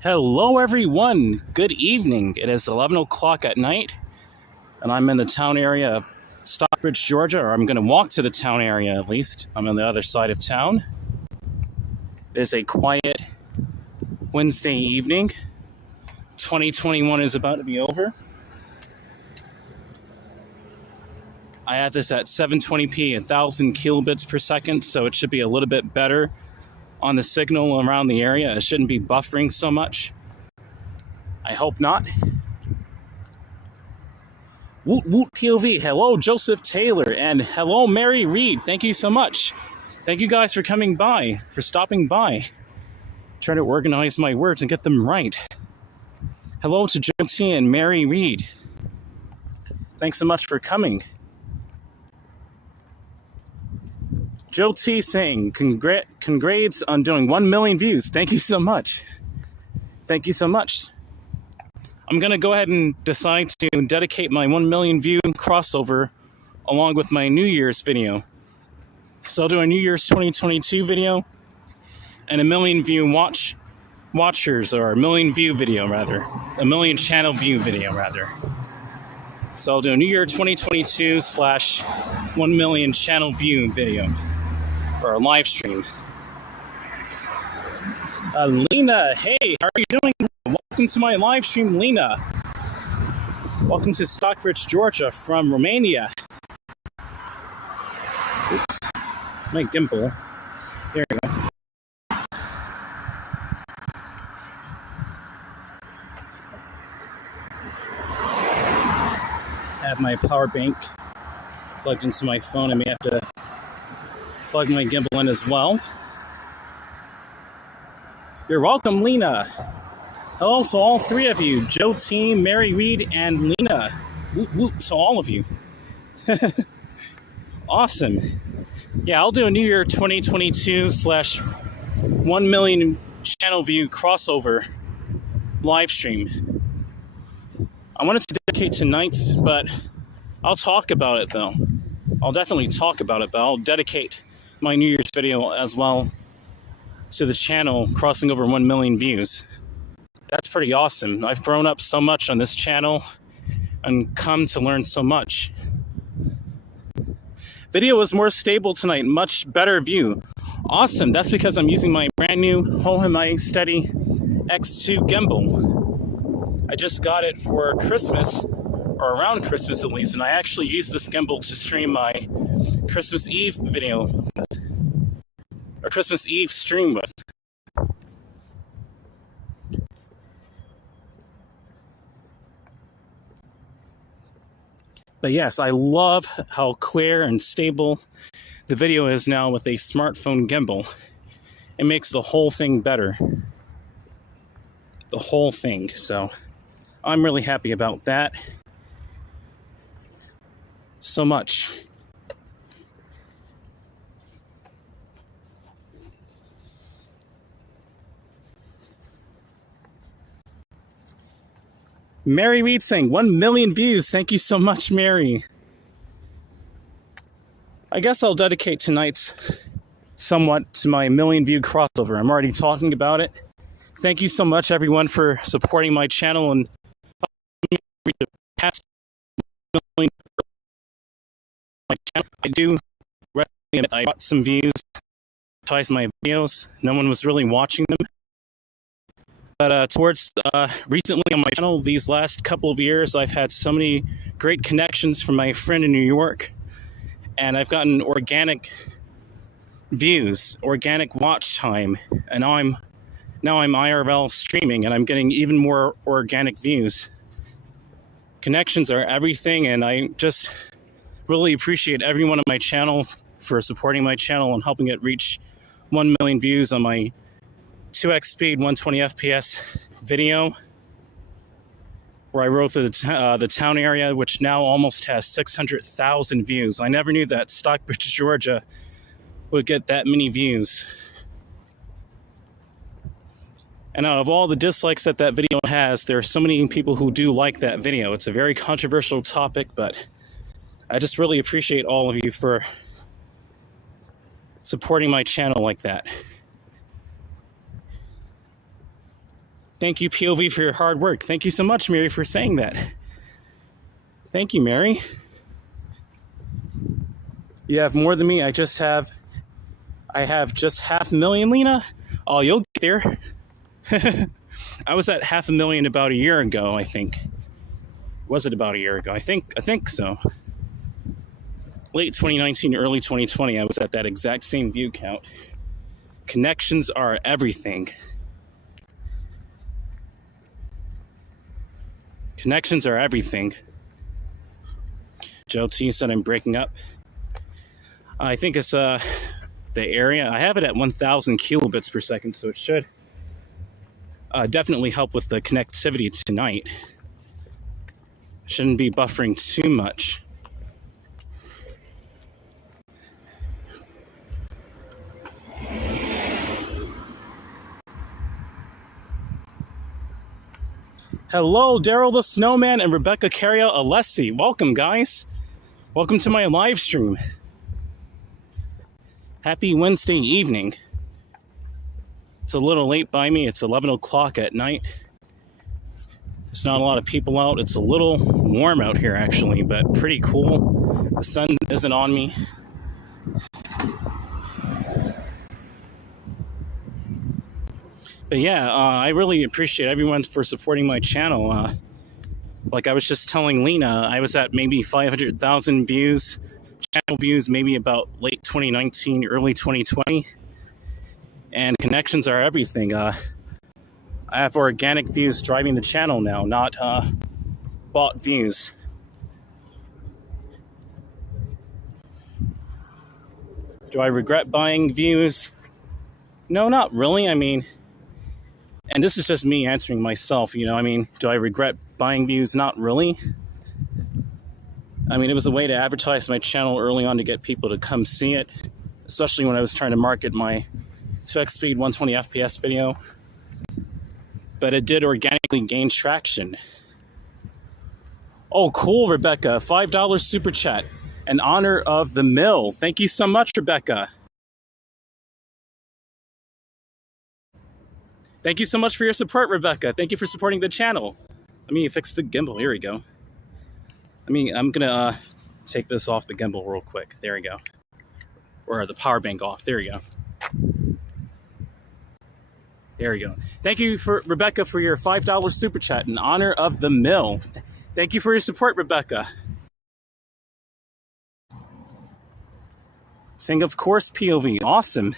Hello everyone, good evening. It is 11 o'clock at night and I'm in the town area of Stockbridge, Georgia, or I'm going to walk to the town area at least. I'm on the other side of town. It is a quiet Wednesday evening. 2021 is about to be over. I have this at 720p, 1,000 kilobits per second, so it should be a little bit better on the signal around the area. It shouldn't be buffering so much. I hope not. Woot woot POV. Hello, Joseph Taylor, and hello, Mary Reed. Thank you so much. Thank you guys for coming by, for stopping by. Trying to organize my words and get them right. Hello to Joe T and Mary Reed. Thanks so much for coming. Joe T saying, congrats on doing 1 million views. Thank you so much. Thank you so much. I'm going to go ahead and decide to dedicate my 1 million view crossover along with my New Year's video. So I'll do a New Year's 2022 video and a million view watchers, or a million view video rather. A million channel view video rather. So I'll do a New Year 2022 / 1 million channel view video. Or a live stream. Lena, hey, how are you doing? Welcome to my live stream, Lena. Welcome to Stockbridge, Georgia from Romania. Oops, my gimbal. There you go. I have my power bank plugged into my phone. I may have to plug my gimbal in as well. You're welcome, Lena. Hello to all three of you, Joe T, Mary Reed, and Lena. Woot woot to all of you. Awesome. Yeah, I'll do a New Year 2022 / 1 million channel view crossover live stream. I wanted to dedicate tonight's, but I'll talk about it though. I'll definitely talk about it, but I'll dedicate my New Year's video as well to the channel crossing over 1 million views. That's pretty awesome. I've grown up so much on this channel and come to learn so much. Video was more stable tonight, much better view. Awesome, that's because I'm using my brand new 𝐻𝐻𝐻 Steady X2 gimbal. I just got it for Christmas, or around Christmas at least, and I actually used this gimbal to stream my Christmas Eve video with, or Christmas Eve stream with. But yes, I love how clear and stable the video is now with a smartphone gimbal. It makes the whole thing better. The whole thing. So I'm really happy about that. So much. Mary Reed saying 1 million views. Thank you so much, Mary. I guess I'll dedicate tonight's somewhat to my million view crossover. I'm already talking about it. Thank you so much, everyone, for supporting my channel and the past million. My channel. I do admit I got some views, monetized my videos. No one was really watching them. But towards recently on my channel, these last couple of years, I've had so many great connections from my friend in New York, and I've gotten organic views, organic watch time, and now I'm IRL streaming, and I'm getting even more organic views. Connections are everything, and I just really appreciate everyone on my channel for supporting my channel and helping it reach 1 million views on my 2x speed 120 FPS video, where I rode through the town area, which now almost has 600,000 views. I never knew that Stockbridge, Georgia would get that many views. And out of all the dislikes that video has, there are so many people who do like that video. It's a very controversial topic, but I just really appreciate all of you for supporting my channel like that. Thank you, POV, for your hard work. Thank you so much, Mary, for saying that. Thank you, Mary. You have more than me. I have just 500,000, Lena. Oh, you'll get there. I was at 500,000 about a year ago, I think. Was it about a year ago? I think so. Late 2019, early 2020, I was at that exact same view count. Connections are everything. Connections are everything. Joe T said I'm breaking up. I think it's the area. I have it at 1,000 kilobits per second, so it should definitely help with the connectivity tonight. Shouldn't be buffering too much. Hello, Daryl the Snowman and Rebecca Carriel Alessi. Welcome, guys. Welcome to my live stream. Happy Wednesday evening. It's a little late by me. It's 11 o'clock at night. There's not a lot of people out. It's a little warm out here, actually, but pretty cool. The sun isn't on me. But yeah, I really appreciate everyone for supporting my channel. Like I was just telling Lena, I was at maybe 500,000 views, channel views, maybe about late 2019, early 2020. And connections are everything. I have organic views driving the channel now, not bought views. Do I regret buying views? No, not really. I mean, and this is just me answering myself, you know, I mean, do I regret buying views? Not really. I mean, it was a way to advertise my channel early on to get people to come see it, especially when I was trying to market my 2x speed 120 FPS video. But it did organically gain traction. Oh, cool, Rebecca. $5 super chat in honor of the mill. Thank you so much, Rebecca. Thank you so much for your support, Rebecca. Thank you for supporting the channel. Let me fix the gimbal. Here we go. I'm gonna take this off the gimbal real quick. There we go. Or the power bank off. There we go. There we go. Thank you, Rebecca, for your $5 super chat in honor of the mill. Thank you for your support, Rebecca. Saying, of course, POV. Awesome.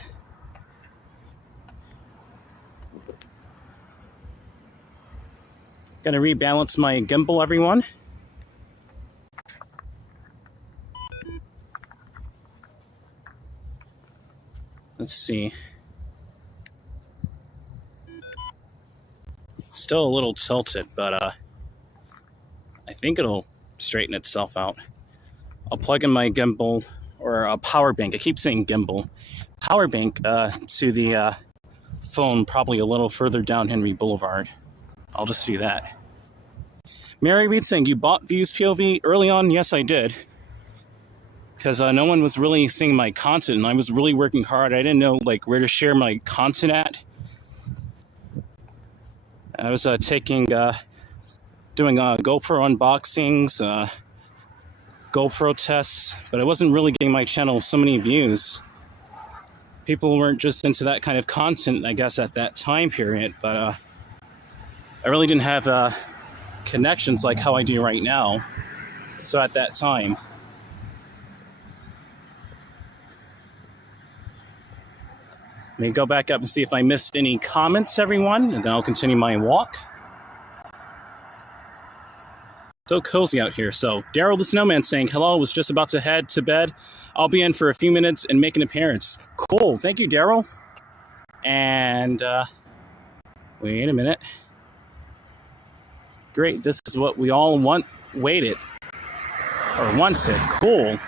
Gonna rebalance my gimbal, everyone. Let's see. Still a little tilted, but I think it'll straighten itself out. I'll plug in my gimbal, or a power bank. I keep saying gimbal. Power bank to the phone, probably a little further down Henry Boulevard. I'll just do that. Mary Reed saying, you bought views, POV, early on? Yes, I did. Because no one was really seeing my content, and I was really working hard. I didn't know like where to share my content at. I was doing GoPro unboxings, GoPro tests, but I wasn't really getting my channel so many views. People weren't just into that kind of content, I guess, at that time period, but I really didn't have connections like how I do right now. So at that time, let me go back up and see if I missed any comments, everyone, and then I'll continue my walk. So cozy out here. So Daryl the Snowman saying, hello, was just about to head to bed. I'll be in for a few minutes and make an appearance. Cool. Thank you, Daryl. And wait a minute. Great. This is what we all wanted. Cool.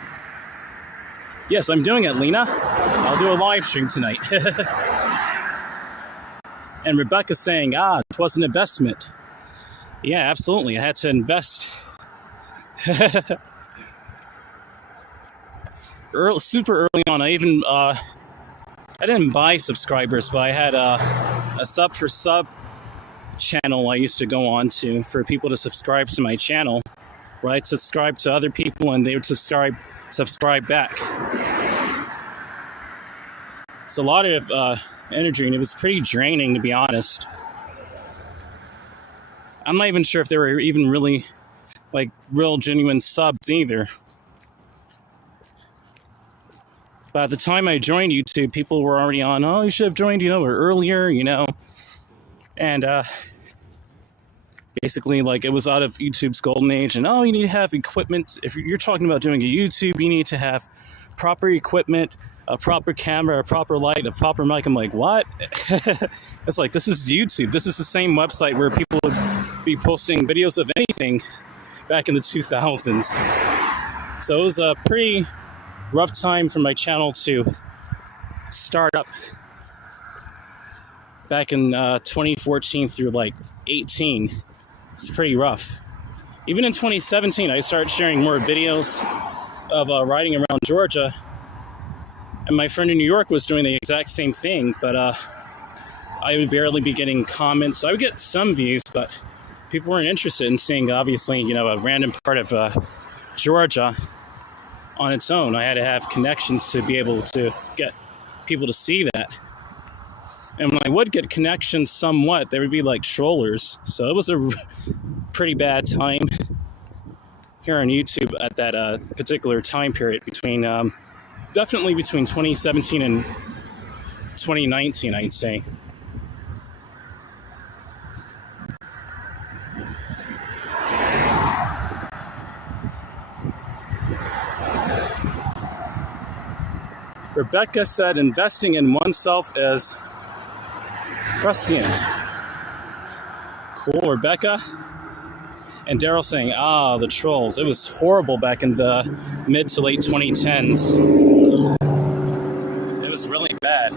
Yes, I'm doing it, Lena. I'll do a live stream tonight. And Rebecca's saying, it was an investment. Yeah, absolutely. I had to invest. Super early on. I didn't buy subscribers, but I had a sub for sub channel I used to go on to for people to subscribe to my channel, where I'd subscribe to other people and they would subscribe back. It's a lot of energy, and it was pretty draining, to be honest. I'm not even sure if they were even really like real genuine subs either. But at the time I joined YouTube, people were already on, oh, you should have joined, or earlier, and basically, like, it was out of YouTube's golden age, and oh, you need to have equipment. If you're talking about doing a YouTube, you need to have proper equipment, a proper camera, a proper light, a proper mic. I'm like, what? It's like, this is YouTube. This is the same website where people would be posting videos of anything back in the 2000s. So it was a pretty rough time for my channel to start up back in 2014 through like 18. It's pretty rough. Even in 2017, I started sharing more videos of riding around Georgia, and my friend in New York was doing the exact same thing, but I would barely be getting comments. I would get some views, but people weren't interested in seeing, obviously, a random part of Georgia on its own. I had to have connections to be able to get people to see that. And when I would get connections somewhat, they would be like trollers. So it was a pretty bad time here on YouTube at that particular time period between, definitely between 2017 and 2019, I'd say. Rebecca said investing in oneself is prescient. Cool, Rebecca. And Daryl saying, the trolls. It was horrible back in the mid to late 2010s. It was really bad.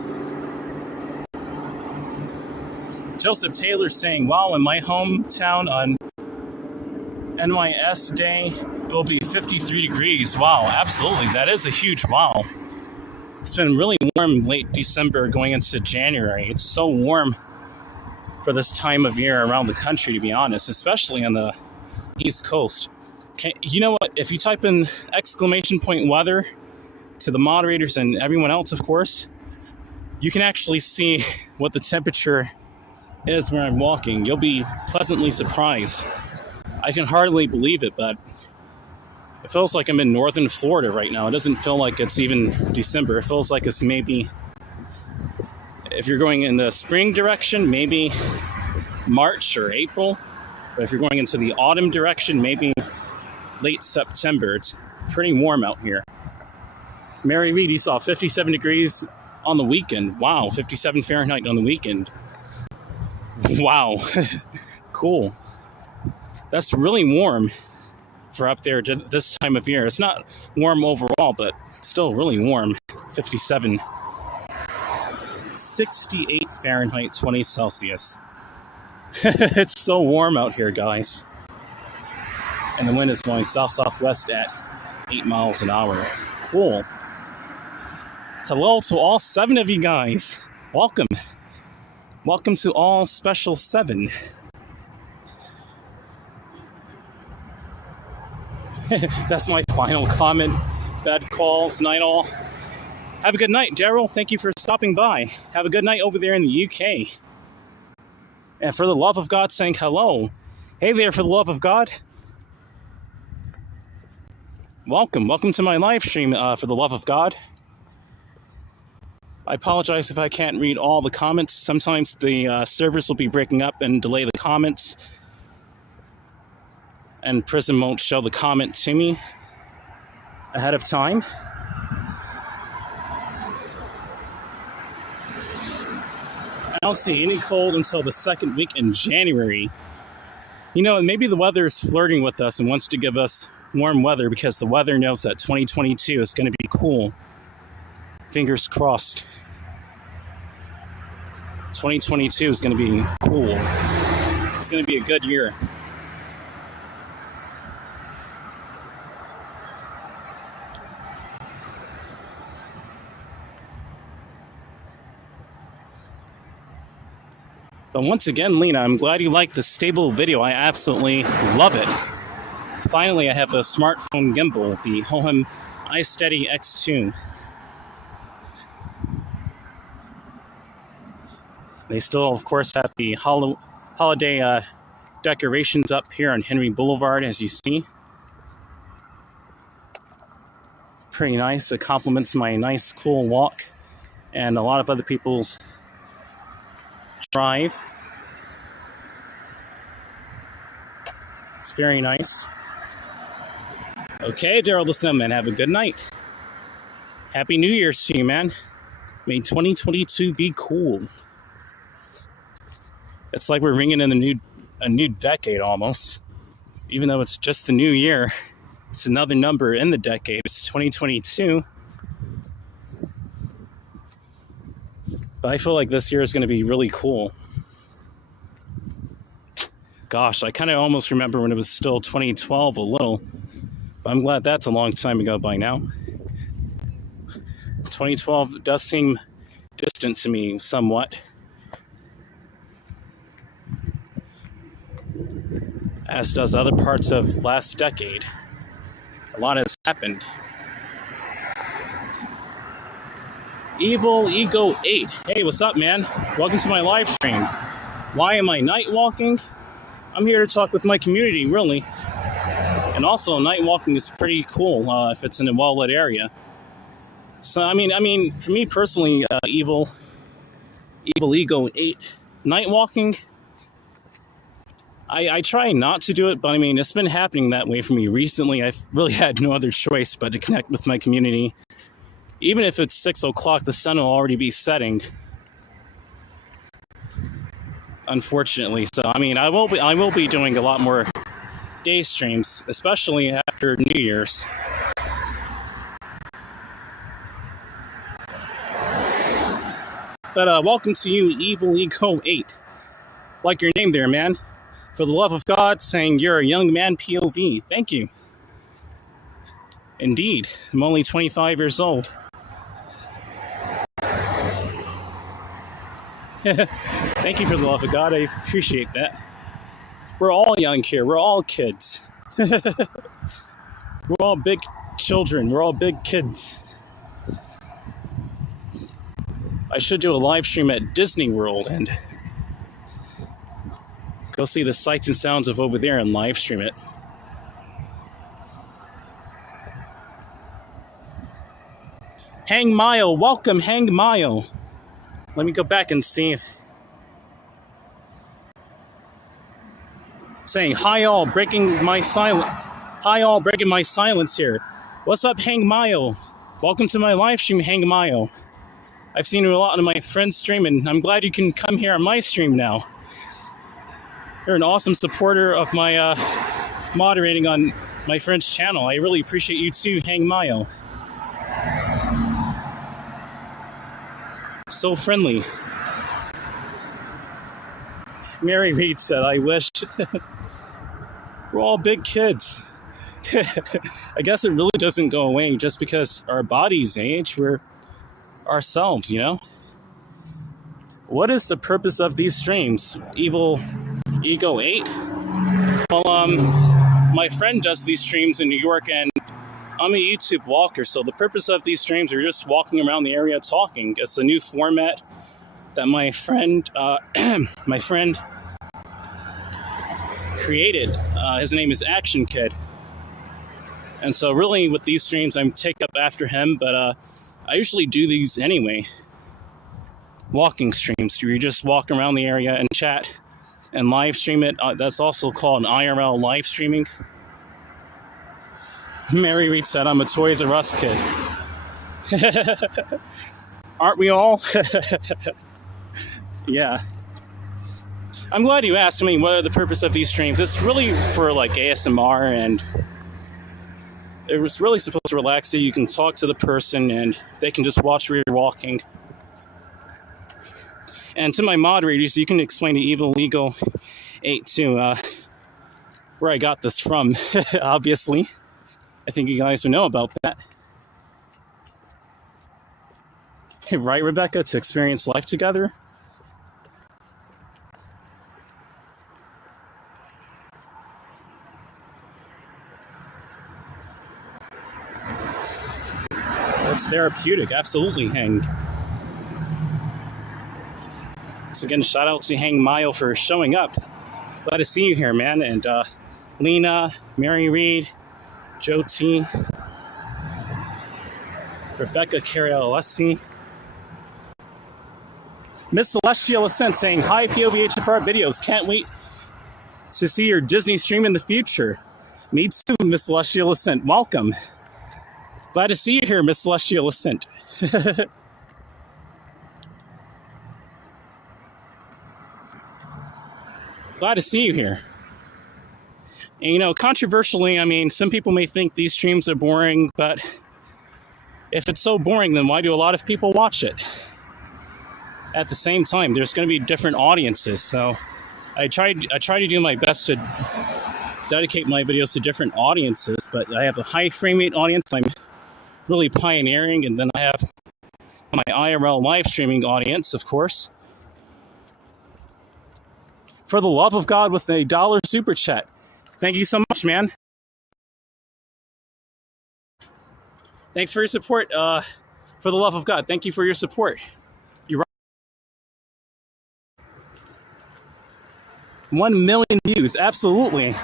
Joseph Taylor saying, wow, in my hometown on NYS Day, it will be 53 degrees. Wow, absolutely. That is a huge wow. It's been really warm late December going into January. It's so warm for this time of year around the country, to be honest, especially on the East Coast. You know what? If you type in !weather to the moderators and everyone else, of course, you can actually see what the temperature is where I'm walking. You'll be pleasantly surprised. I can hardly believe it, but it feels like I'm in northern Florida right now. It doesn't feel like it's even December. It feels like it's maybe, if you're going in the spring direction, maybe March or April. But if you're going into the autumn direction, maybe late September. It's pretty warm out here. Mary Reed, you saw 57 degrees on the weekend. Wow, 57 Fahrenheit on the weekend. Wow, cool. That's really warm for up there this time of year. It's not warm overall, but still really warm. 57. 68 Fahrenheit, 20 Celsius. It's so warm out here, guys. And the wind is blowing south-southwest at 8 miles an hour. Cool. Hello to all 7 of you guys. Welcome. Welcome to all special 7. That's my final comment. Bad calls, night all. Have a good night, Daryl. Thank you for stopping by. Have a good night over there in the UK. And for the love of God, saying hello. Hey there, for the love of God. Welcome. Welcome to my live stream, for the love of God. I apologize if I can't read all the comments. Sometimes the servers will be breaking up and delay the comments. And Prism won't show the comment to me ahead of time. I don't see any cold until the second week in January. Maybe the weather is flirting with us and wants to give us warm weather because the weather knows that 2022 is going to be cool. Fingers crossed. 2022 is going to be cool. It's going to be a good year. But once again, Lena, I'm glad you liked the stable video. I absolutely love it. Finally, I have a smartphone gimbal, the Hohem iSteady X2. They still, of course, have the holiday decorations up here on Henry Boulevard, as you see. Pretty nice. It complements my nice, cool walk and a lot of other people's drive. It's very nice. Okay, Daryl the Snowman, have a good night. Happy New Year's to you, man. May 2022 be cool. It's like we're ringing in a new decade almost. Even though it's just the new year, it's another number in the decade. It's 2022. But I feel like this year is going to be really cool. Gosh, I kind of almost remember when it was still 2012 a little. But I'm glad that's a long time ago by now. 2012 does seem distant to me somewhat. As does other parts of last decade. A lot has happened. 𝐬𝐥𝐲 8. Hey, what's up, man? Welcome to my live stream. Why am I night walking? I'm here to talk with my community, really. And also, night walking is pretty cool if it's in a well-lit area. So, I mean, for me personally, 𝐬𝐥𝐲 8, night walking, I try not to do it, but I mean, it's been happening that way for me recently. I've really had no other choice but to connect with my community. Even if it's 6 o'clock, the sun will already be setting. Unfortunately, so I mean, I will be doing a lot more day streams, especially after New Year's. But welcome to you, 𝐬𝐥𝐲 8. Like your name there, man. For the love of God, saying you're a young man POV. Thank you. Indeed, I'm only 25 years old. Thank you for the love of God. I appreciate that. We're all young here. We're all kids. We're all big children. We're all big kids. I should do a live stream at Disney World and go see the sights and sounds of over there and live stream it. Hang Mile, welcome, Hang Mile. Let me go back and see. Saying, hi all, breaking my silence. Hi all, breaking my silence here. What's up, Hang Mile? Welcome to my live stream, Hang Mile. I've seen a lot of my friends stream, and I'm glad you can come here on my stream now. You're an awesome supporter of my moderating on my friend's channel. I really appreciate you too, Hang Mile. So friendly. Mary Reed said, I wish. We're all big kids. I guess it really doesn't go away just because our bodies age. We're ourselves, you know? What is the purpose of these streams? 𝐬𝐥𝐲 8? Well, my friend does these streams in New York, and I'm a YouTube walker, so the purpose of these streams are just walking around the area talking. It's a new format that my friend created. His name is Action Kid. And so really with these streams, I take up after him, but I usually do these anyway. Walking streams, where you just walk around the area and chat and live stream it. That's also called IRL live streaming. Mary Reed said, I'm a Toys R Us kid. Aren't we all? Yeah. I'm glad you asked me what are the purpose of these streams. It's really for like ASMR, and it was really supposed to relax so you can talk to the person and they can just watch where you're walking. And to my moderators, you can explain to 𝐬𝐥𝐲 8 too, where I got this from, obviously. I think you guys would know about that. Right, Rebecca, to experience life together? It's therapeutic, absolutely, Hang. So again, shout out to Hang Mayo for showing up. Glad to see you here, man. And Lena, Mary Reed, Joe T, Rebecca Carrielesi, Miss Celestial Ascent saying, hi, POV HFR videos. Can't wait to see your Disney stream in the future. Me too, Miss Celestial Ascent. Welcome. Glad to see you here, Miss Celestial Ascent. Glad to see you here. And, you know, controversially, I mean, some people may think these streams are boring, but if it's so boring, then why do a lot of people watch it? At the same time, there's going to be different audiences, so I try to do my best to dedicate my videos to different audiences, but I have a high frame rate audience I'm really pioneering, and then I have my IRL live streaming audience, of course. For the love of God with a $1 super chat. Thank you so much, man. Thanks for your support. For the love of God, thank you for your support. You're right. 1 million views, absolutely.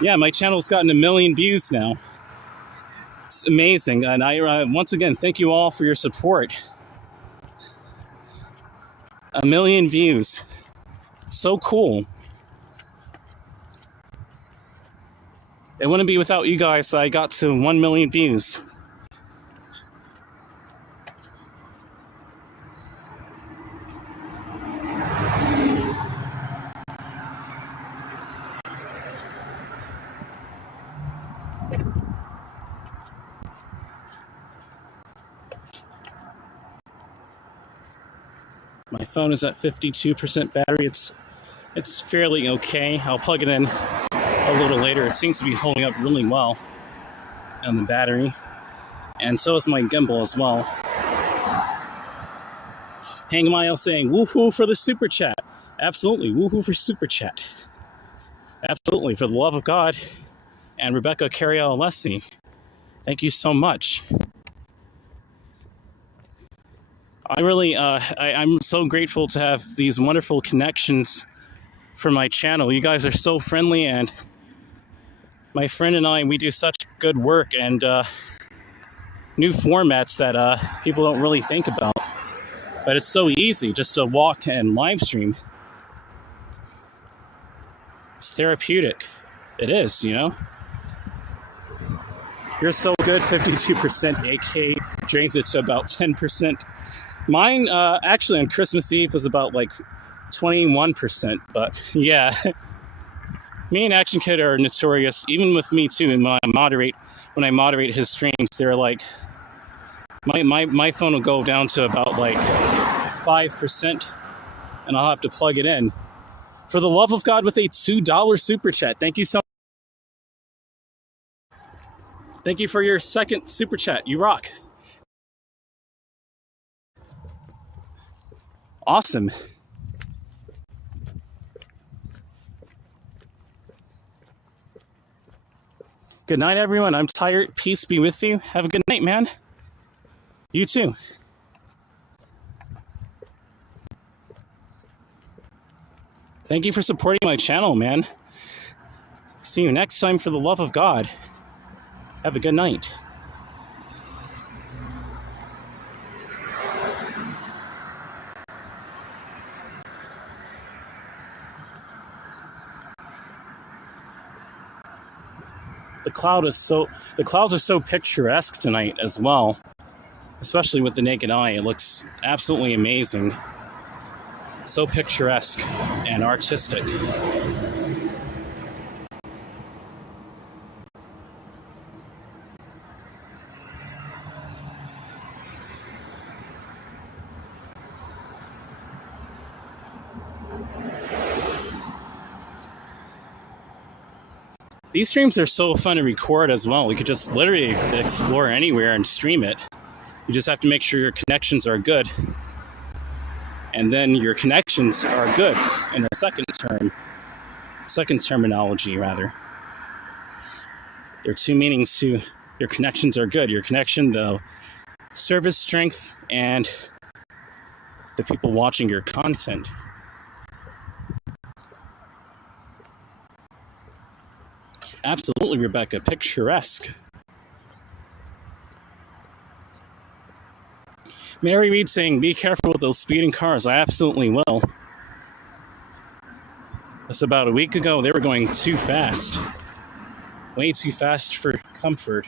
Yeah, my channel's gotten 1 million views now. It's amazing, and I once again thank you all for your support. 1 million views. So cool. It wouldn't be without you guys that I got to 1 million views. My phone is at 52% battery. It's fairly okay. I'll plug it in a little later. It seems to be holding up really well on the battery. And so is my gimbal as well. Hang Mile saying, woohoo for the super chat. Absolutely, woohoo for super chat. Absolutely, for the love of God. And Rebecca Carrielesi, thank you so much. I really, I'm so grateful to have these wonderful connections for my channel. You guys are so friendly, and my friend and I, we do such good work and new formats that people don't really think about. But it's so easy just to walk and live stream. It's therapeutic. It is, you know? You're so good, 52%. AK drains it to about 10%. Mine, actually, on Christmas Eve was about like 21%, but yeah. Me and Action Kid are notorious, even with me too. And when I moderate his streams, they're like, my phone will go down to about like 5%, and I'll have to plug it in. For the love of God, with a $2 super chat. Thank you so much. Thank you for your second super chat. You rock. Awesome. Good night, everyone. I'm tired. Peace be with you. Have a good night, man. You too. Thank you for supporting my channel, man. See you next time, for the love of God. Have a good night. The clouds are so picturesque tonight as well, especially with the naked eye. It looks absolutely amazing. So picturesque and artistic. These streams are so fun to record as well. We could just literally explore anywhere and stream it. You just have to make sure your connections are good. And then your connections are good in a second terminology, rather. There are two meanings to your connections are good. Your connection, the service strength, and the people watching your content. Absolutely, Rebecca. Picturesque. Mary Reed saying, be careful with those speeding cars. I absolutely will. That's about a week ago. They were going too fast. Way too fast for comfort.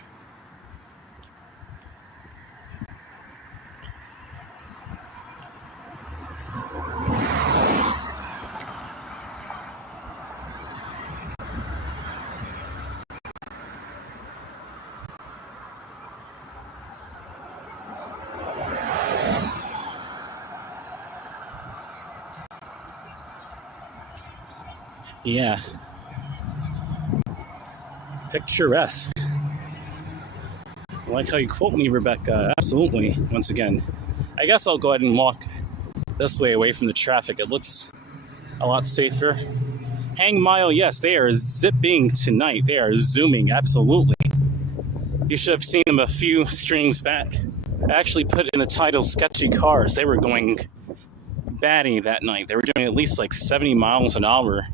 Yeah. Picturesque. I like how you quote me, Rebecca. Absolutely. Once again, I guess I'll go ahead and walk this way away from the traffic. It looks a lot safer. Hang Mile, yes, they are zipping tonight. They are zooming, absolutely. You should have seen them a few streams back. I actually put in the title Sketchy Cars. They were going batty that night. They were doing at least like 70 miles an hour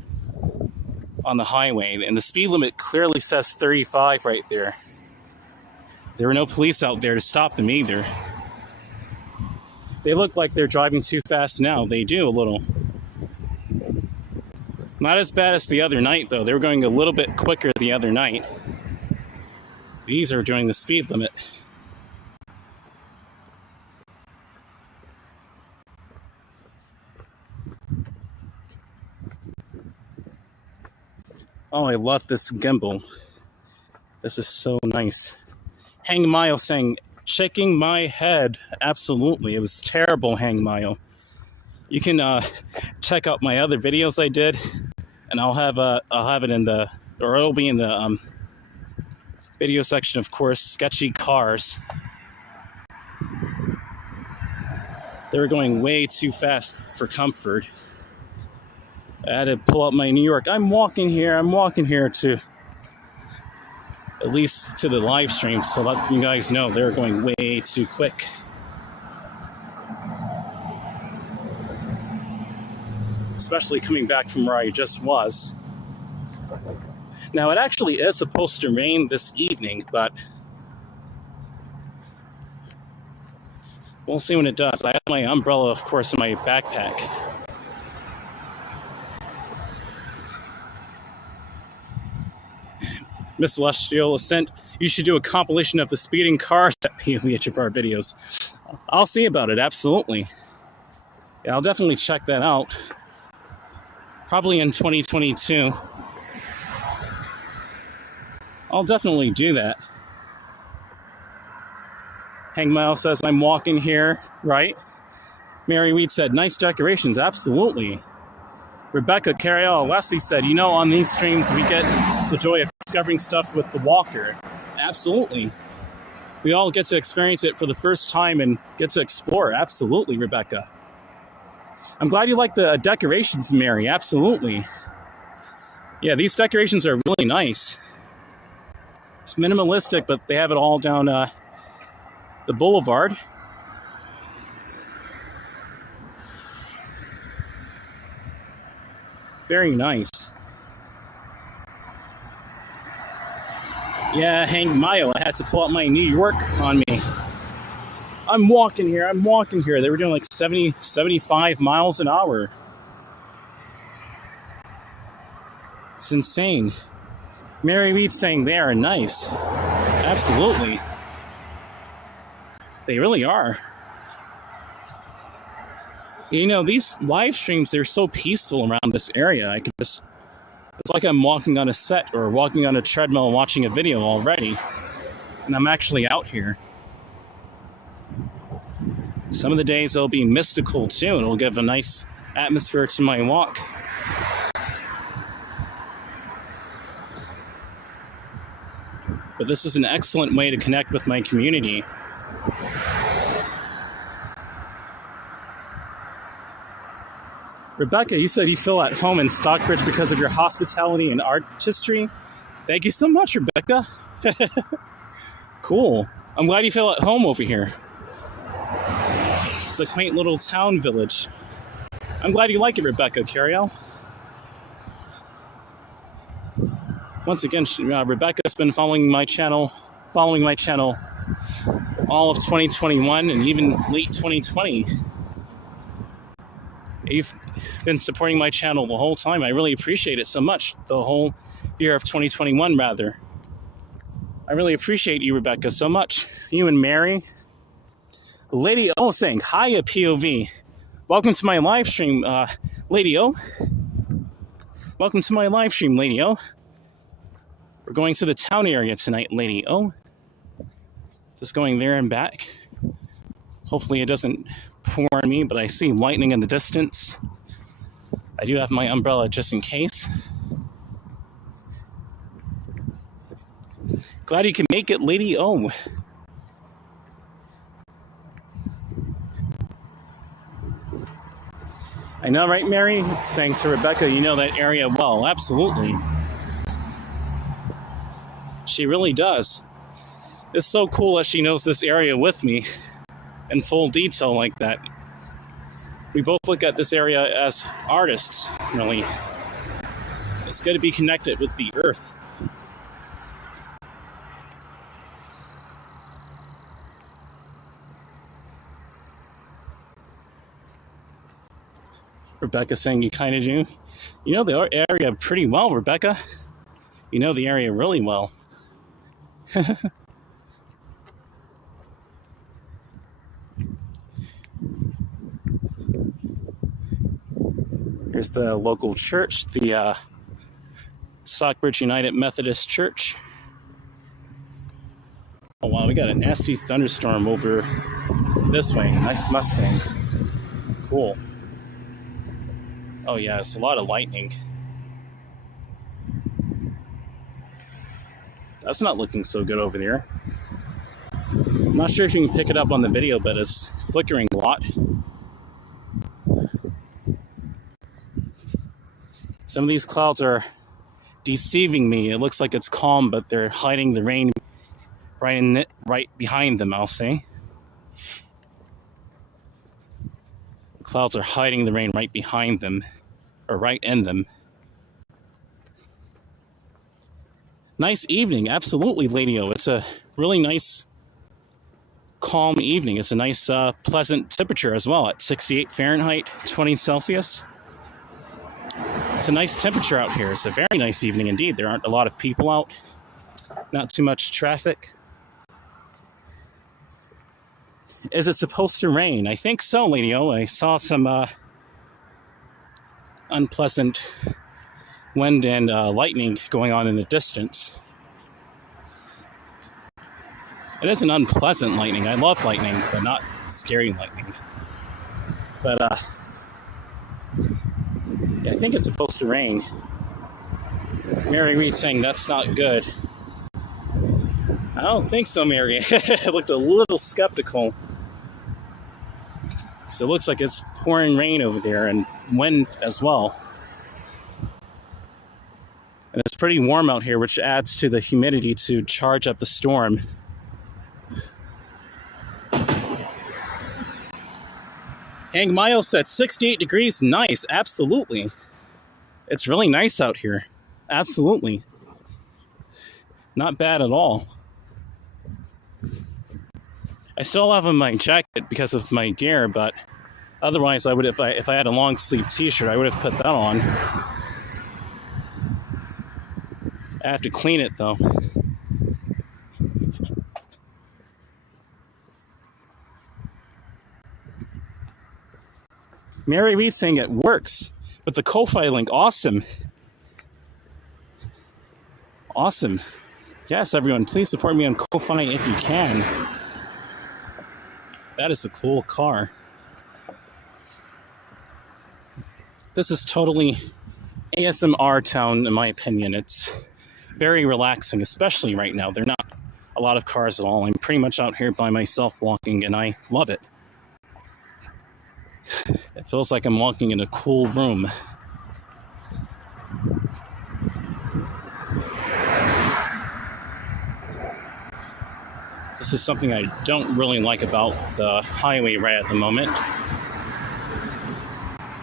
on the highway, and the speed limit clearly says 35 right there. There were no police out there to stop them either. They look like they're driving too fast now. They do a little. Not as bad as the other night, though. They were going a little bit quicker the other night. These are doing the speed limit. Oh, I love this gimbal. This is so nice. Hang Mile saying, shaking my head. Absolutely. It was terrible, Hang Mile. You can check out my other videos I did, and I'll have it in the, or it'll be in the video section, of course. Sketchy Cars. They were going way too fast for comfort. I had to pull out my New York. I'm walking here to at least to the live stream, so let you guys know they're going way too quick. Especially coming back from where I just was. Now, it actually is supposed to rain this evening, but we'll see when it does. I have my umbrella, of course, in my backpack. Miss Celestial Ascent, you should do a compilation of the speeding cars at POV each of our videos. I'll see about it, absolutely. Yeah, I'll definitely check that out. Probably in 2022. I'll definitely do that. Hang Mile says, I'm walking here, right? Mary Weed said, nice decorations, absolutely. Rebecca Carriel Leslie said, you know, on these streams we get the joy of discovering stuff with the walker. Absolutely. We all get to experience it for the first time and get to explore. Absolutely, Rebecca. I'm glad you like the decorations, Mary. Absolutely. Yeah, these decorations are really nice. It's minimalistic, but they have it all down the boulevard. Very nice. Yeah, Hang Mile, I had to pull out my New York on me. I'm walking here. They were doing like 70, 75 miles an hour. It's insane. Mary Reed saying they are nice. Absolutely. They really are. You know, these live streams, they're so peaceful around this area. I could just, it's like I'm walking on a set or walking on a treadmill watching a video already. And I'm actually out here. Some of the days it'll be mystical too, and it'll give a nice atmosphere to my walk. But this is an excellent way to connect with my community. Rebecca, you said you feel at home in Stockbridge because of your hospitality and artistry. Thank you so much, Rebecca. Cool. I'm glad you feel at home over here. It's a quaint little town village. I'm glad you like it, Rebecca Curiel. Once again, Rebecca's been following my channel all of 2021 and even late 2020. You've been supporting my channel the whole time. I really appreciate it so much. The whole year of 2021, rather. I really appreciate you, Rebecca, so much. You and Mary. Lady O saying, hiya, POV. Welcome to my live stream, Lady O. Welcome to my live stream, Lady O. We're going to the town area tonight, Lady O. Just going there and back. Hopefully it doesn't pour on me, but I see lightning in the distance. I do have my umbrella just in case. Glad you can make it, Lady O. I know, right, Mary? Saying to Rebecca, you know that area well. Absolutely. She really does. It's so cool that she knows this area with me in full detail like that. We both look at this area as artists, really. It's good to be connected with the earth. Rebecca saying you kind of do. You know the area pretty well, Rebecca. You know the area really well. Here's the local church, the Stockbridge United Methodist Church. Oh wow, we got a nasty thunderstorm over this way. Nice Mustang. Cool. Oh yeah, it's a lot of lightning. That's not looking so good over there. I'm not sure if you can pick it up on the video, but it's flickering a lot. Some of these clouds are deceiving me. It looks like it's calm, but they're hiding the rain right behind them, I'll say. The clouds are hiding the rain right behind them, or right in them. Nice evening, absolutely, Lady O. It's a really nice, calm evening. It's a nice, pleasant temperature as well at 68 Fahrenheit, 20 Celsius. It's a nice temperature out here. It's a very nice evening indeed. There aren't a lot of people out. Not too much traffic. Is it supposed to rain? I think so, Lady O. I saw some unpleasant wind and lightning going on in the distance. It is an unpleasant lightning. I love lightning, but not scary lightning. But yeah, I think it's supposed to rain. Mary Reed saying that's not good. I don't think so, Mary. I looked a little skeptical. So it looks like it's pouring rain over there and wind as well. And it's pretty warm out here, which adds to the humidity to charge up the storm. Hang Mayo said 68 degrees, nice, absolutely. It's really nice out here, absolutely. Not bad at all. I still have on my jacket because of my gear, but otherwise I would, if I had a long sleeve t-shirt, I would have put that on. I have to clean it though. Mary Reed saying it works with the Ko-Fi link. Awesome. Awesome. Yes, everyone, please support me on Ko-Fi if you can. That is a cool car. This is totally ASMR town, in my opinion. It's very relaxing, especially right now. There are not a lot of cars at all. I'm pretty much out here by myself walking, and I love it. It feels like I'm walking in a cool room. This is something I don't really like about the highway right at the moment.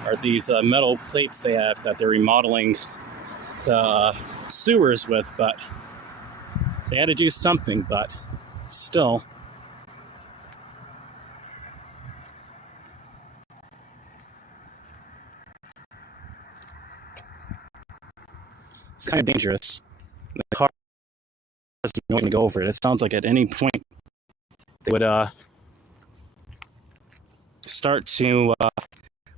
Are these metal plates they have that they're remodeling the sewers with, but they had to do something, but still. It's kind of dangerous. The car isn't going to go over it. It sounds like at any point they would start to,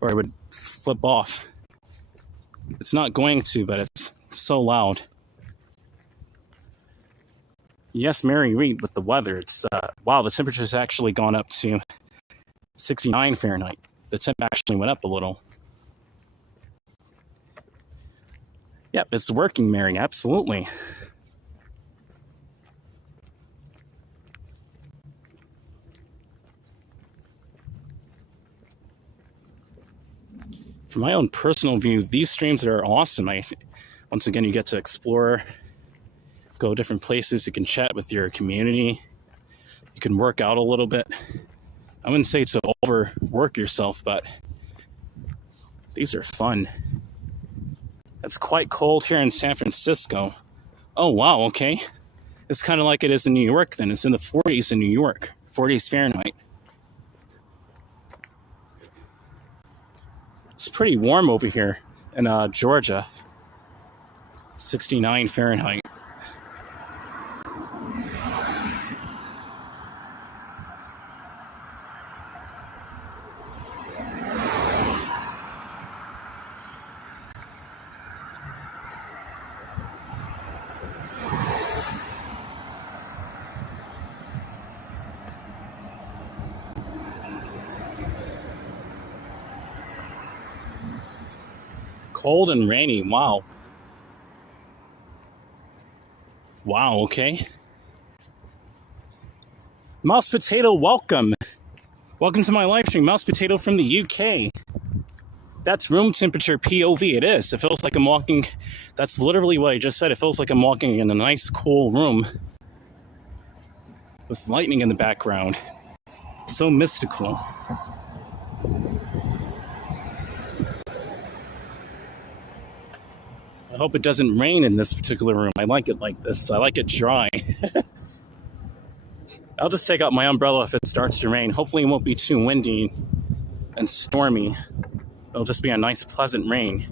or it would flip off. It's not going to, but it's so loud. Yes, Mary Reed with the weather. It's, wow, the temperature's actually gone up to 69 Fahrenheit. The temp actually went up a little. Yep, it's working, Mary, absolutely. From my own personal view, these streams are awesome. Once again, you get to explore, go different places, you can chat with your community, you can work out a little bit. I wouldn't say to overwork yourself, but these are fun. It's quite cold here in San Francisco. Oh, wow, okay. It's kind of like it is in New York then. It's in the 40s in New York, 40s Fahrenheit. It's pretty warm over here in Georgia, 69 Fahrenheit. Cold and rainy, wow. Wow, okay. Mouse Potato, welcome. Welcome to my live stream. Mouse Potato from the UK. That's room temperature POV, it is. It feels like I'm walking, that's literally what I just said. It feels like I'm walking in a nice, cool room with lightning in the background. So mystical. I hope it doesn't rain in this particular room. I like it like this. I like it dry. I'll just take out my umbrella if it starts to rain. Hopefully it won't be too windy and stormy. It'll just be a nice, pleasant rain.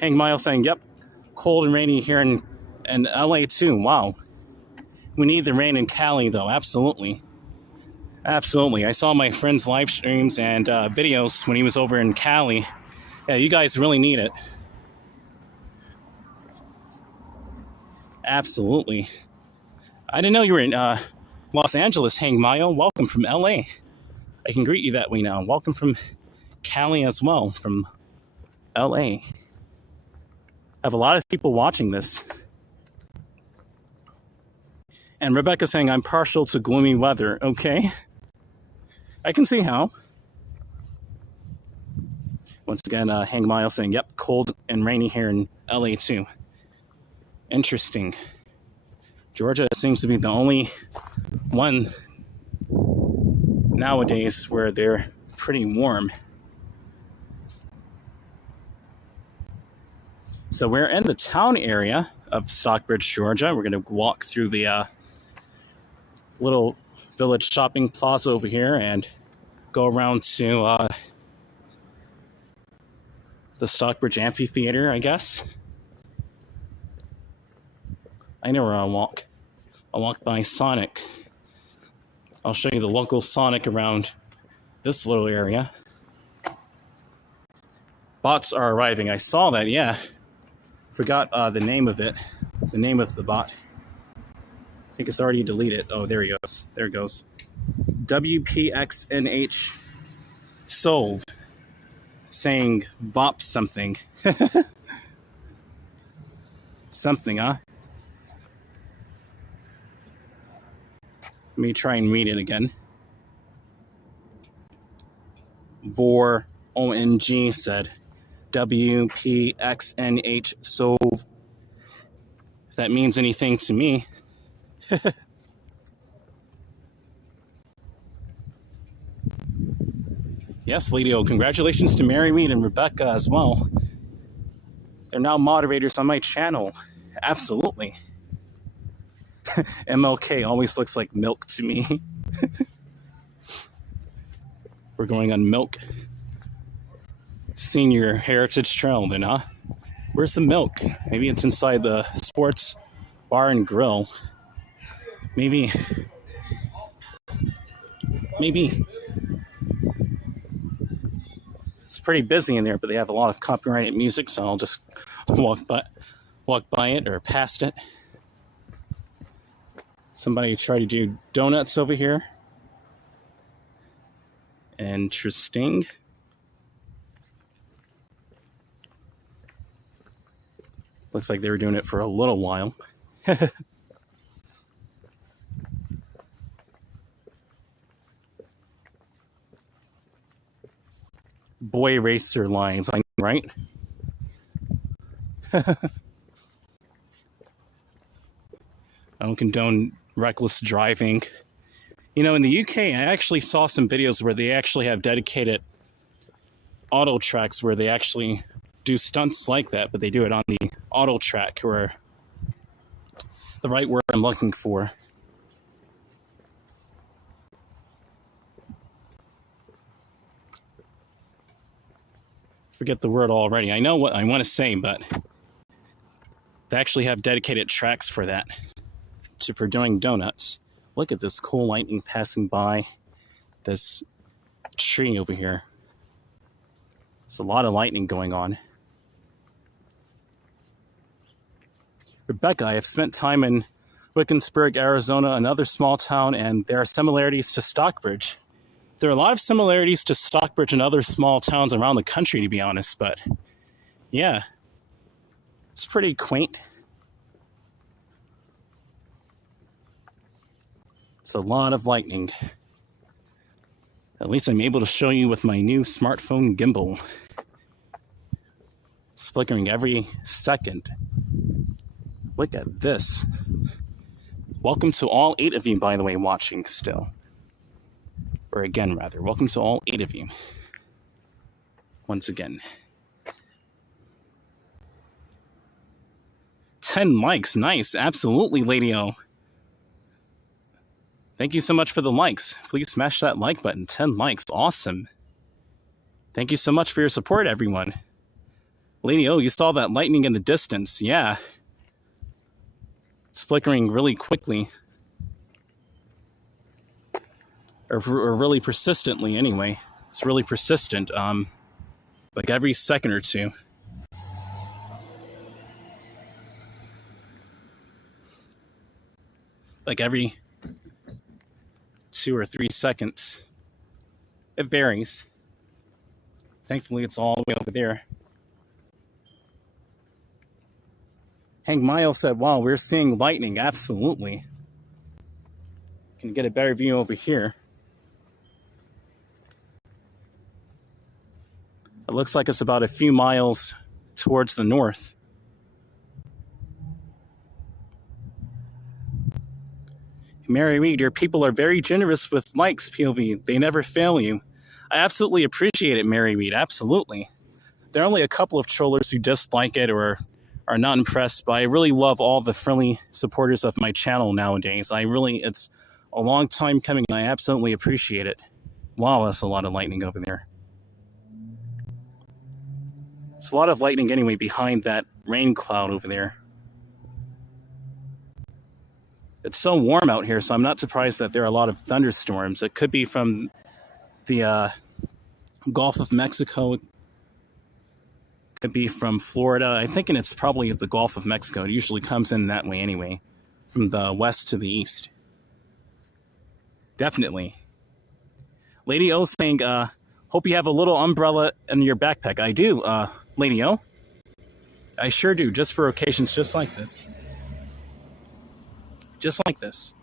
Hang Miles saying, yep, cold and rainy here in LA too. Wow. We need the rain in Cali though, absolutely. Absolutely. I saw my friend's live streams and videos when he was over in Cali. Yeah, you guys really need it. Absolutely. I didn't know you were in Los Angeles, Hang Mayo. Welcome from LA. I can greet you that way now. Welcome from Cali as well, from LA. I have a lot of people watching this. And Rebecca saying, I'm partial to gloomy weather. Okay. I can see how. Once again, Hang Mile saying, yep, cold and rainy here in LA too. Interesting. Georgia seems to be the only one nowadays where they're pretty warm. So we're in the town area of Stockbridge, Georgia. We're going to walk through the little village shopping plaza over here and go around to the Stockbridge Amphitheater, I guess. I know where I'll walk. I'll walk by Sonic. I'll show you the local Sonic around this little area. Bots are arriving. I saw that, yeah. Forgot the name of it. The name of the bot. I think it's already deleted. Oh, there he goes. There it goes. WPXNH Solve. Saying VOP something. Something, huh? Let me try and read it again. Vor ONG said WPXNH Solve. If that means anything to me, Yes, Lady O, congratulations to Mary Mead and Rebecca as well. They're now moderators on my channel. Absolutely. MLK always looks like milk to me. We're going on Milk Senior Heritage Trail then, huh? Where's the milk? Maybe it's inside the sports bar and grill. Maybe. It's pretty busy in there, but they have a lot of copyrighted music, so I'll just walk by it or past it. Somebody tried to do donuts over here. Interesting. Looks like they were doing it for a little while. Boy racer lines, I know, right? I don't condone reckless driving. You know, in the UK, I actually saw some videos where they actually have dedicated auto tracks where they actually do stunts like that, but they do it on the auto track, or the right word I'm looking for. Forget the word already. I know what I want to say, but they actually have dedicated tracks for that, for doing donuts. Look at this cool lightning passing by this tree over here. There's a lot of lightning going on. Rebecca, I have spent time in Wickensburg, Arizona, another small town, and there are similarities to Stockbridge. There are a lot of similarities to Stockbridge and other small towns around the country, to be honest, but yeah, it's pretty quaint. It's a lot of lightning. At least I'm able to show you with my new smartphone gimbal. It's flickering every second. Look at this. Welcome to all 8 of you, by the way, watching still. Or again, rather. Welcome to all 8 of you. Once again. 10 likes. Nice. Absolutely, Lady O. Thank you so much for the likes. Please smash that like button. 10 likes. Awesome. Thank you so much for your support, everyone. Lady O, you saw that lightning in the distance. Yeah. It's flickering really quickly. Or really persistently, anyway. It's really persistent. Like every second or two. Like every 2 or 3 seconds. It varies. Thankfully, it's all the way over there. Hank Miles said, wow, we're seeing lightning. Absolutely. Can get a better view over here. It looks like it's about a few miles towards the north. Mary Reed, your people are very generous with likes, POV. They never fail you. I absolutely appreciate it, Mary Reed. Absolutely. There are only a couple of trollers who dislike it or are not impressed, but I really love all the friendly supporters of my channel nowadays. It's a long time coming, and I absolutely appreciate it. Wow, that's a lot of lightning over there. It's a lot of lightning anyway behind that rain cloud over there. It's so warm out here, so I'm not surprised that there are a lot of thunderstorms. It could be from the Gulf of Mexico. It could be from Florida. I'm thinking it's probably the Gulf of Mexico. It usually comes in that way anyway, from the west to the east. Definitely. Lady O saying, hope you have a little umbrella in your backpack. I do, Lady O. I sure do, just for occasions just like this. Just like this.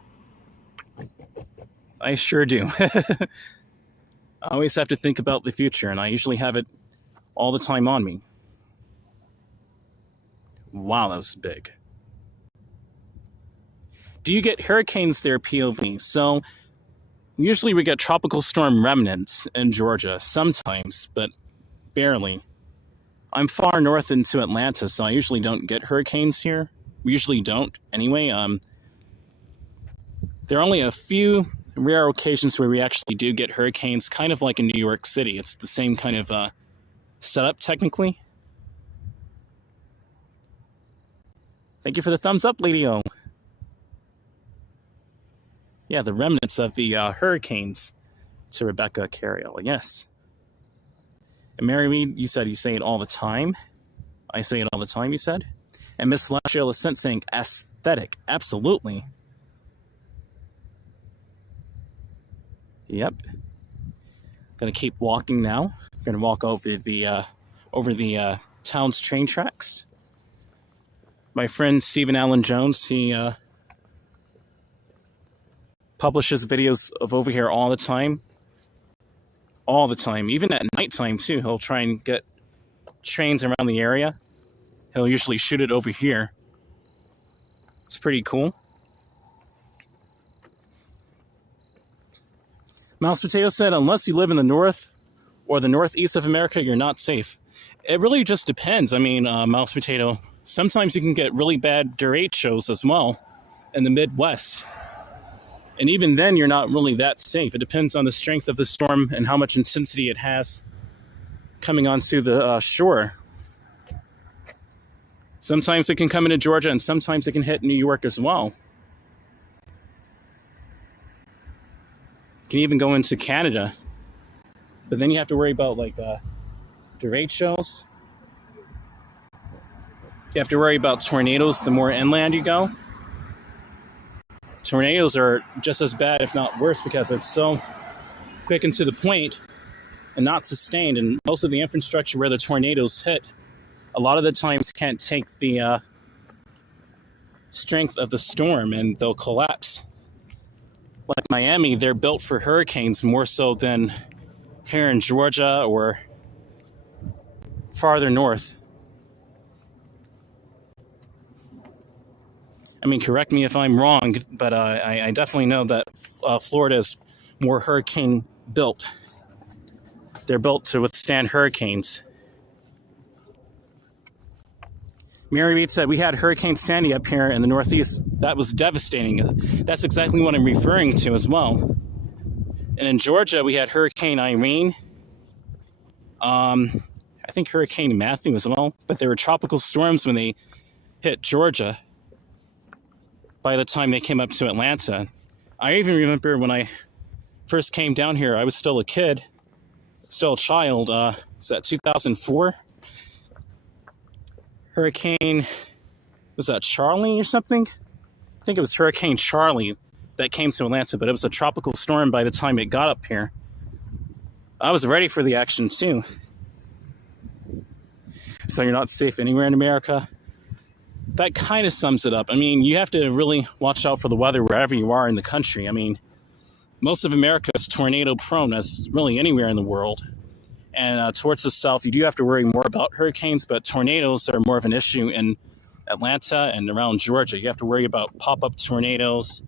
I sure do. I always have to think about the future, and I usually have it all the time on me. Wow, that was big. Do you get hurricanes there, POV? So usually we get tropical storm remnants in Georgia, sometimes, but barely. I'm far north into Atlanta, so I usually don't get hurricanes here. We usually don't anyway. There are only a few rare occasions where we actually do get hurricanes, kind of like in New York City. It's the same kind of setup, technically. Thank you for the thumbs up, Lady O. Yeah, the remnants of the hurricanes, to Rebecca Carriel, yes. And Mary Reed, you said you say it all the time. I say it all the time, you said. And Miss Celestial Ascent saying aesthetic, absolutely. Yep. Gonna keep walking now. Gonna walk over the town's train tracks. My friend Stephen Allen Jones, he publishes videos of over here all the time. All the time, even at nighttime too. He'll try and get trains around the area. He'll usually shoot it over here. It's pretty cool. Mouse Potato said, unless you live in the north or the northeast of America, you're not safe. It really just depends. I mean, Mouse Potato, sometimes you can get really bad derechos as well in the Midwest. And even then, you're not really that safe. It depends on the strength of the storm and how much intensity it has coming onto the shore. Sometimes it can come into Georgia, and sometimes it can hit New York as well. It can even go into Canada. But then you have to worry about, like, derechos. You have to worry about tornadoes the more inland you go. Tornadoes are just as bad, if not worse, because it's so quick and to the point and not sustained. And most of the infrastructure where the tornadoes hit, a lot of the times can't take the strength of the storm, and they'll collapse. Like Miami, they're built for hurricanes more so than here in Georgia or farther north. I mean, correct me if I'm wrong, but I definitely know that Florida is more hurricane built. They're built to withstand hurricanes. Mary Reed said, we had Hurricane Sandy up here in the Northeast. That was devastating. That's exactly what I'm referring to as well. And in Georgia, we had Hurricane Irene. I think Hurricane Matthew as well. But they were tropical storms when they hit Georgia. By the time they came up to Atlanta. I even remember when I first came down here, I was still a kid, still a child. Was that 2004? Hurricane, was that Charlie or something? I think it was Hurricane Charlie that came to Atlanta, but it was a tropical storm by the time it got up here. I was ready for the action too. So you're not safe anywhere in America? That kind of sums it up. I mean, you have to really watch out for the weather wherever you are in the country. I mean, most of America is tornado prone, as really anywhere in the world. And towards the south, you do have to worry more about hurricanes, but tornadoes are more of an issue in Atlanta and around Georgia. You have to worry about pop-up tornadoes,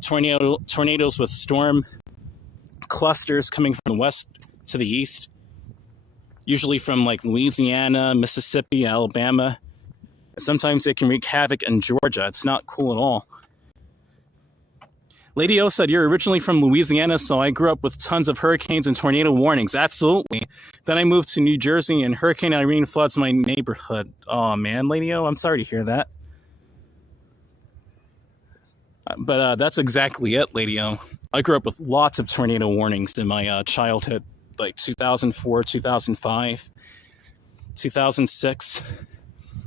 tornadoes with storm clusters coming from the west to the east, usually from like Louisiana, Mississippi, Alabama. Sometimes they can wreak havoc in Georgia. It's not cool at all. Lady O said, you're originally from Louisiana, so I grew up with tons of hurricanes and tornado warnings. Absolutely. Then I moved to New Jersey, and Hurricane Irene floods my neighborhood. Oh, man, Lady O, I'm sorry to hear that. But that's exactly it, Lady O. I grew up with lots of tornado warnings in my childhood, like 2004, 2005, 2006.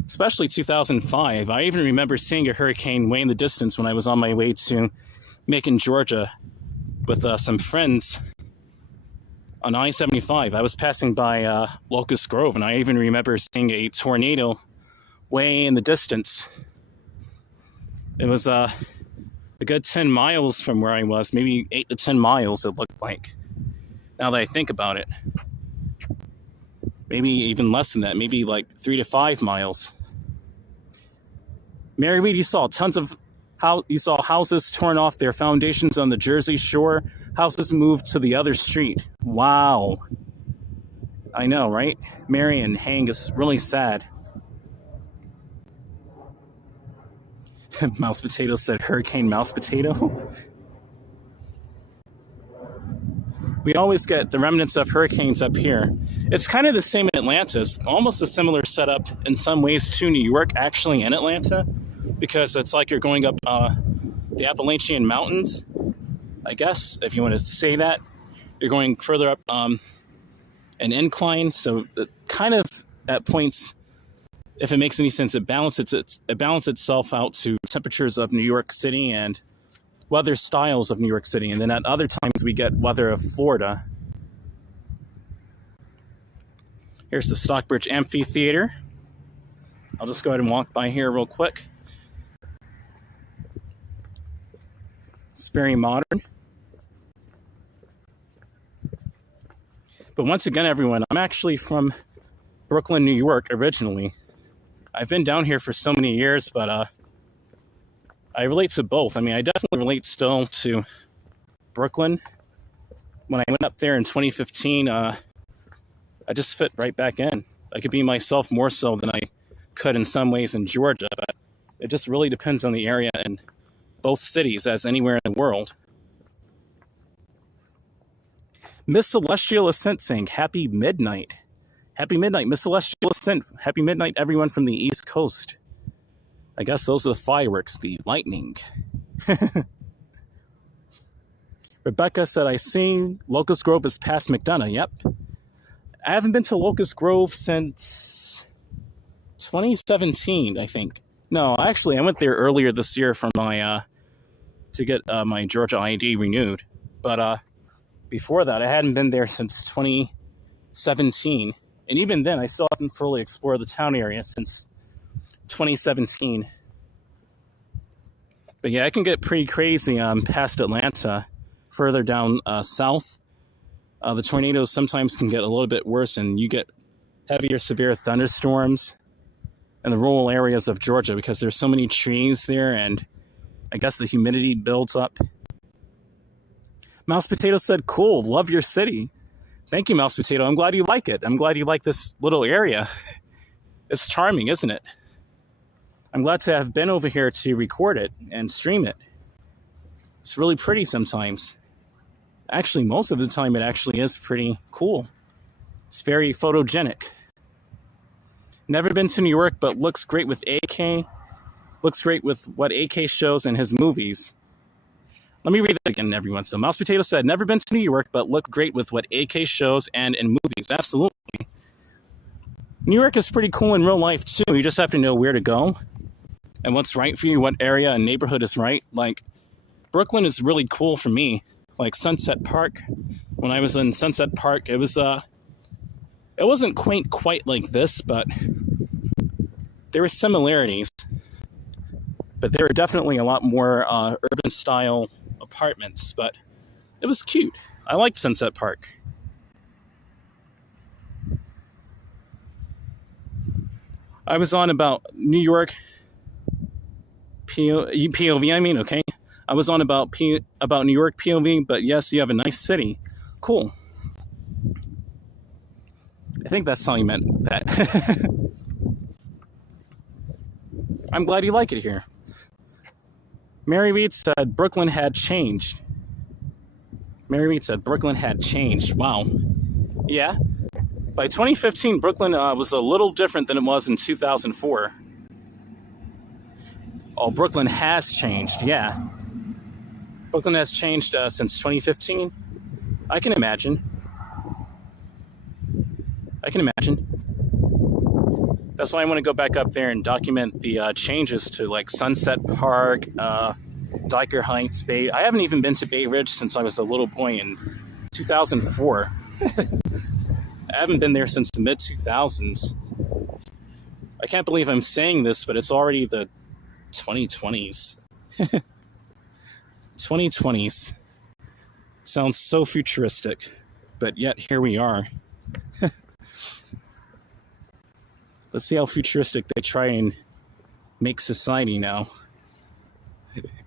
Especially 2005. I even remember seeing a hurricane way in the distance when I was on my way to Macon, Georgia with some friends on I-75. I was passing by Locust Grove, and I even remember seeing a tornado way in the distance. It was a good 10 miles from where I was, maybe 8 to 10 miles it looked like, now that I think about it. Maybe even less than that, maybe like 3 to 5 miles. Mary Reed, you saw tons of How you saw houses torn off their foundations on the Jersey Shore, houses moved to the other street. Wow. I know, right? Marion Hang is really sad. Mouse Potato said Hurricane Mouse Potato. We always get the remnants of hurricanes up here. It's kind of the same in Atlanta. It's almost a similar setup in some ways to New York, actually, in Atlanta, because it's like you're going up the Appalachian Mountains, I guess, if you want to say that. You're going further up an incline, so it kind of at points, if it makes any sense, it balances itself out to temperatures of New York City and weather styles of New York City, and then at other times we get weather of Florida. Here's the Stockbridge Amphitheater. I'll just go ahead and walk by here real quick. It's very modern. But once again, everyone, I'm actually from Brooklyn, New York, originally. I've been down here for so many years, but I relate to both. I mean, I definitely relate still to Brooklyn. When I went up there in 2015, I just fit right back in. I could be myself more so than I could in some ways in Georgia, but it just really depends on the area in both cities as anywhere in the world. Miss Celestial Ascent saying happy midnight. Happy midnight, Miss Celestial Ascent. Happy midnight, everyone from the East Coast. I guess those are the fireworks, the lightning. Rebecca said, I see Locust Grove is past McDonough. Yep. I haven't been to Locust Grove since 2017, I think. No, actually, I went there earlier this year for my to get my Georgia ID renewed. But before that, I hadn't been there since 2017. And even then, I still haven't fully explored the town area since 2017. But yeah, it can get pretty crazy past Atlanta, further down south. The tornadoes sometimes can get a little bit worse, and you get heavier, severe thunderstorms in the rural areas of Georgia because there's so many trees there, and I guess the humidity builds up. Mouse Potato said, cool, love your city. Thank you, Mouse Potato. I'm glad you like it. I'm glad you like this little area. It's charming, isn't it? I'm glad to have been over here to record it and stream it. It's really pretty sometimes. Actually, most of the time it actually is pretty cool. It's very photogenic. Never been to New York, but looks great with AK. Looks great with what AK shows in his movies. Let me read that again, everyone. So Mouse Potato said, never been to New York, but look great with what AK shows and in movies. Absolutely. New York is pretty cool in real life, too. You just have to know where to go and what's right for you, what area and neighborhood is right. Like, Brooklyn is really cool for me. Like Sunset Park. When I was in Sunset Park, it wasn't quaint quite like this, but there were similarities. But there were definitely a lot more urban-style apartments, but it was cute. I liked Sunset Park. I was on about New York POV, I mean, okay. I was on about New York POV, but yes, you have a nice city. Cool. I think that's how you meant that. I'm glad you like it here. Mary Reed said Brooklyn had changed. Mary Reed said Brooklyn had changed. Wow. Yeah. By 2015, Brooklyn was a little different than it was in 2004. Oh, Brooklyn has changed. Yeah. Brooklyn has changed since 2015. I can imagine. That's why I want to go back up there and document the changes to like Sunset Park, Diker Heights, Bay. I haven't even been to Bay Ridge since I was a little boy in 2004. I haven't been there since the mid-2000s. I can't believe I'm saying this, but it's already the 2020s. 2020s. Sounds so futuristic, but yet here we are. Let's see how futuristic they try and make society now.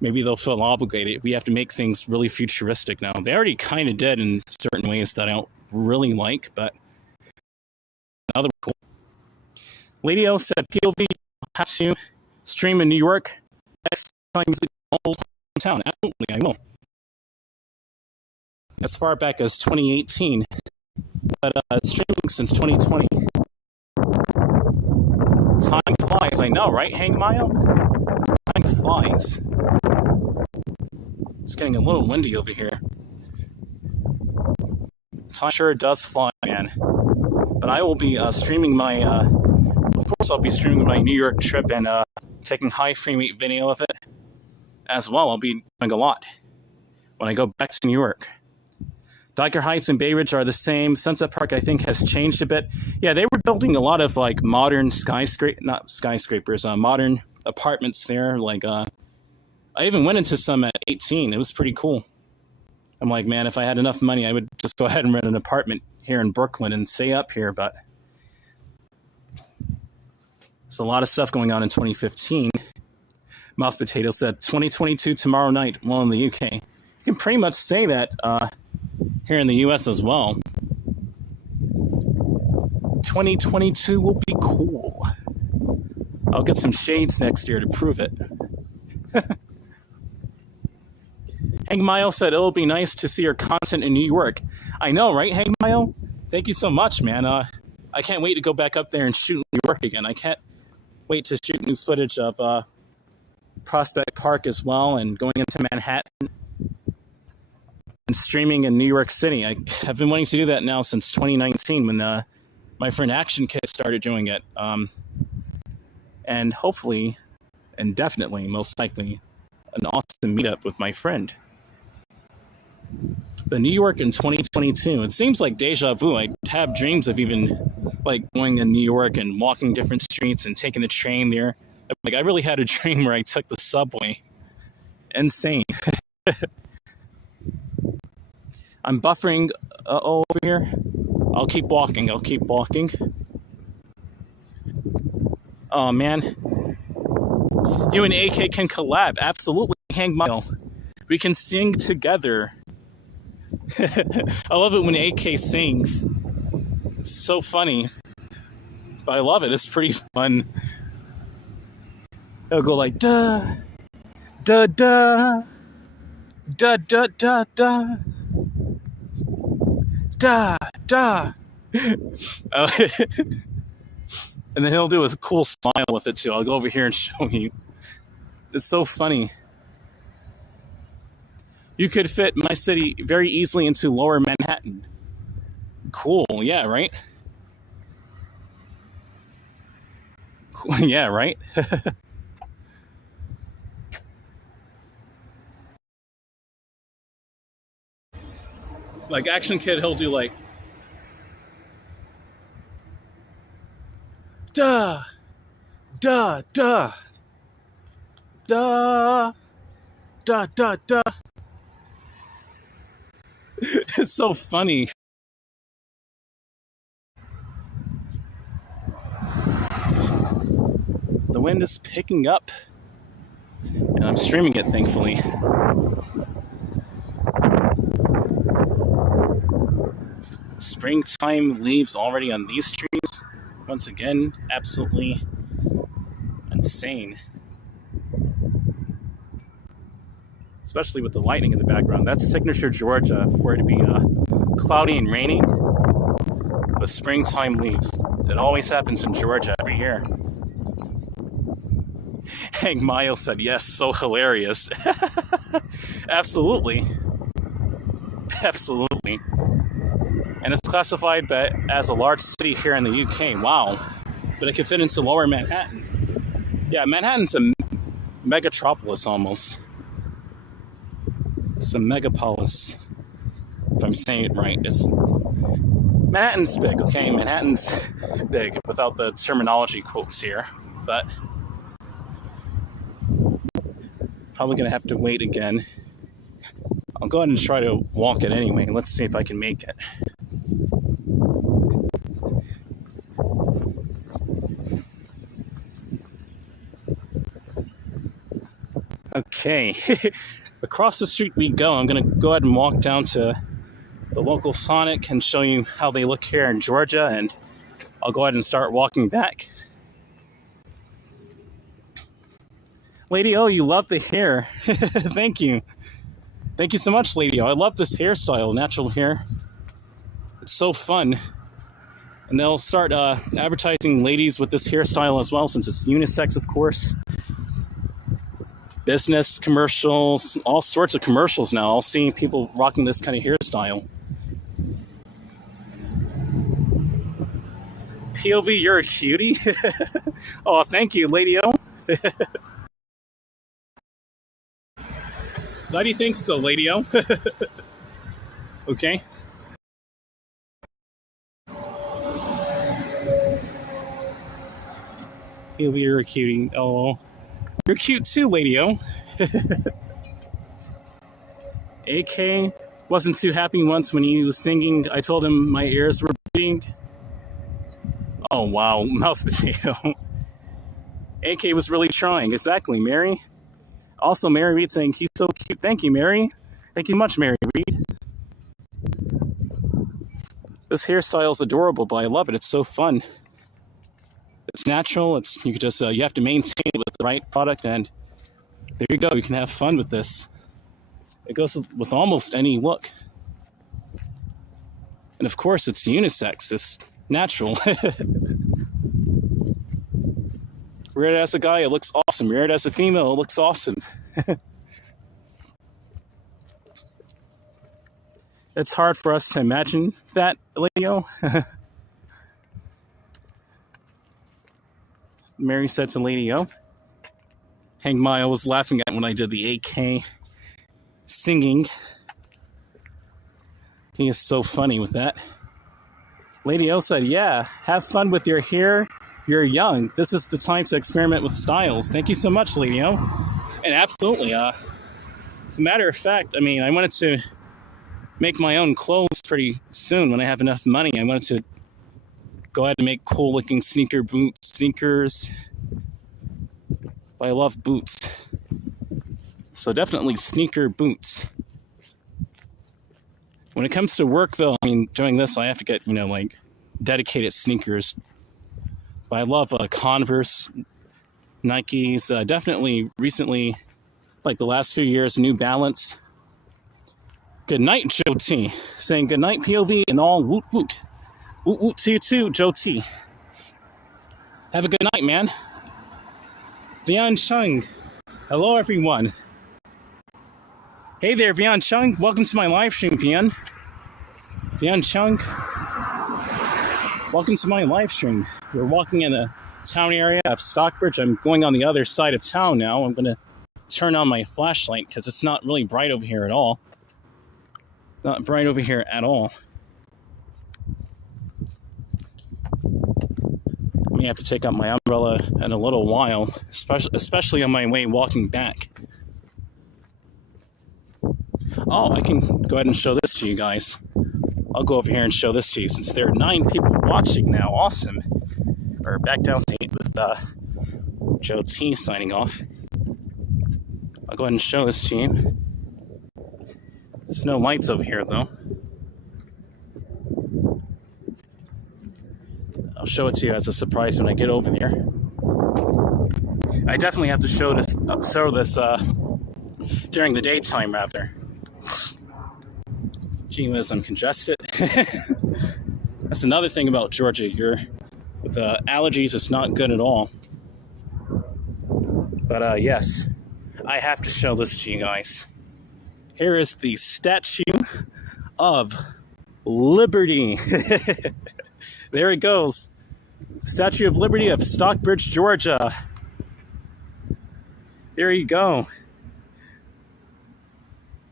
Maybe they'll feel obligated. We have to make things really futuristic now. They already kind of did in certain ways that I don't really like, but another cool. Lady O said, POV has to stream in New York next time music old hometown. Absolutely, I will. As far back as 2018, but streaming since 2020. Time flies, I know, right, Hang Mile? Time flies. It's getting a little windy over here. Time sure does fly, man. But I will be streaming my, of course I'll be streaming my New York trip and taking high frame rate video of it as well. I'll be doing a lot when I go back to New York. Dyer Heights and Bay Ridge are the same. Sunset Park, I think, has changed a bit. Yeah, they were building a lot of like modern modern apartments there. Like, I even went into some at 18. It was pretty cool. I'm like, man, if I had enough money, I would just go ahead and rent an apartment here in Brooklyn and stay up here. But there's a lot of stuff going on in 2015. Mouse Potato said 2022 tomorrow night. Well, in the UK, you can pretty much say that. Here in the US as well. 2022 will be cool. I'll get some shades next year to prove it. Hank Mile said it'll be nice to see your content in New York. I know, right, Hank Mile? Thank you so much, man. I can't wait to go back up there and shoot in New York again. I can't wait to shoot new footage of Prospect Park as well, and going into Manhattan and streaming in New York City. I have been wanting to do that now since 2019 when my friend Action Kid started doing it. And hopefully, and definitely, most likely, an awesome meetup with my friend. But New York in 2022, it seems like deja vu. I have dreams of even like going in New York and walking different streets and taking the train there. Like, I really had a dream where I took the subway. Insane. I'm buffering over here. I'll keep walking. Oh, man. You and AK can collab. Absolutely, Hang Mile. We can sing together. I love it when AK sings. It's so funny. But I love it. It's pretty fun. It'll go like, da, da, da, da, da, da, da. Da, da. And then he'll do a cool smile with it too. I'll go over here and show you. It's so funny. You could fit my city very easily into lower Manhattan. Cool, yeah, right? Cool, yeah, right? Like Action Kid, he'll do like, da, da, da, da, da, da, da. It's so funny. The wind is picking up, and I'm streaming it, thankfully. Springtime leaves already on these trees. Once again, absolutely insane. Especially with the lightning in the background. That's signature Georgia for it to be cloudy and raining with springtime leaves. It always happens in Georgia every year. Hank Miles said, yes, so hilarious. Absolutely. Absolutely. And it's classified as a large city here in the UK. Wow. But it could fit into lower Manhattan. Yeah, Manhattan's a megatropolis almost. It's a megapolis, if I'm saying it right. Manhattan's big, okay? Manhattan's big, without the terminology quotes here. But probably going to have to wait again. I'll go ahead and try to walk it anyway. Let's see if I can make it. Okay, across the street we go. I'm going to go ahead and walk down to the local Sonic and show you how they look here in Georgia, and I'll go ahead and start walking back. Lady O, you love the hair. Thank you. Thank you so much, Lady O. I love this hairstyle, natural hair. It's so fun. And they'll start advertising ladies with this hairstyle as well, since it's unisex, of course. Business commercials, all sorts of commercials now. I'll see people rocking this kind of hairstyle. POV, you're a cutie. Oh, thank you, Lady O. Why do you think so, Lady O? Okay. POV, you're a cutie. LOL. You're cute too, Lady O. AK wasn't too happy once when he was singing. I told him my ears were bleeding. Oh, wow. Mouse potato. AK was really trying. Exactly, Mary. Also, Mary Reed saying, he's so cute. Thank you, Mary. Thank you much, Mary Reed. This hairstyle is adorable, but I love it. It's so fun. It's natural. You could just, you have to maintain it with the right product, and there you go. You can have fun with this. It goes with almost any look. And of course, it's unisex. It's natural. Wear it as a guy, it looks awesome. Wear it as a female, it looks awesome. It's hard for us to imagine that, Leo. Mary said to Lady O. Hank Maya was laughing at when I did the AK singing. He is so funny with that. Lady O said, yeah, have fun with your hair. You're young. This is the time to experiment with styles. Thank you so much, Lady O. And absolutely, as a matter of fact, I mean, I wanted to make my own clothes pretty soon when I have enough money. I wanted to go ahead and make cool-looking sneakers. But I love boots. So definitely sneaker boots. When it comes to work, though, I mean, doing this, I have to get, like, dedicated sneakers. But I love Converse, Nikes, definitely recently, like the last few years, New Balance. Good night, Joe T. Saying good night, POV, and all woot woot. Woot woot to you too, Joe T. Have a good night, man. Vian Chung. Hello, everyone. Hey there, Vian Chung. Welcome to my live stream, Vian. Vian Chung. Welcome to my live stream. We're walking in the town area of Stockbridge. I'm going on the other side of town now. I'm going to turn on my flashlight because it's not really bright over here at all. Not bright over here at all. I may have to take out my umbrella in a little while, especially on my way walking back. Oh, I can go ahead and show this to you guys. I'll go over here and show this to you since there are 9 people watching now. Awesome. Or back down to 8 with Joe T signing off. I'll go ahead and show this to you. There's no lights over here, though. I'll show it to you as a surprise when I get over there. I definitely have to show this during the daytime, rather. Gee whiz, I'm congested. That's another thing about Georgia. With allergies, it's not good at all. But yes, I have to show this to you guys. Here is the Statue of Liberty. There it goes. Statue of Liberty of Stockbridge, Georgia. There you go.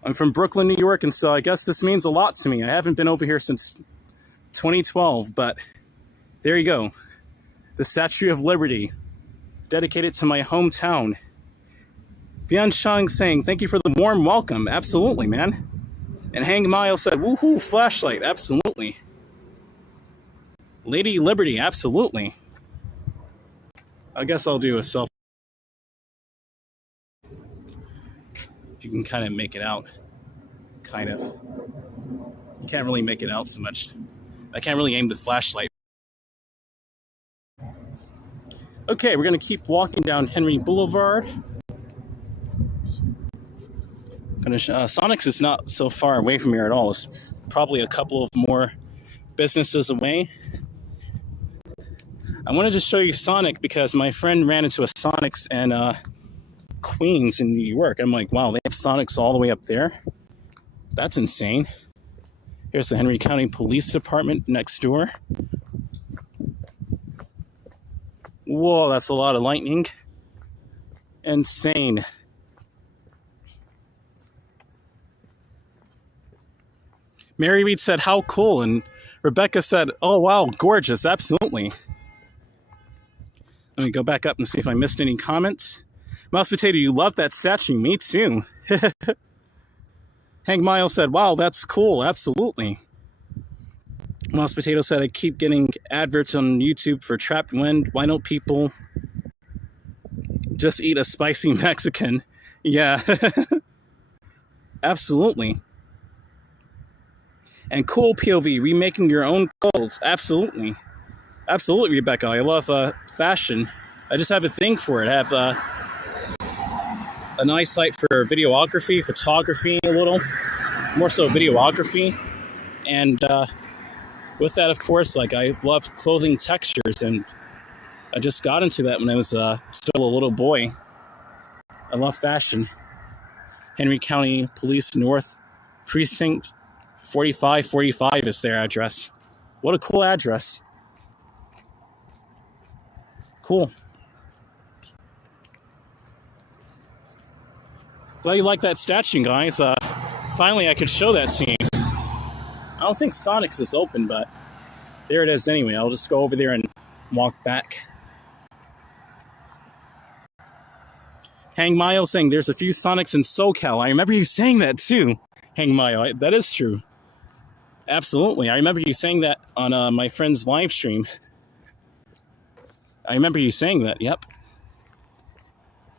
I'm from Brooklyn, New York, and so I guess this means a lot to me. I haven't been over here since 2012, but there you go. The Statue of Liberty, dedicated to my hometown. Vian Shang saying, thank you for the warm welcome. Absolutely, man. And Hang Mile said, woohoo, flashlight. Absolutely. Lady Liberty, absolutely. I guess I'll do a self. If you can kind of make it out, kind of. You can't really make it out so much. I can't really aim the flashlight. Okay, we're gonna keep walking down Henry Boulevard. Sonic's is not so far away from here at all. It's probably a couple of more businesses away. I wanted to show you Sonic because my friend ran into a Sonic's in Queens in New York. I'm like, wow, they have Sonics all the way up there? That's insane. Here's the Henry County Police Department next door. Whoa, that's a lot of lightning. Insane. Mary Reed said, how cool. And Rebecca said, oh, wow, gorgeous. Absolutely. Let me go back up and see if I missed any comments. Mouse Potato, you love that statue. Me too. Hank Miles said, wow, that's cool. Absolutely. Mouse Potato said, I keep getting adverts on YouTube for trapped wind. Why don't people just eat a spicy Mexican? Yeah. Absolutely. And cool POV, remaking your own clothes. Absolutely. Absolutely, Rebecca. I love fashion. I just have a thing for it. I have an eyesight for videography, photography a little. More so videography. And with that, of course, like I love clothing textures. And I just got into that when I was still a little boy. I love fashion. Henry County Police North Precinct 4545 is their address. What a cool address. Cool. Glad you like that statue, guys. Finally, I could show that to you. I don't think Sonic's is open, but there it is anyway. I'll just go over there and walk back. Hang Mile saying there's a few Sonics in SoCal. I remember you saying that too, Hang Mile. That is true. Absolutely. I remember you saying that on my friend's live stream. I remember you saying that, yep.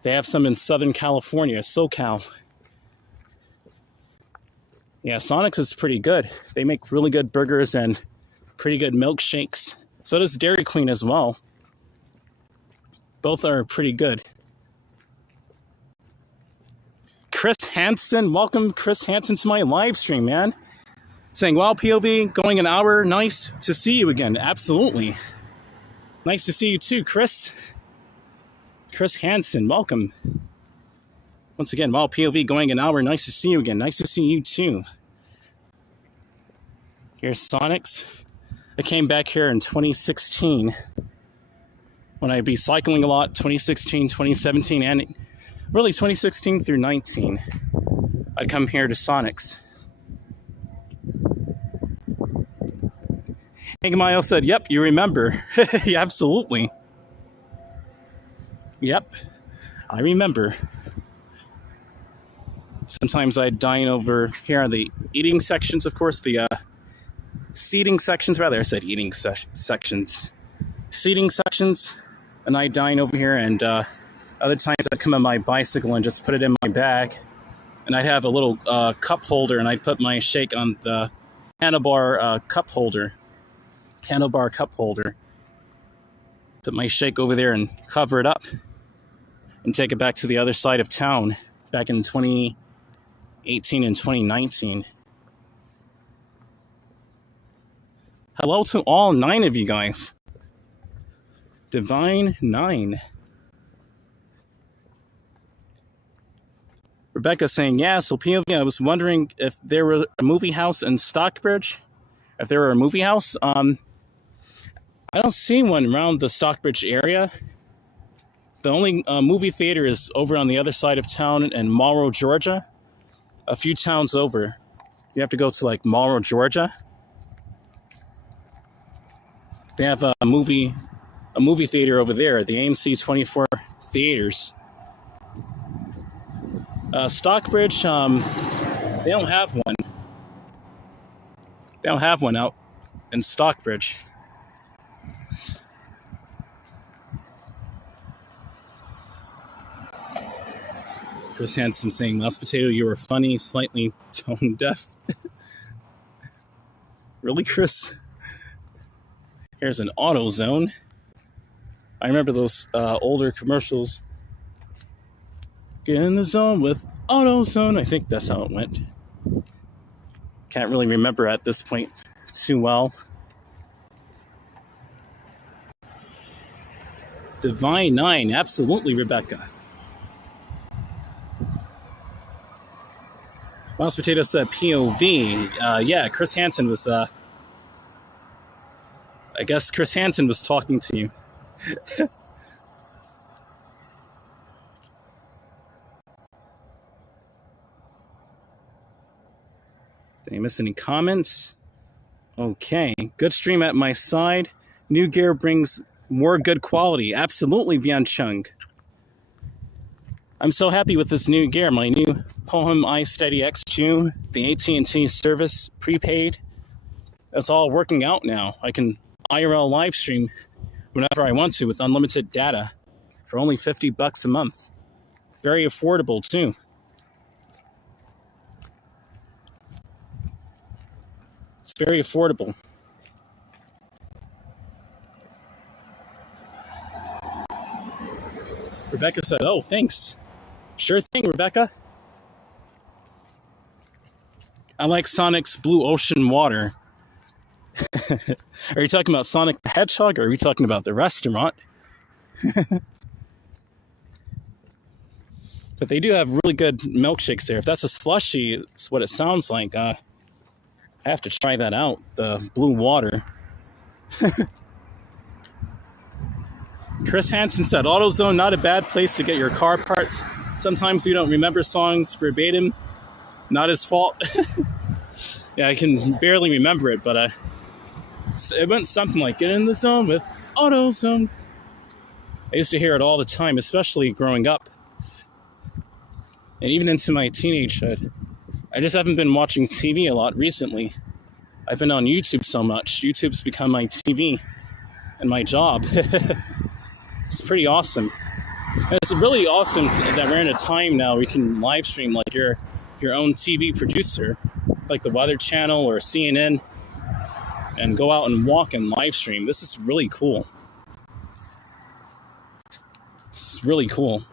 They have some in Southern California, SoCal. Yeah, Sonic's is pretty good. They make really good burgers and pretty good milkshakes. So does Dairy Queen as well. Both are pretty good. Chris Hansen, welcome Chris Hansen to my live stream, man. Saying, wow, POV, going an hour, nice to see you again. Absolutely. Nice to see you too, Chris. Chris Hansen, welcome. Once again, wow, POV, going an hour, nice to see you again. Nice to see you too. Here's Sonic's. I came back here in 2016 when I'd be cycling a lot, 2016, 2017, and really 2016 through 19. I'd come here to Sonic's. Hank Miles said, yep, you remember. Yeah, absolutely. Yep, I remember. Sometimes I'd dine over here on the eating sections, of course, the seating sections, rather. I said eating sections. Seating sections, and I'd dine over here, and other times I'd come on my bicycle and just put it in my bag, and I'd have a little cup holder, and I'd put my shake on the handlebar cup holder. Handlebar cup holder. Put my shake over there and cover it up and take it back to the other side of town back in 2018 and 2019. Hello to all 9 of you guys. Divine 9. Rebecca saying, yeah, so POV, I was wondering if there were a movie house in Stockbridge. If there were a movie house, I don't see one around the Stockbridge area. The only movie theater is over on the other side of town in Mural, Georgia. A few towns over. You have to go to like Mural, Georgia. They have a movie theater over there, the AMC 24 theaters. Stockbridge, they don't have one. They don't have one out in Stockbridge. Chris Hansen saying, Mouse Potato, you were funny, slightly tone deaf. Really, Chris? Here's an AutoZone. I remember those older commercials. Get in the zone with AutoZone. I think that's how it went. Can't really remember at this point too well. Divine 9, absolutely, Rebecca. Mouse Potato said POV. Yeah, Chris Hansen was, I guess Chris Hansen was talking to you. Did I miss any comments? Okay, good stream at my side. New gear brings more good quality. Absolutely, Vian Chung. I'm so happy with this new gear. My new Pohem iSteady X2, the AT&T service, prepaid. It's all working out now. I can IRL live stream whenever I want to with unlimited data for only $50 a month. Very affordable too. It's very affordable. Rebecca said, oh, thanks. Sure thing, Rebecca. I like Sonic's Blue Ocean Water. Are you talking about Sonic the Hedgehog, or are we talking about the restaurant? But they do have really good milkshakes there. If that's a slushie, it's what it sounds like. I have to try that out, the blue water. Chris Hansen said, AutoZone, not a bad place to get your car parts. Sometimes we don't remember songs verbatim. Not his fault. Yeah, I can barely remember it, but it went something like, get in the zone with AutoZone. I used to hear it all the time, especially growing up. And even into my teenagehood. I just haven't been watching TV a lot recently. I've been on YouTube so much. YouTube's become my TV and my job. It's pretty awesome. And it's really awesome that we're in a time now where you can live stream like your own TV producer, like the Weather Channel or CNN, and go out and walk and live stream. This is really cool. It's really cool.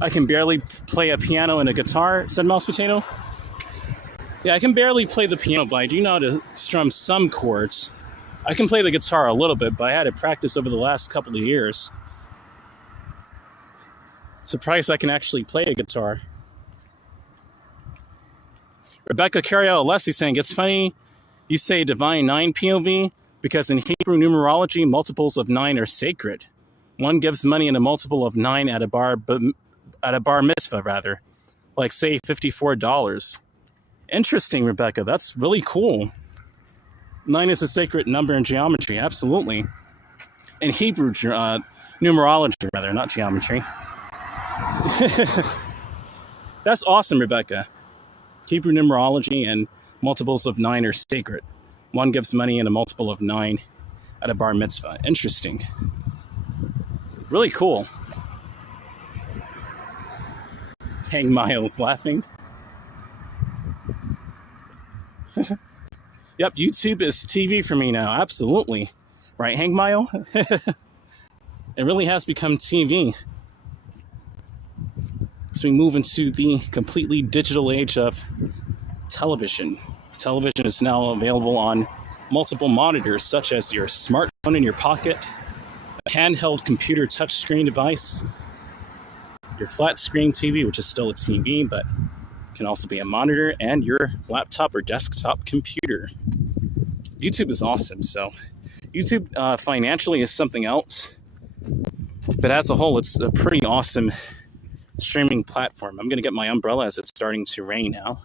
I can barely play a piano and a guitar, said Mouse Potato. Yeah, I can barely play the piano, but I do know how to strum some chords. I can play the guitar a little bit, but I had to practice over the last couple of years. Surprised I can actually play a guitar. Rebecca Carriel Alessi saying, it's funny you say Divine 9 POV, because in Hebrew numerology, multiples of 9 are sacred. One gives money in a multiple of 9 at a bar mitzvah, rather. Like, say, $54. Interesting, Rebecca. That's really cool. 9 is a sacred number in geometry, absolutely. In Hebrew numerology, rather, not geometry. That's awesome, Rebecca. Hebrew numerology and multiples of 9 are sacred. One gives money in a multiple of 9 at a bar mitzvah. Interesting. Really cool. Hang Miles laughing. Yep, YouTube is TV for me now. Absolutely. Right, Hang Mile? It really has become TV. As we move into the completely digital age of television. Television is now available on multiple monitors, such as your smartphone in your pocket, a handheld computer touchscreen device, your flat screen TV, which is still a TV, but can also be a monitor, and your laptop or desktop computer. YouTube is awesome. So YouTube financially is something else, but as a whole, it's a pretty awesome streaming platform. I'm going to get my umbrella as it's starting to rain now.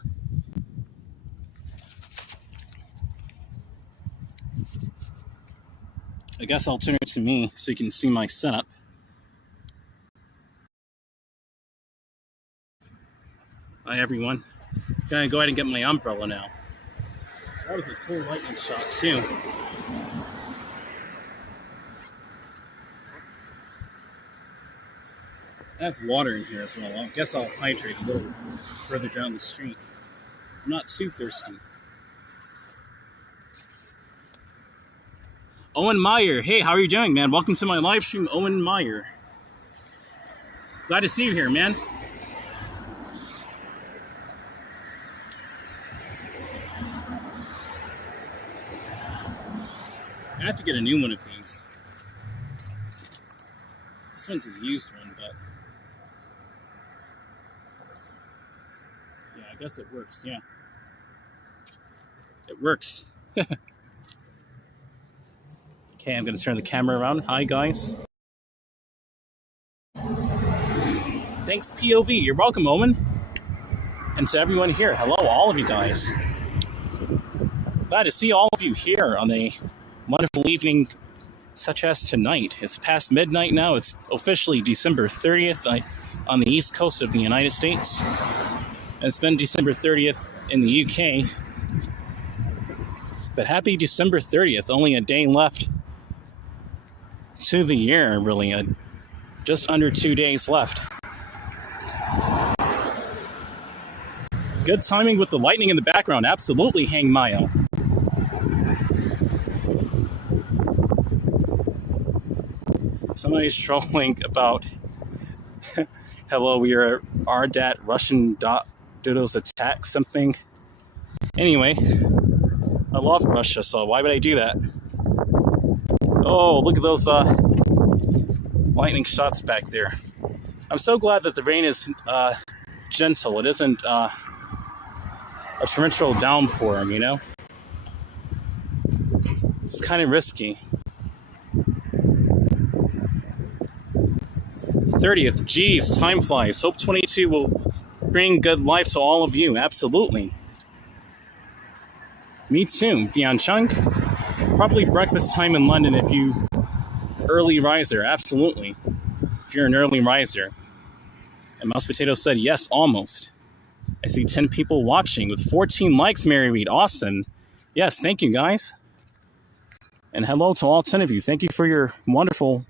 I guess I'll turn it to me so you can see my setup. Hi, everyone. Gonna go ahead and get my umbrella now. That was a cool lightning shot, too. I have water in here as well. I guess I'll hydrate a little further down the street. I'm not too thirsty. Owen Meyer, hey, how are you doing, man? Welcome to my live stream, Owen Meyer. Glad to see you here, man. I have to get a new one of these. This one's a used one, but yeah, I guess it works, yeah. It works. Okay, I'm going to turn the camera around. Hi, guys. Thanks, POV. You're welcome, Owen. And to everyone here, hello, all of you guys. Glad to see all of you here on a wonderful evening such as tonight. It's past midnight now. It's officially December 30th on the east coast of the United States. It's been December 30th in the UK. But happy December 30th. Only a day left to the year, really. Just under 2 days left. Good timing with the lightning in the background. Absolutely, Hang Mayo. Somebody's trolling about, hello, we are that Russian doodles attack something. Anyway, I love Russia, so why would I do that? Oh, look at those lightning shots back there. I'm so glad that the rain is gentle. It isn't a torrential downpour, you know? It's kind of risky. 30th, geez, time flies. Hope 22 will bring good life to all of you. Absolutely. Me too, Vian Chung. Probably breakfast time in London if you early riser. Absolutely. If you're an early riser. And Mouse Potato said, yes, almost. I see 10 people watching with 14 likes, Mary Reed. Awesome. Yes, thank you, guys. And hello to all 10 of you. Thank you for your wonderful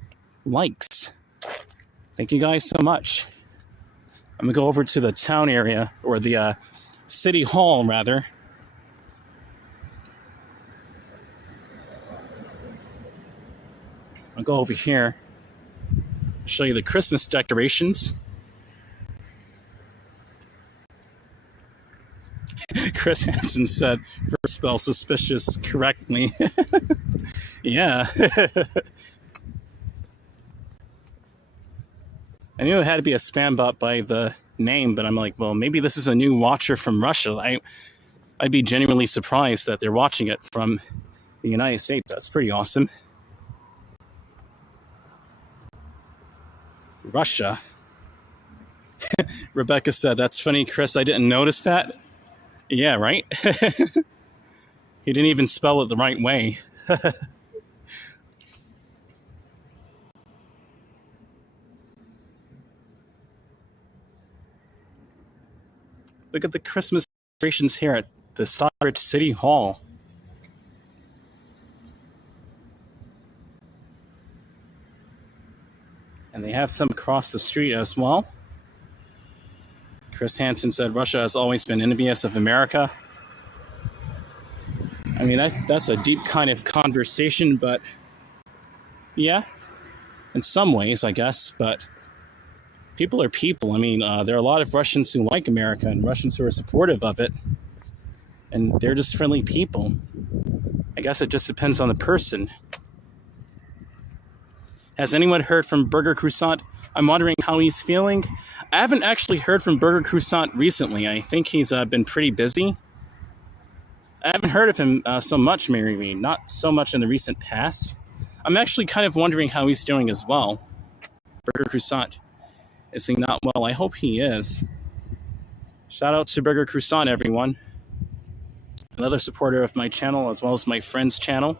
likes. Thank you guys so much. I'm going to go over to the town area, or the city hall, rather. I'll go over here, show you the Christmas decorations. Chris Hansen said, first spell suspicious correctly. Yeah. I knew it had to be a spam bot by the name, but I'm like, well, maybe this is a new watcher from Russia. I'd be genuinely surprised that they're watching it from the United States. That's pretty awesome. Russia. Rebecca said, that's funny, Chris. I didn't notice that. Yeah, right? He didn't even spell it the right way. Look at the Christmas decorations here at the Stockbridge City Hall. And they have some across the street as well. Chris Hansen said, Russia has always been envious of America. I mean, that's a deep kind of conversation, but yeah, in some ways, I guess, but people are people. I mean, there are a lot of Russians who like America and Russians who are supportive of it, and they're just friendly people. I guess it just depends on the person. Has anyone heard from Burger Croissant? I'm wondering how he's feeling. I haven't actually heard from Burger Croissant recently. I think he's been pretty busy. I haven't heard of him so much, Mary Reed. Not so much in the recent past. I'm actually kind of wondering how he's doing as well. Burger Croissant. Is he not well? I hope he is. Shout out to Burger Croissant, everyone. Another supporter of my channel as well as my friend's channel.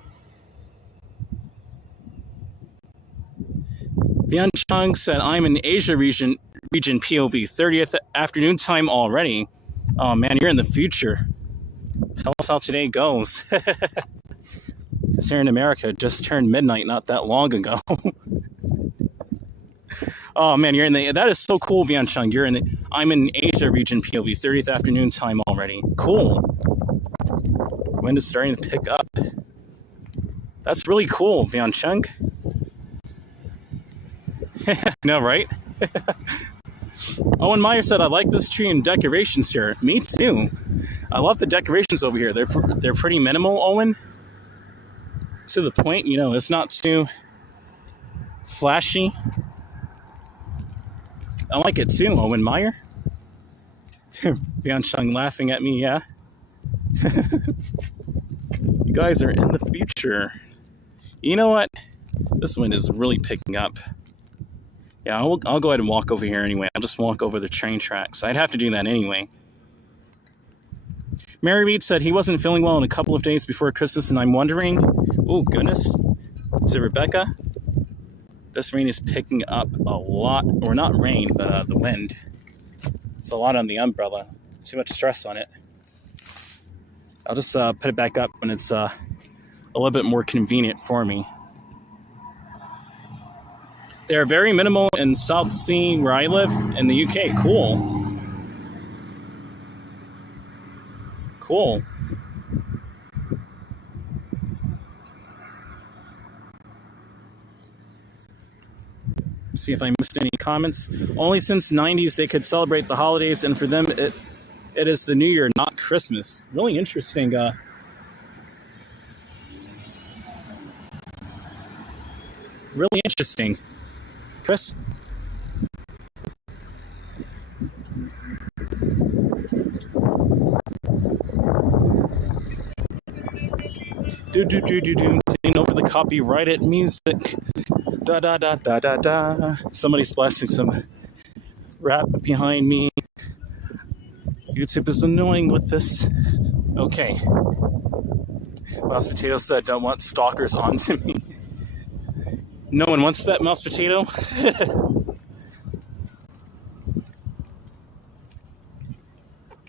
Vian Chung said, I'm in Asia region POV, 30th afternoon time already. Oh man, you're in the future. Tell us how today goes. Because here in America, it just turned midnight not that long ago. Oh man, you're in the. That is so cool, Viancheng. You're in the. I'm in Asia region POV, 30th afternoon time already. Cool. Wind is starting to pick up. That's really cool, Viancheng. No, right? Owen Meyer said, "I like this tree and decorations here." Me too. I love the decorations over here. They're pretty minimal, Owen. To the point, you know. It's not too flashy. I like it too, Owen Meyer. Biancheng laughing at me, yeah. You guys are in the future. You know what? This wind is really picking up. Yeah, I'll go ahead and walk over here anyway. I'll just walk over the train tracks. I'd have to do that anyway. Mary Reed said he wasn't feeling well in a couple of days before Christmas, and I'm wondering, oh goodness, to Rebecca, this rain is picking up a lot, or not rain, but the wind. It's a lot on the umbrella. Too much stress on it. I'll just put it back up when it's a little bit more convenient for me. They're very minimal in South Sea, where I live, in the UK. Cool. Cool. See if I missed any comments. Only since 90s they could celebrate the holidays, and for them it is the New Year, not Christmas. Really interesting. Really interesting. Chris? Taking over the copyrighted music. Da da da da da da. Somebody's blasting some rap behind me. YouTube is annoying with this. Okay. Mouse Potato said, "Don't want stalkers onto me." No one wants that, Mouse Potato.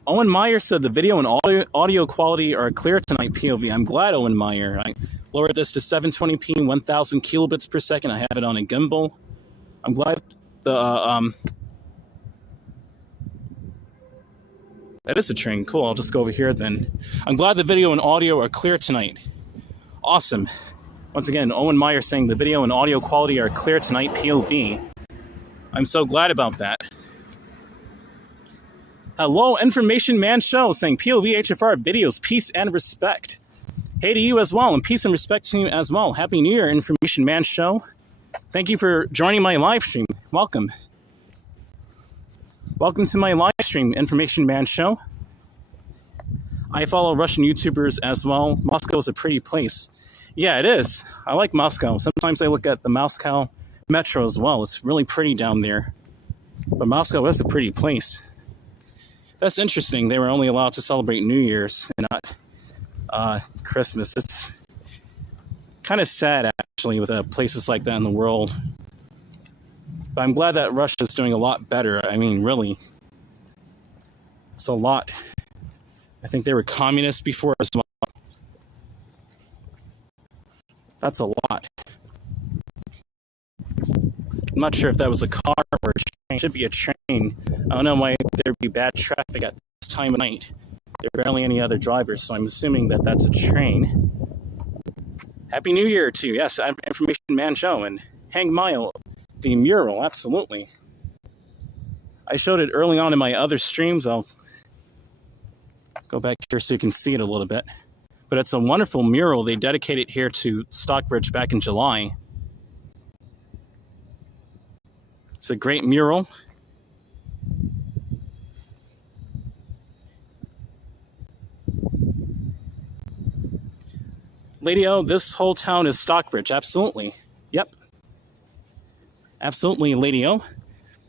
Owen Meyer said the video and audio quality are clear tonight, POV. I'm glad, Owen Meyer. I lowered this to 720p, 1000 kilobits per second. I have it on a gimbal. I'm glad the that is a train. Cool. I'll just go over here then. I'm glad the video and audio are clear tonight. Awesome. Once again, Owen Meyer saying the video and audio quality are clear tonight, POV. I'm so glad about that. Hello, Information Man Show, saying POV HFR videos, peace and respect. Hey to you as well, and peace and respect to you as well. Happy New Year, Information Man Show. Thank you for joining my live stream. Welcome. Welcome to my live stream, Information Man Show. I follow Russian YouTubers as well. Moscow is a pretty place. Yeah, it is. I like Moscow. Sometimes I look at the Moscow metro as well. It's really pretty down there. But Moscow is a pretty place. That's interesting. They were only allowed to celebrate New Year's and not Christmas. It's kind of sad, actually, with places like that in the world. But I'm glad that Russia's doing a lot better. I mean, really. It's a lot. I think they were communist before as well. That's a lot. I'm not sure if that was a car or a train. It should be a train. I don't know why there'd be bad traffic at this time of night. There are barely any other drivers, so I'm assuming that that's a train. Happy New Year to you. Yes, Information Man Show and Hang Mile, the mural, absolutely. I showed it early on in my other streams. I'll go back here so you can see it a little bit. But it's a wonderful mural. They dedicated here to Stockbridge back in July. It's a great mural. Lady O, this whole town is Stockbridge. Absolutely. Yep. Absolutely, Lady O.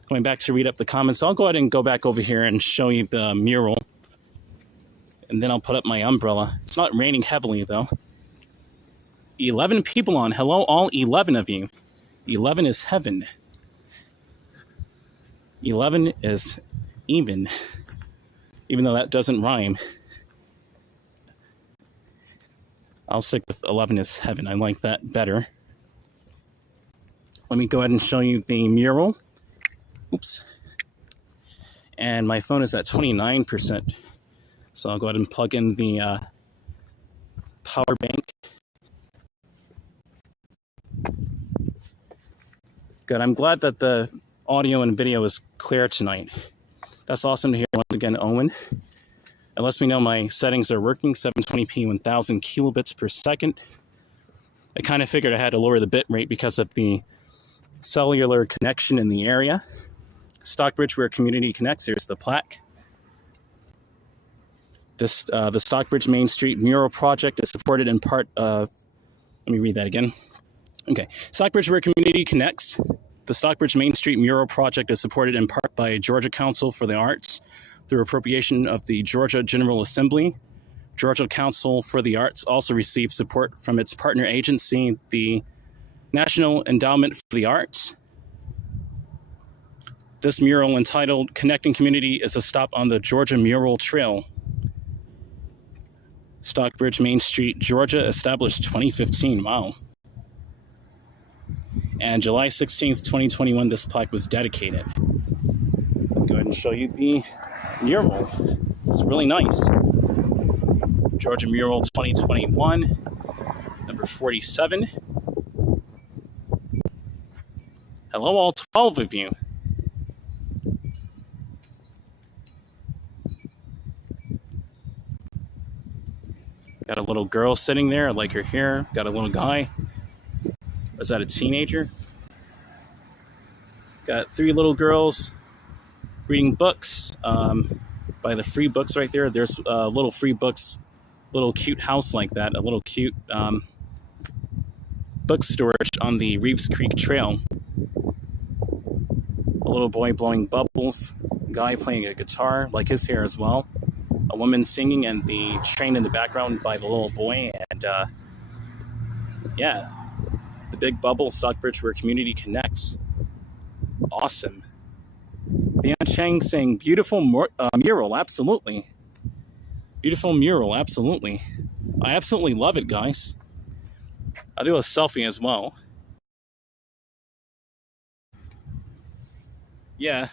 Going back to read up the comments. I'll go ahead and go back over here and show you the mural. And then I'll put up my umbrella. It's not raining heavily, though. 11 people on. Hello, all 11 of you. 11 is heaven. 11 is even. Even though that doesn't rhyme. I'll stick with 11 is heaven. I like that better. Let me go ahead and show you the mural. Oops. And my phone is at 29%. So I'll go ahead and plug in the power bank. Good. I'm glad that the audio and video is clear tonight. That's awesome to hear once again, Owen. It lets me know my settings are working, 720p, 1000 kilobits per second. I kind of figured I had to lower the bit rate because of the cellular connection in the area. Stockbridge, where community connects. Here's the plaque. This the Stockbridge Main Street Mural project is supported in part. Let me read that again. Okay, Stockbridge, where community connects. The Stockbridge Main Street Mural project is supported in part by Georgia Council for the Arts through appropriation of the Georgia General Assembly. Georgia Council for the Arts also received support from its partner agency, the National Endowment for the Arts. This mural, entitled Connecting Community, is a stop on the Georgia Mural Trail. Stockbridge, Main Street, Georgia, established 2015. Wow. And July 16th, 2021, this plaque was dedicated. I'll go ahead and show you the mural. It's really nice. Georgia Mural 2021, number 47. Hello, all 12 of you. Got a little girl sitting there. I like her hair. Got a little guy. Was that a teenager? Got 3 little girls reading books by the free books right there. There's little free books, little cute house like that, a little cute book storage on the Reeves Creek Trail. A little boy blowing bubbles, a guy playing a guitar, like his hair as well. A woman singing, and the train in the background by the little boy. And yeah, the big bubble, Stockbridge, where community connects. Awesome. Vian Chang saying, beautiful mural, absolutely. Beautiful mural, absolutely. I absolutely love it, guys. I'll do a selfie as well. Yeah,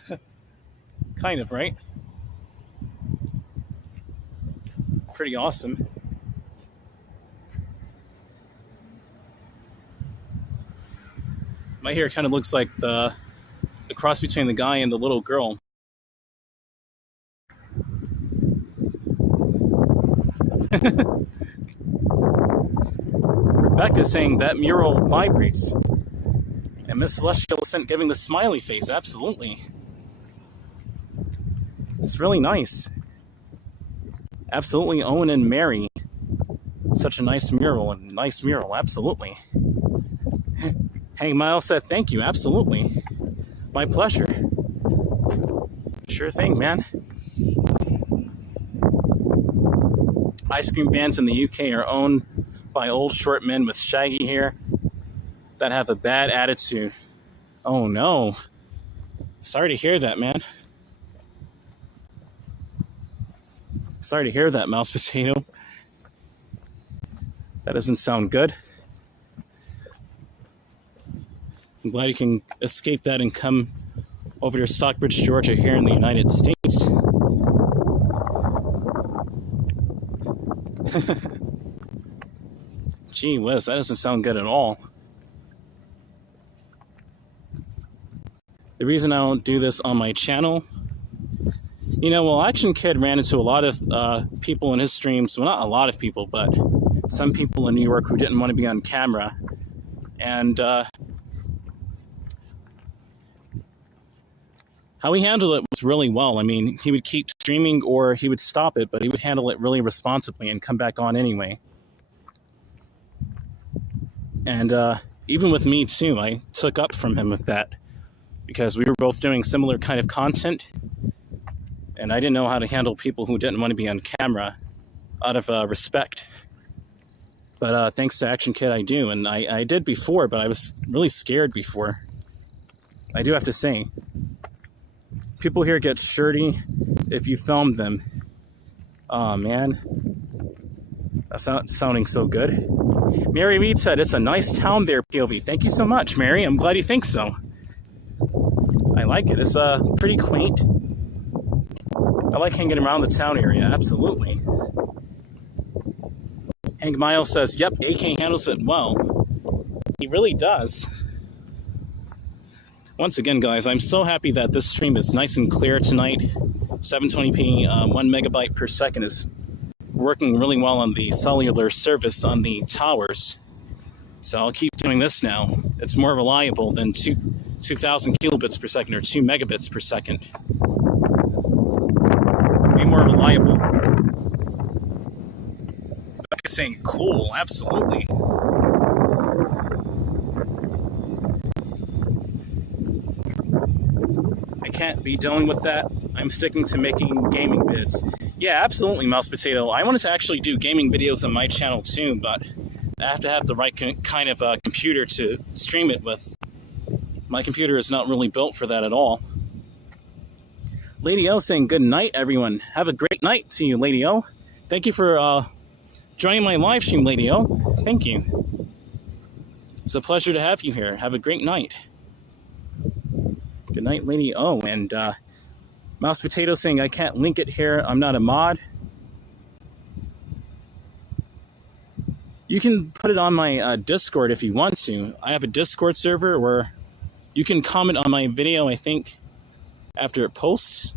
kind of, right? Pretty awesome. My hair kind of looks like the cross between the guy and the little girl. Rebecca saying that mural vibrates. And Miss Celestial sent giving the smiley face. Absolutely. It's really nice. Absolutely, Owen and Mary. Such a nice mural, absolutely. Hank Miles said thank you, absolutely. My pleasure. Sure thing, man. Ice cream vans in the UK are owned by old short men with shaggy hair that have a bad attitude. Oh no. Sorry to hear that, man. Sorry to hear that, Mouse Potato. That doesn't sound good. I'm glad you can escape that and come over to Stockbridge, Georgia, here in the United States. Gee whiz, that doesn't sound good at all. The reason I don't do this on my channel, you know, well, Action Kid ran into a lot of people in his streams. Well, not a lot of people, but some people in New York who didn't want to be on camera. And how he handled it was really well. I mean, he would keep streaming or he would stop it, but he would handle it really responsibly and come back on anyway. And even with me, too, I took up from him with that because we were both doing similar kind of content. And I didn't know how to handle people who didn't want to be on camera out of respect. But thanks to Action Kid, I do. And I did before, but I was really scared before. I do have to say. People here get shirty if you film them. Oh, man. That's not sounding so good. Mary Reed said, it's a nice town there, POV. Thank you so much, Mary. I'm glad you think so. I like it. It's pretty quaint. I like hanging around the town area, absolutely. Hank Miles says, yep, AK handles it well. He really does. Once again, guys, I'm so happy that this stream is nice and clear tonight. 720p, 1 megabyte per second is working really well on the cellular service on the towers. So I'll keep doing this now. It's more reliable than 2,000 kilobits per second or 2 megabits per second. Way more reliable. Becca's saying cool, absolutely. I can't be dealing with that. I'm sticking to making gaming vids. Yeah, absolutely, Mouse Potato. I wanted to actually do gaming videos on my channel too, but I have to have the right kind of computer to stream it with. My computer is not really built for that at all. Lady O saying good night, everyone. Have a great night to you, Lady O. Thank you for joining my live stream, Lady O. Thank you. It's a pleasure to have you here. Have a great night. Good night, Lady O. And Mouse Potato saying I can't link it here. I'm not a mod. You can put it on my Discord if you want to. I have a Discord server where you can comment on my video, I think, after it posts.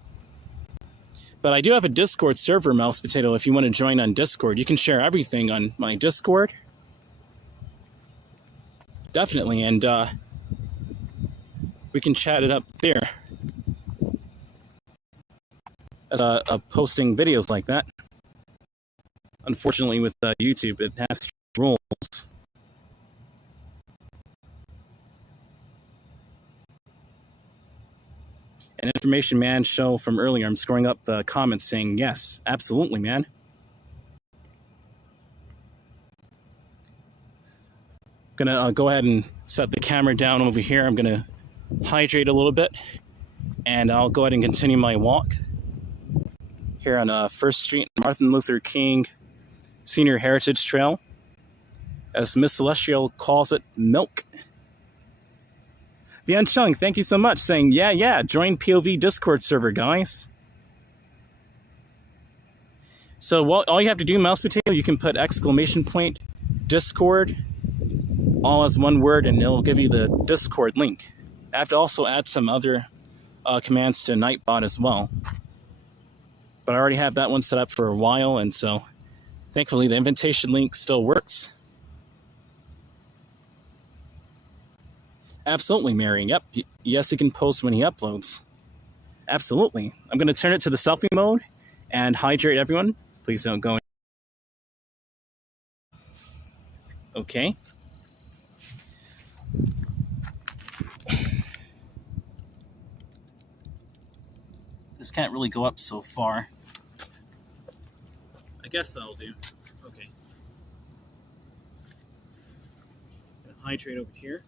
But I do have a Discord server, Mouse Potato, if you want to join on Discord. You can share everything on my Discord. Definitely, and we can chat it up there. As posting videos like that. Unfortunately, with YouTube, it has rules. An Information Man show from earlier. I'm scoring up the comments saying yes, absolutely, man. Gonna go ahead and set the camera down over here. I'm gonna hydrate a little bit, and I'll go ahead and continue my walk here on 1st Street, Martin Luther King Senior Heritage Trail. As Miss Celestial calls it, milk. The Unchung, thank you so much, saying, yeah, join POV Discord server, guys. So all you have to do, Mouse Potato, you can put !, Discord, all as one word, and it'll give you the Discord link. I have to also add some other commands to Nightbot as well. But I already have that one set up for a while, and so thankfully the invitation link still works. Absolutely, Mary. Yep. Yes, he can post when he uploads. Absolutely. I'm going to turn it to the selfie mode and hydrate everyone. Please don't go in. Okay. This can't really go up so far. I guess that'll do. Okay. Gonna hydrate over here.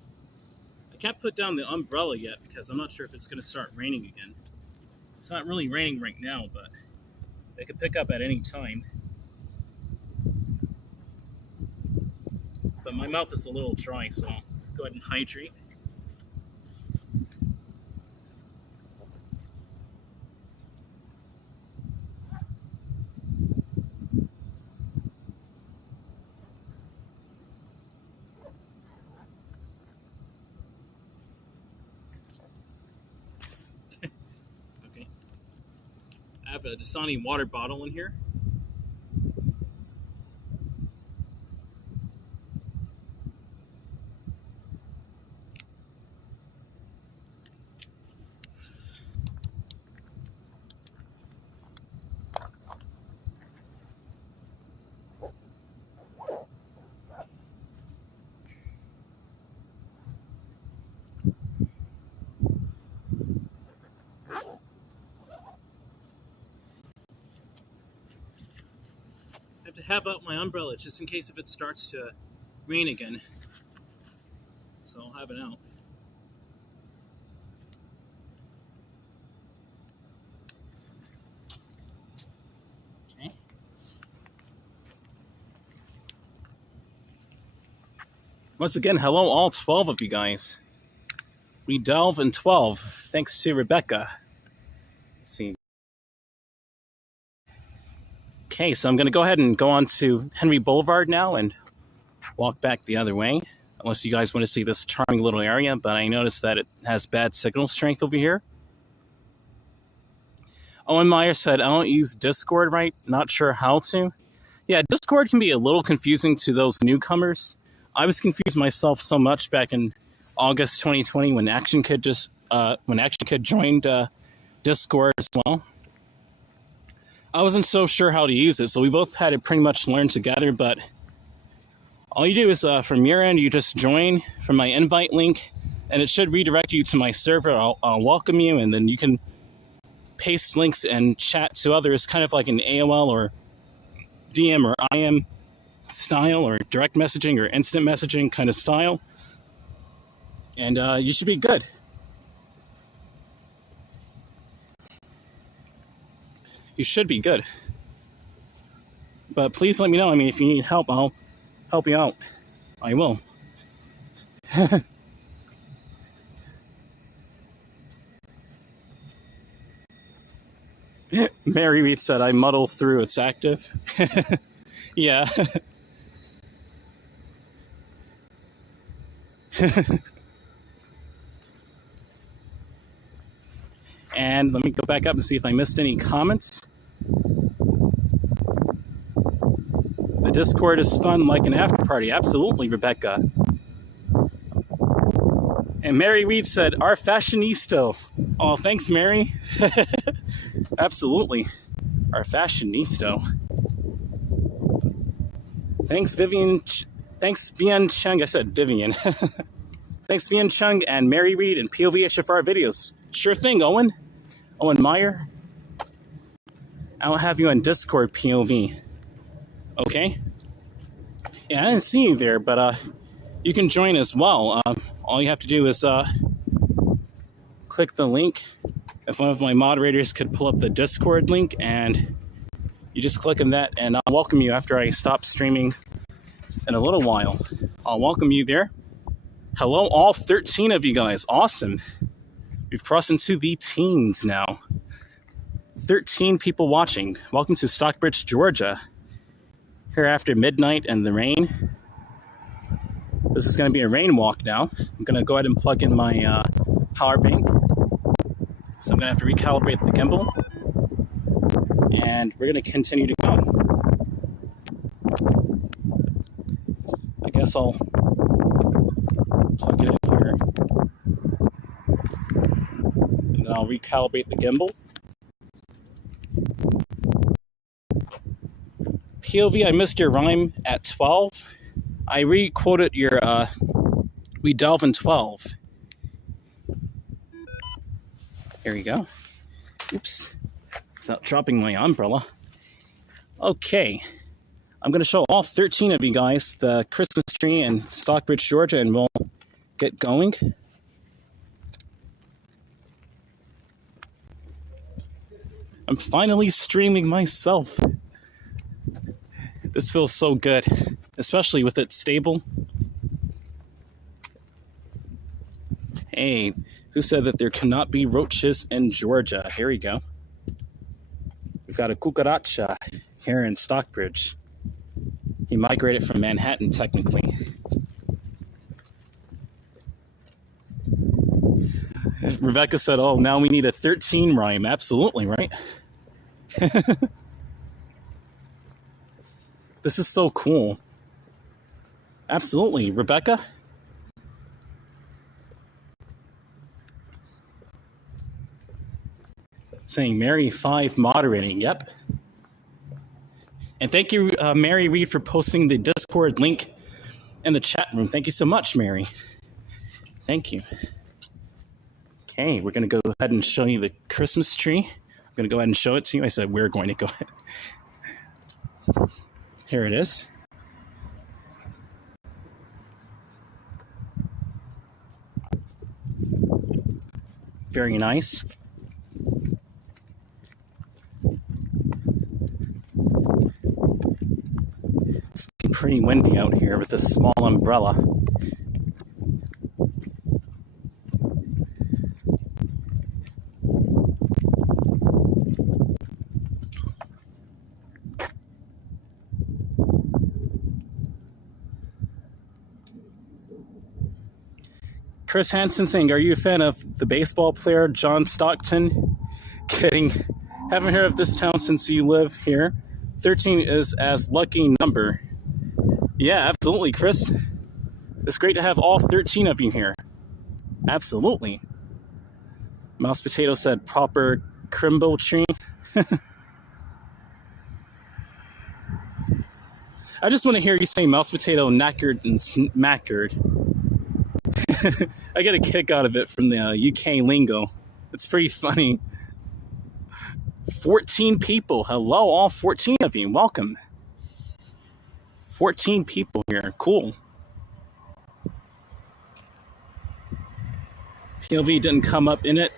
I can't put down the umbrella yet because I'm not sure if it's going to start raining again. It's not really raining right now, but it could pick up at any time. But my mouth is a little dry, so I'll go ahead and hydrate. I have a Dasani water bottle in here. Have out my umbrella just in case if it starts to rain again. So I'll have it out. Okay. Once again, hello all 12 of you guys. We delve in 12, thanks to Rebecca. Let's see. Okay, so I'm going to go ahead and go on to Henry Boulevard now and walk back the other way. Unless you guys want to see this charming little area, but I noticed that it has bad signal strength over here. Owen Meyer said, I don't use Discord right, not sure how to. Yeah, Discord can be a little confusing to those newcomers. I was confused myself so much back in August 2020 when Action Kid joined Discord as well. I wasn't so sure how to use it, so we both had to pretty much learn together, but all you do is from your end, you just join from my invite link, and it should redirect you to my server. I'll welcome you, and then you can paste links and chat to others, kind of like an AOL or DM or IM style, or direct messaging or instant messaging kind of style. And you should be good. You should be good. But please let me know. I mean, if you need help, I'll help you out. I will. Mary Reed said, I muddle through, it's active. Yeah. And let me go back up and see if I missed any comments. The Discord is fun like an after party. Absolutely, Rebecca. And Mary Reed said, our fashionista. Oh, thanks, Mary. Absolutely. Our fashionista. Thanks, Vivian. Thanks, Vian Chung. I said Vivian. Thanks, Vian Chung and Mary Reed and POVHFR videos. Sure thing, Owen. Owen Meyer. I'll have you on Discord, POV. Okay? Yeah, I didn't see you there, but you can join as well. All you have to do is click the link. If one of my moderators could pull up the Discord link, and you just click on that, and I'll welcome you after I stop streaming in a little while. I'll welcome you there. Hello, all 13 of you guys. Awesome. We've crossed into the teens now. 13 people watching. Welcome to Stockbridge, Georgia. Here after midnight and the rain. This is going to be a rain walk now. I'm going to go ahead and plug in my power bank. So I'm going to have to recalibrate the gimbal. And we're going to continue to go. I guess I'll plug it in here. And then I'll recalibrate the gimbal. POV, I missed your rhyme at 12. I re-quoted your, we delve in 12. Here we go. Oops. Without dropping my umbrella. Okay. I'm going to show all 13 of you guys the Christmas tree in Stockbridge, Georgia, and we'll get going. I'm finally streaming myself. This feels so good, especially with it stable. Hey, who said that there cannot be roaches in Georgia? Here we go. We've got a cucaracha here in Stockbridge. He migrated from Manhattan, technically. Rebecca said, oh, now we need a 13 rhyme. Absolutely, right? This is so cool. Absolutely. Rebecca? Saying Mary 5 moderating. Yep. And thank you, Mary Reed, for posting the Discord link in the chat room. Thank you so much, Mary. Thank you. Okay, we're going to go ahead and show you the Christmas tree. I'm going to go ahead and show it to you. I said we're going to go ahead. Here it is. Very nice. It's pretty windy out here with this small umbrella. Chris Hansen saying, are you a fan of the baseball player John Stockton? Kidding. Haven't heard of this town since you live here. 13 is as lucky number. Yeah, absolutely, Chris. It's great to have all 13 of you here. Absolutely. Mouse Potato said proper crimble tree. I just want to hear you say Mouse Potato knackered and smackered. I get a kick out of it from the UK lingo. It's pretty funny. 14 people. Hello, all 14 of you. Welcome. 14 people here. Cool. PLV didn't come up in it.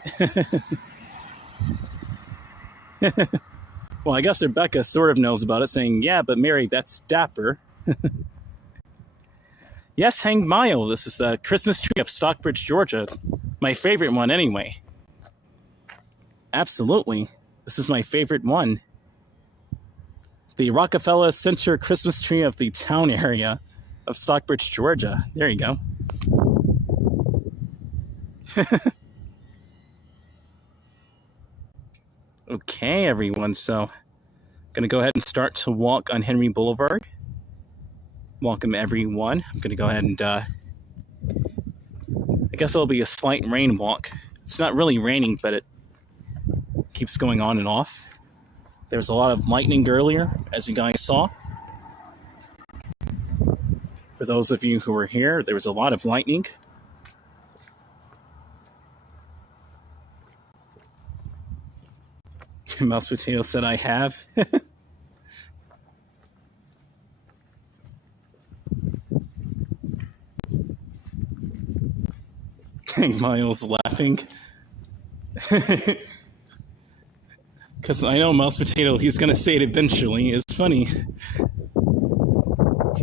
Well, I guess Rebecca sort of knows about it, saying, yeah, but Mary, that's dapper. Yes, Hang Mile. This is the Christmas tree of Stockbridge, Georgia. My favorite one, anyway. Absolutely. This is my favorite one. The Rockefeller Center Christmas tree of the town area of Stockbridge, Georgia. There you go. Okay, everyone. So, I'm going to go ahead and start to walk on Henry Boulevard. Welcome, everyone. I'm going to go ahead and, I guess it'll be a slight rain walk. It's not really raining, but it keeps going on and off. There's a lot of lightning earlier, as you guys saw. For those of you who were here, there was a lot of lightning. Mouse Potato said, I have. Miles laughing. Because I know Mouse Potato, he's going to say it eventually. It's funny. He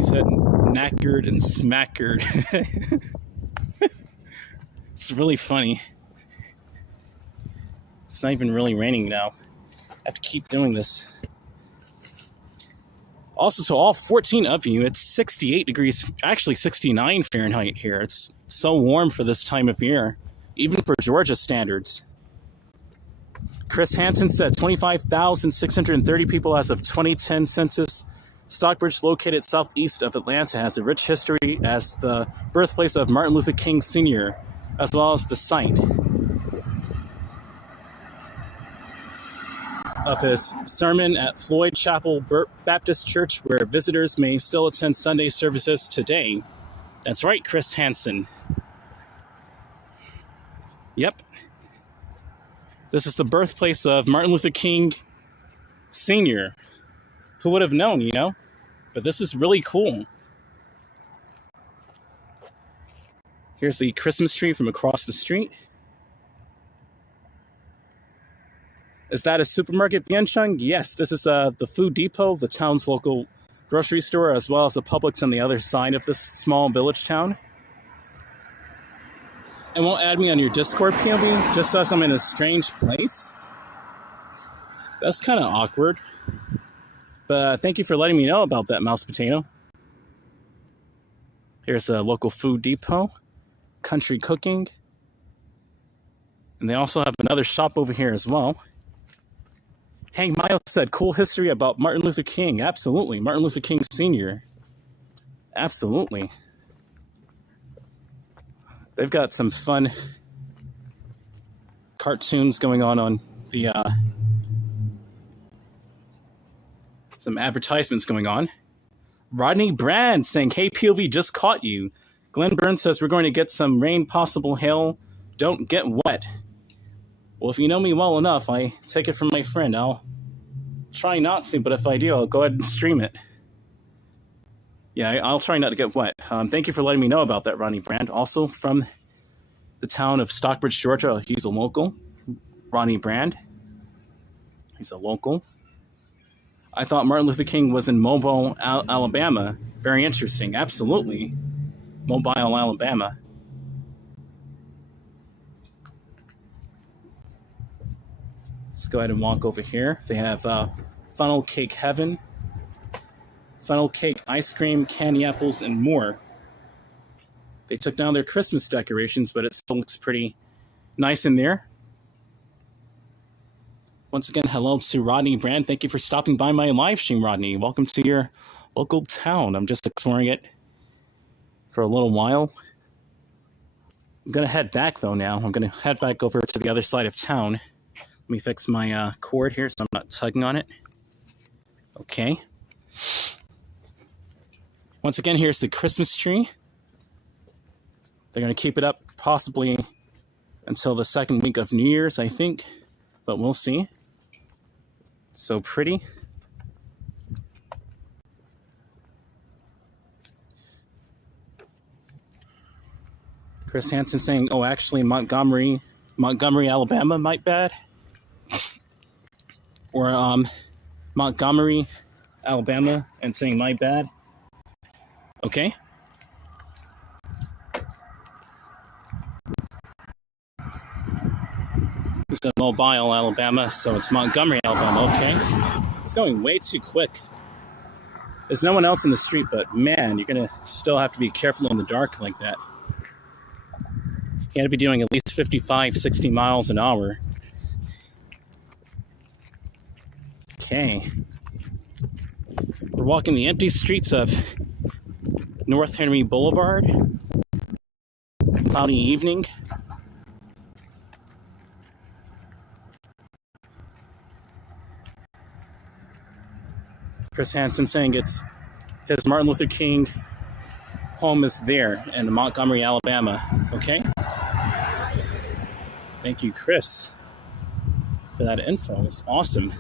said knackered and smackered. It's really funny. It's not even really raining now. I have to keep doing this. Also, to all 14 of you, it's 68 degrees, actually 69 Fahrenheit here. It's so warm for this time of year, even for Georgia standards. Chris Hansen said 25,630 people as of 2010 census. Stockbridge, located southeast of Atlanta, has a rich history as the birthplace of Martin Luther King Sr., as well as the site of his sermon at Floyd Chapel Baptist Church, where visitors may still attend Sunday services today. That's right, Chris Hansen. Yep. This is the birthplace of Martin Luther King Sr. Who would have known, you know? But this is really cool. Here's the Christmas tree from across the street. Is that a supermarket, Vientiane? Yes, this is the Food Depot, the town's local grocery store, as well as a Publix on the other side of this small village town. And won't add me on your Discord, POV, just as I'm in a strange place. That's kind of awkward. But thank you for letting me know about that, Mouse Potato. Here's a local Food Depot, Country Cooking. And they also have another shop over here as well. Hank Miles said, cool history about Martin Luther King. Absolutely. Martin Luther King Sr. Absolutely. They've got some fun cartoons going on the, some advertisements going on. Rodney Brand saying, hey, POV, just caught you. Glenn Burns says, we're going to get some rain, possible hail. Don't get wet. Well, if you know me well enough, I take it from my friend. I'll try not to, but if I do, I'll go ahead and stream it. Yeah, I'll try not to get wet. Thank you for letting me know about that, Ronnie Brand. Also from the town of Stockbridge, Georgia, he's a local. Ronnie Brand. He's a local. I thought Martin Luther King was in Mobile, Alabama. Very interesting. Absolutely. Mobile, Alabama. Let's go ahead and walk over here. They have funnel cake heaven, funnel cake ice cream, candy apples, and more. They took down their Christmas decorations, but it still looks pretty nice in there. Once again, hello to Rodney Brand. Thank you for stopping by my live stream, Rodney. Welcome to your local town. I'm just exploring it for a little while. I'm going to head back, though, now. I'm going to head back over to the other side of town. Let me fix my cord here so I'm not tugging on it. Okay. Once again, here's the Christmas tree. They're going to keep it up possibly until the second week of New Year's, I think. But we'll see. So pretty. Chris Hansen saying, oh, actually, Montgomery, Alabama, might bad. Or Montgomery, Alabama, and saying my bad. Okay. It's a Mobile, Alabama, so it's Montgomery, Alabama. Okay. It's going way too quick. There's no one else in the street, but man, you're going to still have to be careful in the dark like that. You got to be doing at least 55, 60 miles an hour. Okay. We're walking the empty streets of North Henry Boulevard. Cloudy evening. Chris Hansen saying it's his Martin Luther King home is there in Montgomery, Alabama. Okay. Thank you, Chris, for that info. It's awesome.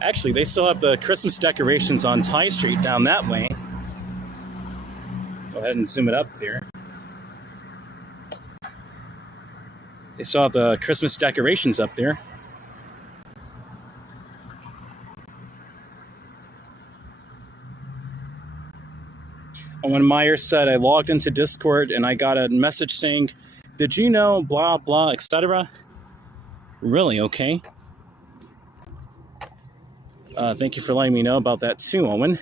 Actually, they still have the Christmas decorations on Ty Street down that way. Go ahead and zoom it up there. They still have the Christmas decorations up there. And when Meyer said, I logged into Discord and I got a message saying, did you know blah, blah, etc.? Really? Okay. Thank you for letting me know about that too, Owen.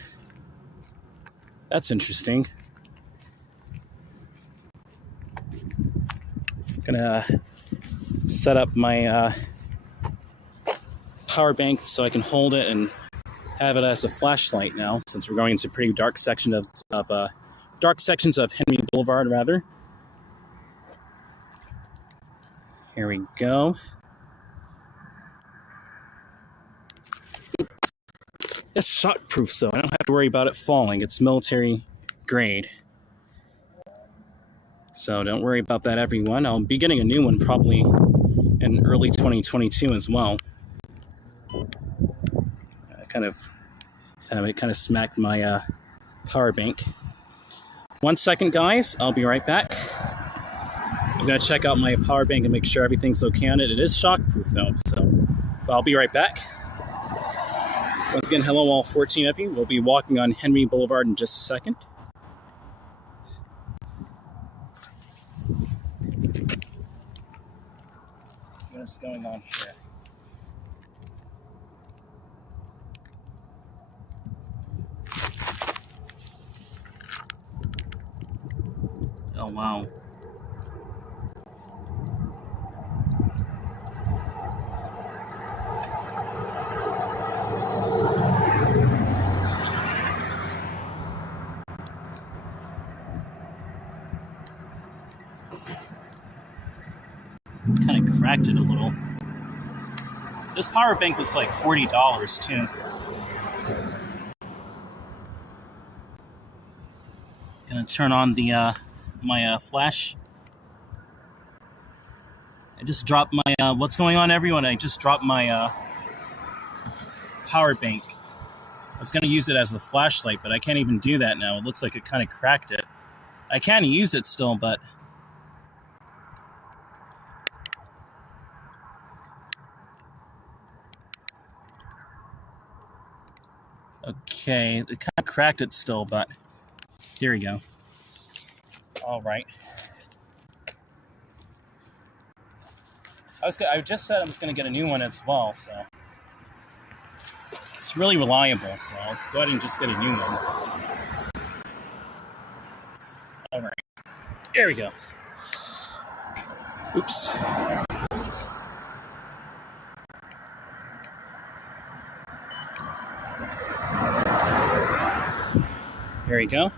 That's interesting. Gonna set up my power bank so I can hold it and have it as a flashlight now, since we're going into pretty dark sections of Henry Boulevard, rather. Here we go. It's shockproof, so I don't have to worry about it falling. It's military grade. So don't worry about that, everyone. I'll be getting a new one probably in early 2022 as well. It kind of smacked my power bank. 1 second, guys. I'll be right back. I'm going to check out my power bank and make sure everything's okay on it. It is shockproof, though, so I'll be right back. Once again, hello all 14 of you. We'll be walking on Henry Boulevard in just a second. What is going on here? Oh, wow. Kind of cracked it a little. This power bank was like $40 too. Gonna turn on the my flash. I just dropped my what's going on, everyone? I just dropped my power bank. I was gonna use it as a flashlight, but I can't even do that now. It looks like it kind of cracked it. I can use it still, but okay, it kind of cracked it still, but here we go. All right. I just said I was going to get a new one as well, so it's really reliable, so I'll go ahead and just get a new one. There we go. Oops. There we go.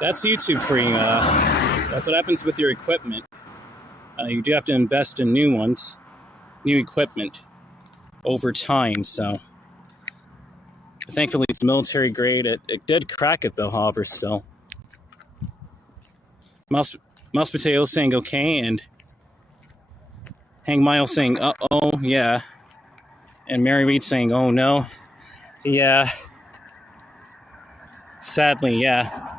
That's YouTube for you. That's what happens with your equipment. You do have to invest in new ones, new equipment over time, so. Thankfully, it's military grade. It did crack it, though, however, still. Mouse Potato saying okay, and Hang Miles saying, uh-oh, yeah. And Mary Reed saying, oh, no. Yeah. Sadly, yeah.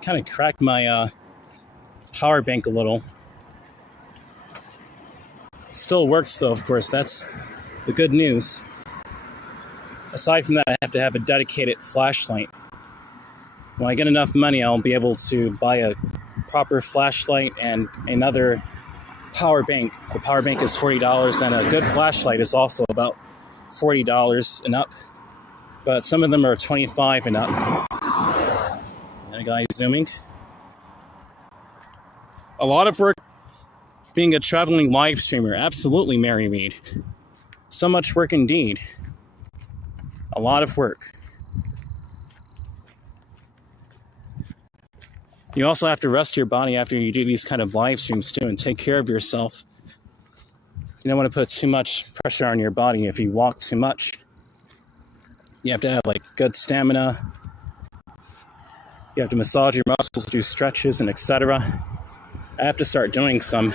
Kind of cracked my power bank a little. Still works, though, of course. That's the good news. Aside from that, I have to have a dedicated flashlight. When I get enough money, I'll be able to buy a proper flashlight and another power bank. The power bank is $40, and a good flashlight is also about $40 and up. But some of them are $25 and up. And a guy zooming. A lot of work being a traveling live streamer. Absolutely, Mary Reed. So much work indeed. A lot of work. You also have to rest your body after you do these kind of live streams too, and take care of yourself. You don't want to put too much pressure on your body if you walk too much. You have to have like good stamina. You have to massage your muscles, do stretches, and etc. I have to start doing some.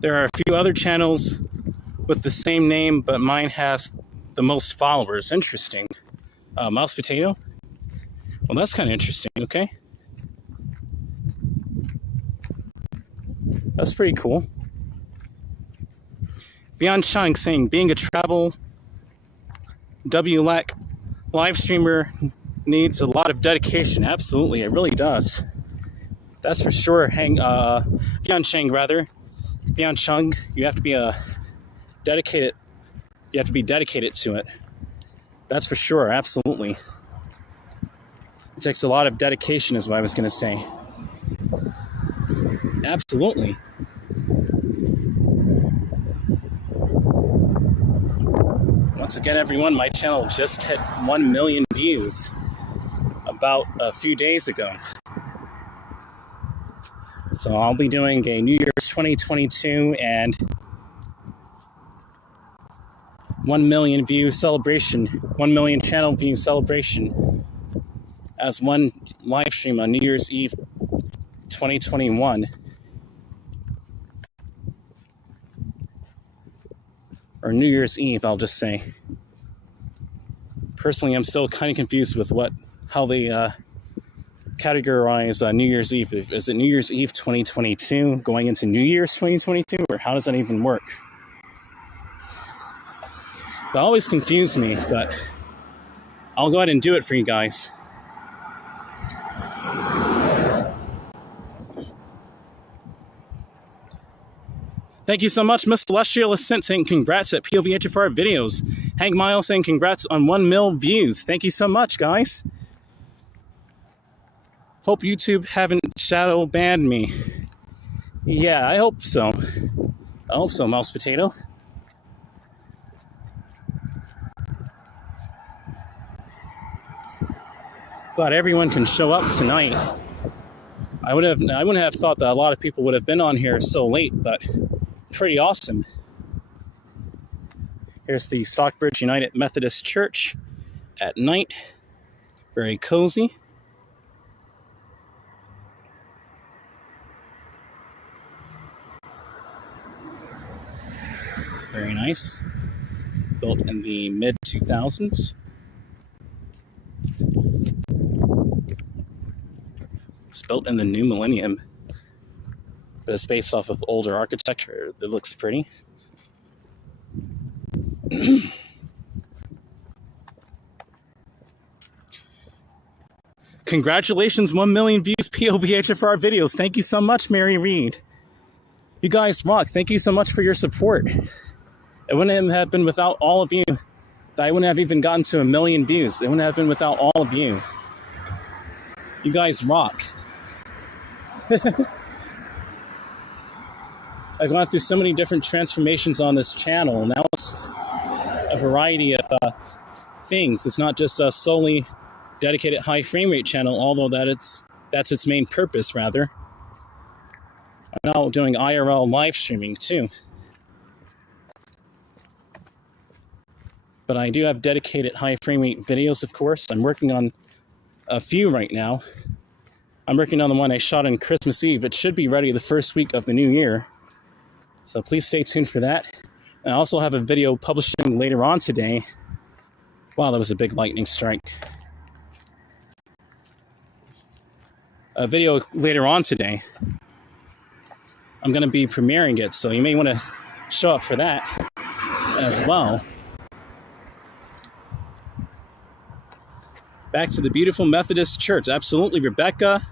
There are a few other channels with the same name, but mine has the most followers. Interesting. Mouse Potato? Well, that's kind of interesting, okay? That's pretty cool. Beyond Chang saying, being a travel WLAC live streamer needs a lot of dedication. Absolutely, it really does. That's for sure. Beyond Chang, rather. Beyond Chung, you have to be dedicated. You have to be dedicated to it. That's for sure. Absolutely. It takes a lot of dedication, is what I was going to say. Absolutely. Once again, everyone, my channel just hit 1 million views about a few days ago. So I'll be doing a New Year's 2022 and 1 million view celebration, 1 million channel view celebration as one live stream on New Year's Eve 2021. Or New Year's Eve, I'll just say. Personally, I'm still kind of confused with how they categorize New Year's Eve. Is it New Year's Eve 2022 going into New Year's 2022, or how does that even work? That always confused me, but I'll go ahead and do it for you guys. Thank you so much, Miss Celestial Ascent saying congrats at POVHFR videos. Hank Miles saying congrats on 1 mil views. Thank you so much, guys. Hope YouTube haven't shadow banned me. Yeah, I hope so. I hope so, Mouse Potato. Glad everyone can show up tonight. I wouldn't have thought that a lot of people would have been on here so late, but pretty awesome. Here's the Stockbridge United Methodist Church at night. Very cozy. Very nice. Built in the mid-2000s. It's built in the new millennium, but it's based off of older architecture. It looks pretty. Congratulations, 1 million views POVHFR videos. Thank you so much, Mary Reed. You guys rock. Thank you so much for your support. It wouldn't have been without all of you. I wouldn't have even gotten to 1 million views. It wouldn't have been without all of you. You guys rock. I've gone through so many different transformations on this channel. Now it's a variety of things. It's not just a solely dedicated high frame rate channel, although that's its main purpose, rather. I'm now doing IRL live streaming too. But I do have dedicated high frame rate videos, of course. I'm working on a few right now. I'm working on the one I shot on Christmas Eve. It should be ready the first week of the new year. So please stay tuned for that. And I also have a video publishing later on today. Wow, that was a big lightning strike. A video later on today. I'm going to be premiering it, so you may want to show up for that as well. Back to the beautiful Methodist Church. Absolutely, Rebecca.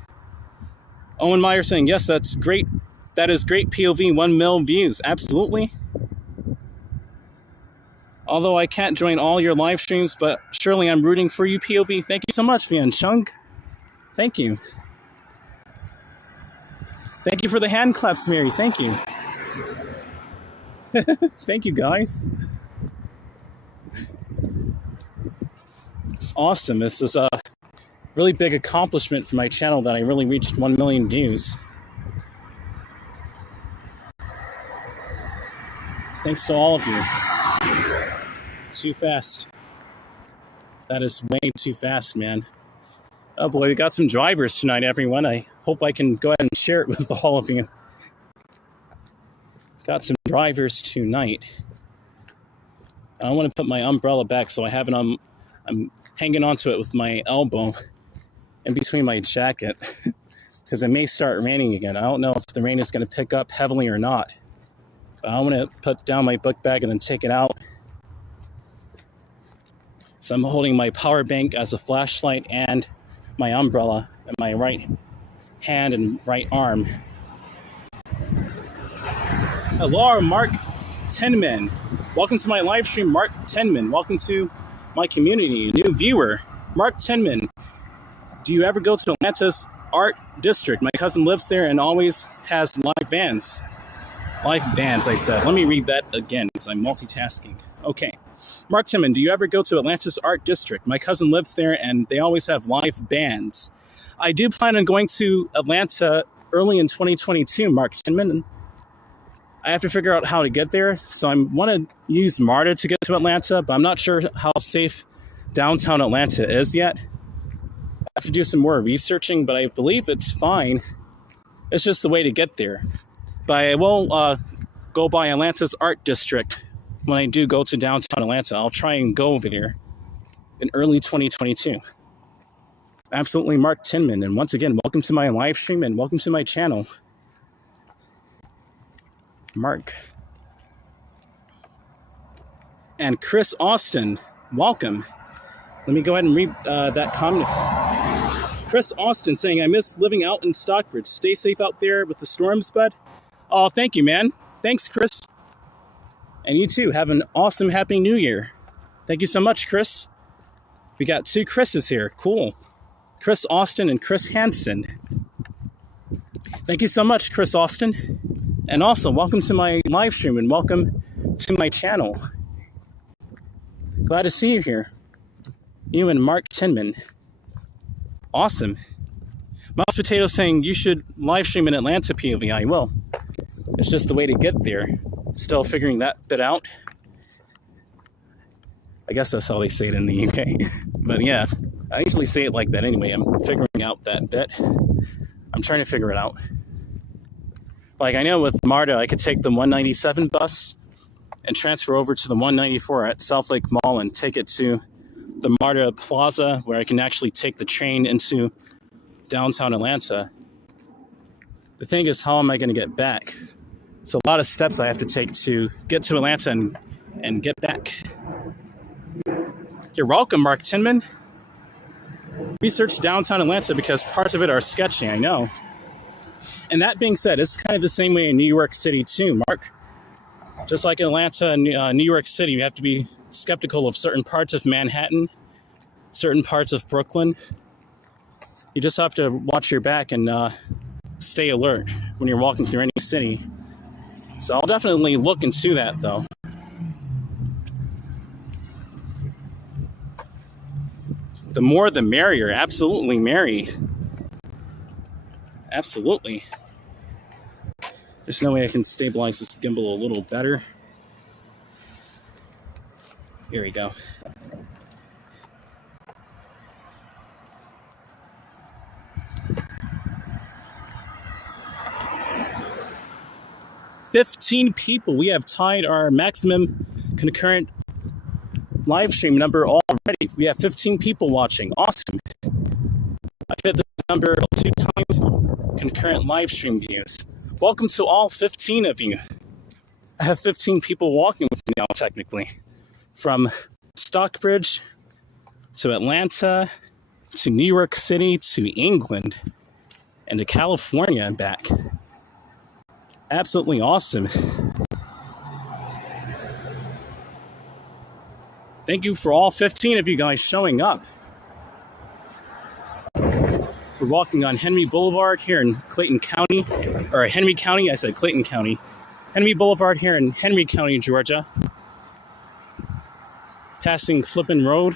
Owen Meyer saying, yes, that's great. That is great POV, 1 mil views. Absolutely. Although I can't join all your live streams, but surely I'm rooting for you, POV. Thank you so much, Vian Chung. Thank you. Thank you for the hand claps, Mary. Thank you. Thank you, guys. It's awesome. This is a really big accomplishment for my channel that I really reached 1 million views. Thanks to all of you. Too fast. That is way too fast, man. Oh boy, we got some drivers tonight, everyone. I hope I can go ahead and share it with all of you. Got some drivers tonight. I want to put my umbrella back so I have it on. I'm hanging onto it with my elbow in between my jacket because it may start raining again. I don't know if the rain is going to pick up heavily or not. But I want to put down my book bag and then take it out. So I'm holding my power bank as a flashlight and my umbrella in my right hand and right arm. Hello, Mark Tenman. Welcome to my live stream, Mark Tenman. Welcome to my community, a new viewer. Mark Tenman, do you ever go to Atlanta's Art District? My cousin lives there and always has live bands. Live bands, I said. Let me read that again because I'm multitasking. Okay. Mark Timon, do you ever go to Atlanta's Art District? My cousin lives there and they always have live bands. I do plan on going to Atlanta early in 2022, Mark Timon. I have to figure out how to get there. So I want to use MARTA to get to Atlanta, but I'm not sure how safe downtown Atlanta is yet. I have to do some more researching, but I believe it's fine. It's just the way to get there. But I will go by Atlanta's Art District when I do go to downtown Atlanta. I'll try and go over there in early 2022. Absolutely, Mark Tinman. And once again, welcome to my live stream and welcome to my channel. Mark. And Chris Austin, welcome. Let me go ahead and read that comment. Chris Austin saying, I miss living out in Stockbridge. Stay safe out there with the storms, bud. Oh, thank you, man. Thanks, Chris. And you too. Have an awesome Happy New Year. Thank you so much, Chris. We got two Chris's here. Cool. Chris Austin and Chris Hansen. Thank you so much, Chris Austin. And also, welcome to my live stream and welcome to my channel. Glad to see you here. You and Mark Tinman. Awesome. Mouse Potato saying you should live stream in Atlanta, POV. I will. It's just the way to get there. Still figuring that bit out. I guess that's how they say it in the UK. But yeah, I usually say it like that anyway. I'm figuring out that bit. I'm trying to figure it out. Like I know with MARTA, I could take the 197 bus and transfer over to the 194 at South Lake Mall and take it to the MARTA Plaza where I can actually take the train into downtown Atlanta. The thing is, how am I going to get back? It's a lot of steps I have to take to get to Atlanta and get back. You're welcome, Mark Tinman. research downtown Atlanta because parts of it are sketchy, I know. And that being said, it's kind of the same way in New York City too, Mark. Just like Atlanta and New York City, you have to be skeptical of certain parts of Manhattan, certain parts of Brooklyn. You just have to watch your back and stay alert when you're walking through any city. So I'll definitely look into that, though. The more the merrier. Absolutely, Mary. Absolutely. There's no way I can stabilize this gimbal a little better. Here we go. "15 people. We have tied our maximum concurrent live stream number already. We have 15 people watching. Awesome. I've hit this number 2 times now. Concurrent live stream views. Welcome to all 15 of you. I have 15 people walking with me now, technically. From Stockbridge to Atlanta to New York City to England and to California and back. Absolutely awesome. Thank you for all 15 of you guys showing up. We're walking on Henry Boulevard here in Clayton County, or Henry County, I said Clayton County. Henry Boulevard here in Henry County, Georgia. Passing Flippin' Road.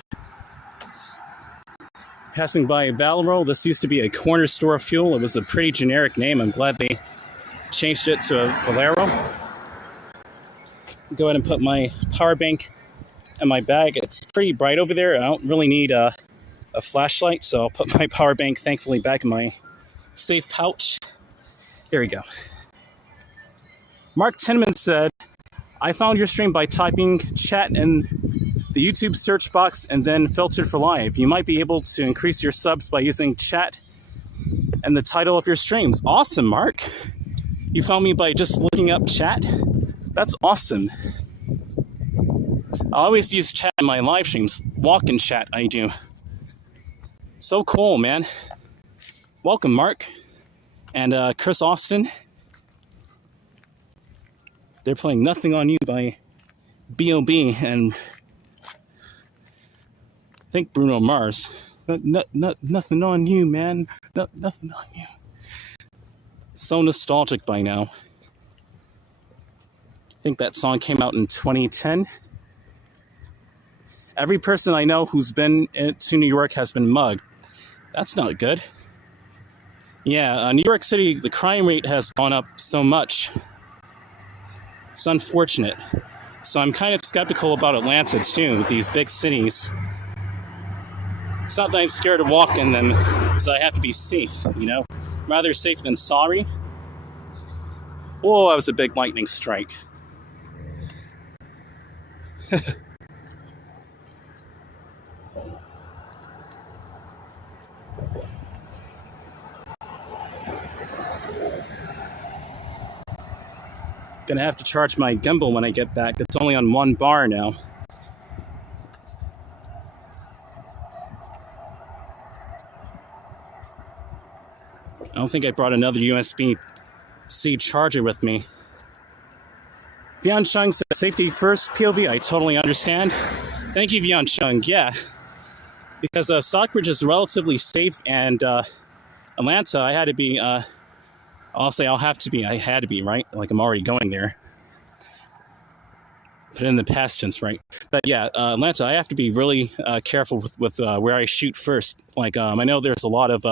Passing by Valero. This used to be a corner store fuel. It was a pretty generic name. I'm glad they changed it to a Valero. Go ahead and put my power bank in my bag. It's pretty bright over there. I don't really need a flashlight, so I'll put my power bank, thankfully, back in my safe pouch. Here we go. Mark Tinman said, "I found your stream by typing chat in the YouTube search box and then filtered for live. You might be able to increase your subs by using chat and the title of your streams." Awesome, Mark. You found me by just looking up chat? That's awesome. I always use chat in my live streams. Walk-in chat, I do. So cool, man. Welcome, Mark. And Chris Austin. They're playing Nothing on You by B.O.B. and I think Bruno Mars. Nothing on you, man. Nothing on you. So nostalgic by now. I think that song came out in 2010. Every person I know who's been to New York has been mugged. That's not good. Yeah, New York City, the crime rate has gone up so much. It's unfortunate. So I'm kind of skeptical about Atlanta too, these big cities. It's not that I'm scared to walk in them, because I have to be safe, you know? Rather safe than sorry. Whoa, that was a big lightning strike. Gonna have to charge my gimbal when I get back. It's only on 1 bar now. I don't think I brought another USB-C charger with me. Vian Chung said, "Safety first, POV." I totally understand. Thank you, Vian Chung. Yeah, because Stockbridge is relatively safe, and Atlanta, I had to be. I'll say I'll have to be. I had to be, right? Like I'm already going there. Put it in the past tense, right? But yeah, Atlanta, I have to be really careful with where I shoot first. Like I know there's a lot of.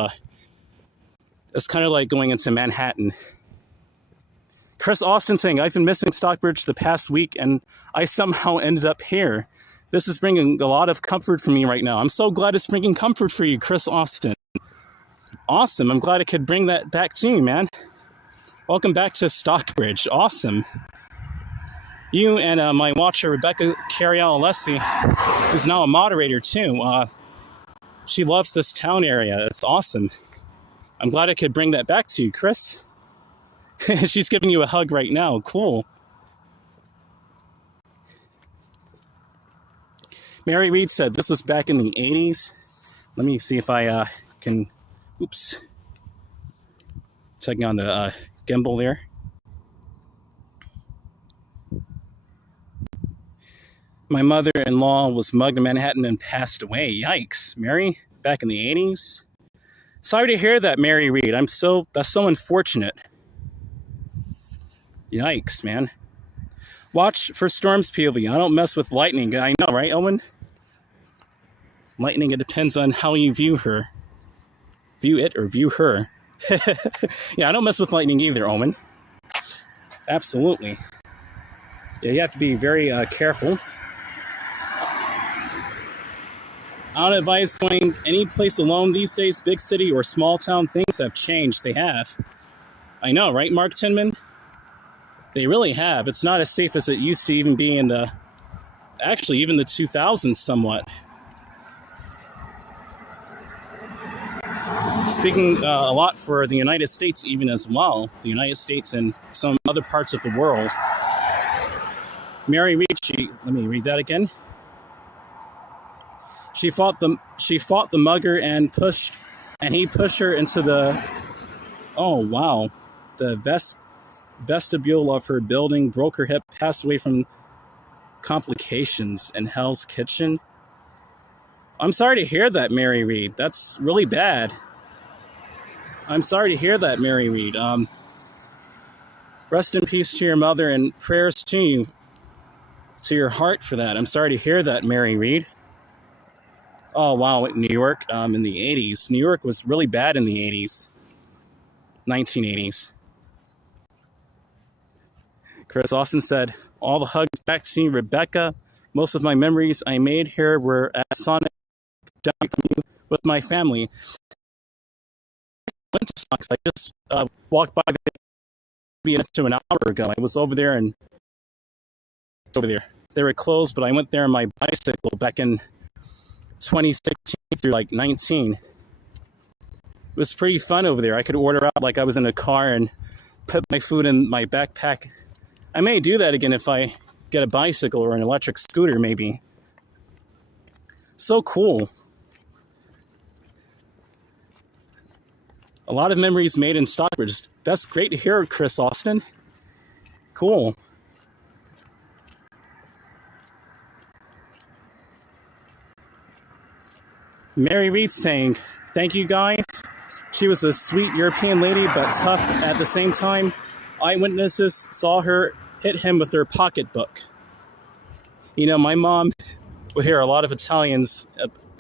It's kind of like going into Manhattan. Chris Austin saying, "I've been missing Stockbridge the past week, and I somehow ended up here. This is bringing a lot of comfort for me right now." I'm so glad it's bringing comfort for you, Chris Austin. Awesome. I'm glad I could bring that back to you, man. Welcome back to Stockbridge. Awesome. You and my watcher, Rebecca Carriel-Alessi, who's now a moderator too. She loves this town area. It's awesome. I'm glad I could bring that back to you, Chris. She's giving you a hug right now. Cool. Mary Reed said, "This was back in the 80s. Let me see if I can, oops, taking on the gimbal there. My mother-in-law was mugged in Manhattan and passed away. Yikes, Mary, back in the 80s. Sorry to hear that, Mary Reed. That's so unfortunate. Yikes, man. Watch for storms, POV. I don't mess with lightning. I know, right, Owen? Lightning, it depends on how you view her. View it or view her. Yeah, I don't mess with lightning either, Owen. Absolutely. Yeah, you have to be very careful. I don't advise going any place alone these days, big city or small town. Things have changed. They have. I know, right, Mark Tinman? They really have. It's not as safe as it used to even be in actually, even the 2000s somewhat. Speaking a lot for the United States even as well. The United States and some other parts of the world. Mary Reed, let me read that again. She fought the mugger and he pushed her into the, oh wow, the vestibule of her building, broke her hip, passed away from complications in Hell's Kitchen. I'm sorry to hear that, Mary Reed. That's really bad. I'm sorry to hear that, Mary Reed. Rest in peace to your mother and prayers to you, to your heart for that. I'm sorry to hear that, Mary Reed. Oh, wow, New York in the 80s. New York was really bad in the 80s. 1980s. Chris Austin said, all the hugs back to you, Rebecca. Most of my memories I made here were at Sonic down from you with my family. I went to Sonic. I just walked by maybe an hour ago. I was over there and they were closed, but I went there on my bicycle back in 2016 through like 19. It was pretty fun over there. I could order out like I was in a car and put my food in my backpack. I may do that again if I get a bicycle or an electric scooter, maybe. So cool. A lot of memories made in Stockbridge. That's great to hear, Chris Austin. Cool. Mary Reed saying, thank you guys. She was a sweet European lady, but tough at the same time. Eyewitnesses saw her hit him with her pocketbook. You know, my mom would hear a lot of Italians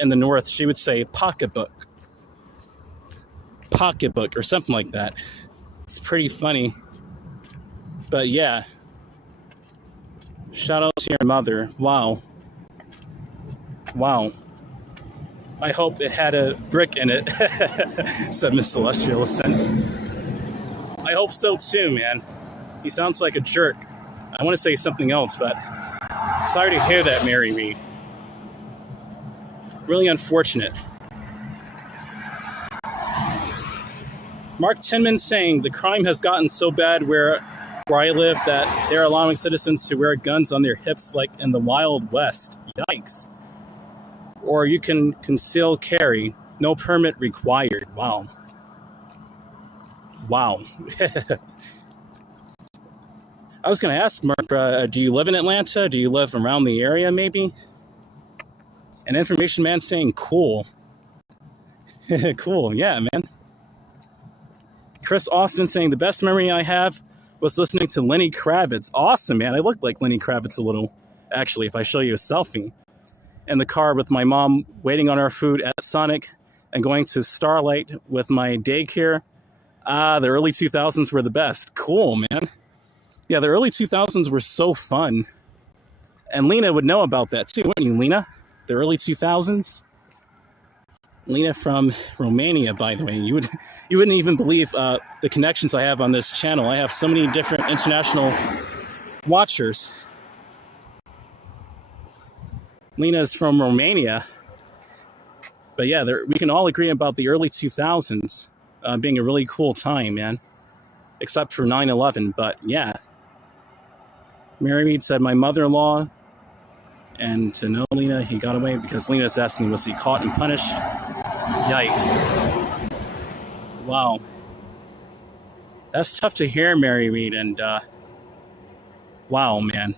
in the north. She would say pocketbook. Pocketbook or something like that. It's pretty funny. But yeah. Shout out to your mother. Wow. Wow. I hope it had a brick in it, said Miss Celestial Ascent. I hope so too, man. He sounds like a jerk. I want to say something else, but sorry to hear that, Mary Reed. Really unfortunate. Mark Tinman saying the crime has gotten so bad where I live that they're allowing citizens to wear guns on their hips like in the Wild West. Yikes. Or you can conceal carry, no permit required. Wow. Wow. I was going to ask, Mark, do you live in Atlanta? Do you live around the area, maybe? An information man saying, cool. Cool, yeah, man. Chris Austin saying, the best memory I have was listening to Lenny Kravitz. Awesome, man. I look like Lenny Kravitz a little, actually, if I show you a selfie. In the car with my mom, waiting on our food at Sonic and going to Starlight with my daycare. The early 2000s were the best. Cool, man. Yeah, the early 2000s were so fun. And Lena would know about that too, wouldn't you, Lena? The early 2000s? Lena from Romania, by the way. You wouldn't even believe the connections I have on this channel. I have so many different international watchers. Lena's from Romania. But yeah, we can all agree about the early 2000s being a really cool time, man. Except for 9/11, but yeah. Mary Reed said, my mother-in-law, and to know Lena, he got away because Lena's asking, was he caught and punished? Yikes. Wow. That's tough to hear, Mary Reed, and wow, man.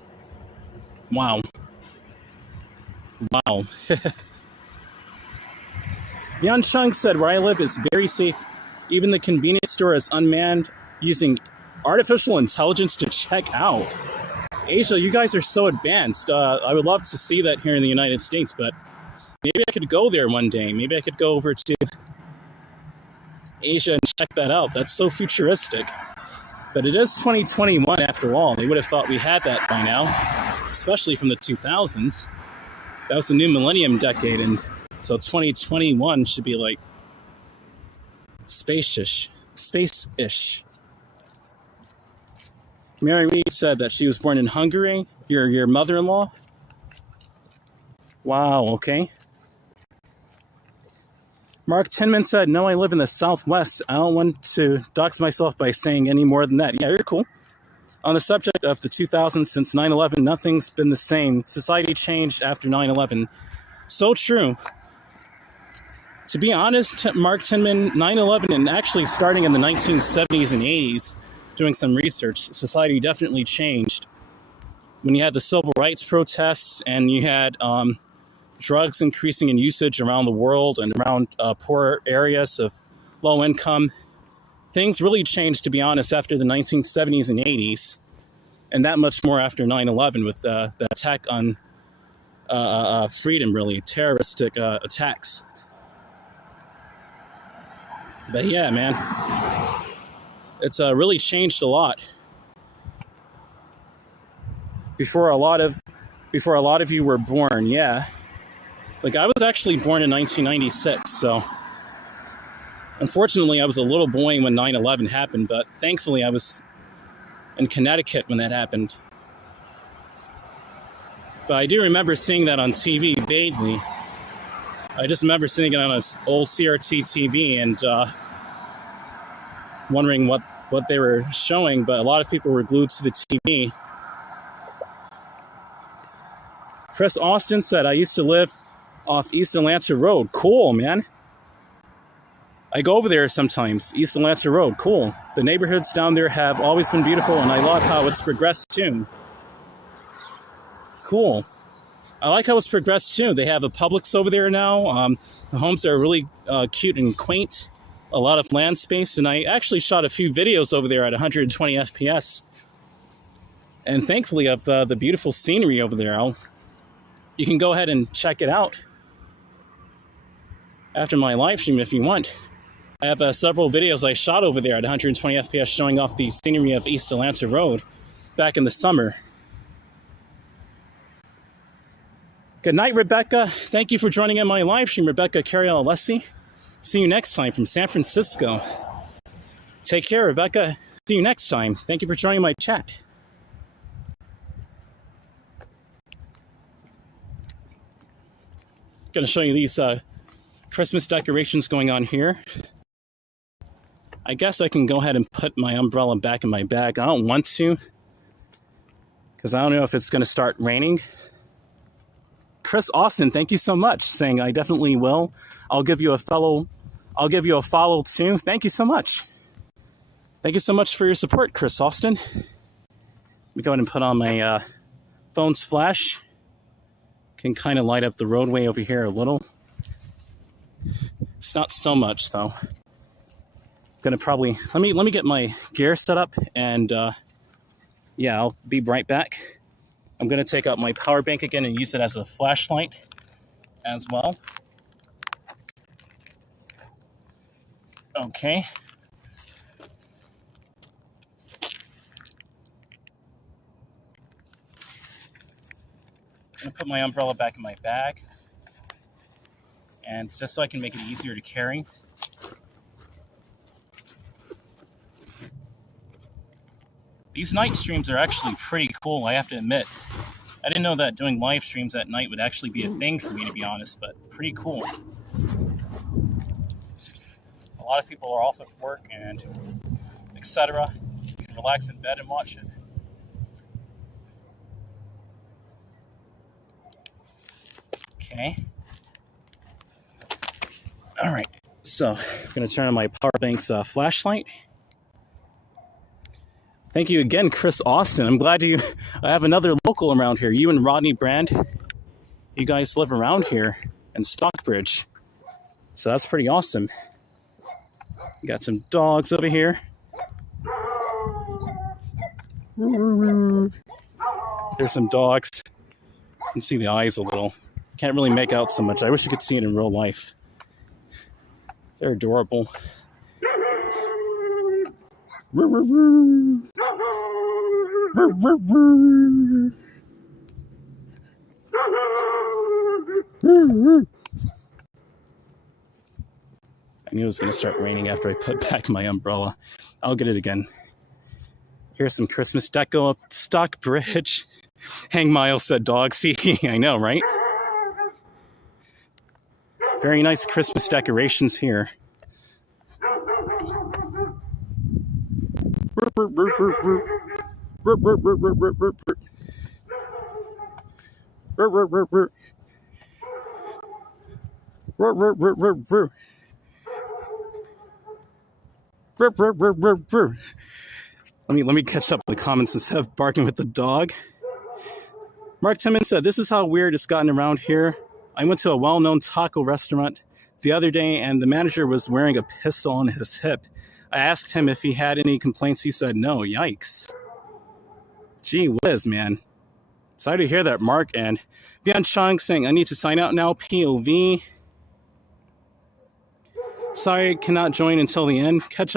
Wow. Wow. Yan Chung said, where I live is very safe. Even the convenience store is unmanned, using artificial intelligence to check out. Asia, you guys are so advanced. I would love to see that here in the United States, but maybe I could go there one day. Maybe I could go over to Asia and check that out. That's so futuristic. But it is 2021 after all. They would have thought we had that by now, especially from the 2000s. That was the new millennium decade, and so 2021 should be like space-ish. Mary Reed said that she was born in Hungary. Your mother-in-law? Wow, okay. Mark Tinman said, no, I live in the Southwest. I don't want to dox myself by saying any more than that. Yeah, you're cool. On the subject of the 2000s, since 9/11, nothing's been the same. Society changed after 9/11. So true. To be honest, Mark Tinman, 9/11 and actually starting in the 1970s and 80s, doing some research, society definitely changed. When you had the civil rights protests and you had drugs increasing in usage around the world and around poor areas of low income, things really changed, to be honest, after the 1970s and 80s, and that much more after 9/11 with the attack on freedom, really, terroristic attacks. But yeah, man, it's really changed a lot. Before a lot of you were born, yeah. Like, I was actually born in 1996, so unfortunately I was a little boy when 9/11 happened, but thankfully I was in Connecticut when that happened. But I do remember seeing that on TV vaguely. I just remember seeing it on an old CRT TV and wondering what they were showing, but a lot of people were glued to the TV. Chris Austin said, I used to live off East Atlanta Road. Cool, man. I go over there sometimes. East Atlanta Road. Cool. The neighborhoods down there have always been beautiful, and I love how it's progressed too. Cool. I like how it's progressed too. They have a Publix over there now. The homes are really cute and quaint. A lot of land space, and I actually shot a few videos over there at 120 FPS. And thankfully of the beautiful scenery over there. You can go ahead and check it out after my live stream if you want. I have several videos I shot over there at 120 FPS showing off the scenery of East Atlanta Road back in the summer. Good night, Rebecca. Thank you for joining in my live stream, Rebecca Carriel-Alessi. See you next time from San Francisco. Take care, Rebecca. See you next time. Thank you for joining my chat. Going to show you these Christmas decorations going on here. I guess I can go ahead and put my umbrella back in my bag. I don't want to, because I don't know if it's going to start raining. Chris Austin, thank you so much, saying I definitely will. I'll give you a follow too. Thank you so much. Thank you so much for your support, Chris Austin. Let me go ahead and put on my phone's flash. Can kind of light up the roadway over here a little. It's not so much though. Gonna probably let me get my gear set up, and yeah, I'll be right back. I'm gonna take out my power bank again and use it as a flashlight as well. Okay. I'm gonna put my umbrella back in my bag, and just so I can make it easier to carry. These night streams are actually pretty cool, I have to admit. I didn't know that doing live streams at night would actually be a thing for me, to be honest, but pretty cool. A lot of people are off of work and etc. You can relax in bed and watch it. Okay. All right. So I'm going to turn on my power bank's flashlight. Thank you again, Chris Austin. I'm glad I have another local around here. You and Rodney Brand, you guys live around here in Stockbridge. So that's pretty awesome. We got some dogs over here. There's some dogs. You can see the eyes a little. Can't really make out so much. I wish you could see it in real life. They're adorable. I knew it was going to start raining after I put back my umbrella. I'll get it again. Here's some Christmas deco of Stockbridge. Hang Miles said dog. See, I know, right? Very nice Christmas decorations here. Let me catch up with the comments instead of barking with the dog. Mark Timmons said, "This is how weird it's gotten around here. I went to a well-known taco restaurant the other day and the manager was wearing a pistol on his hip. I asked him if he had any complaints. He said no. Yikes. Gee whiz, man." Sorry to hear that, Mark. And Vian Chang saying, "I need to sign out now, POV. Sorry, cannot join until the end. Catch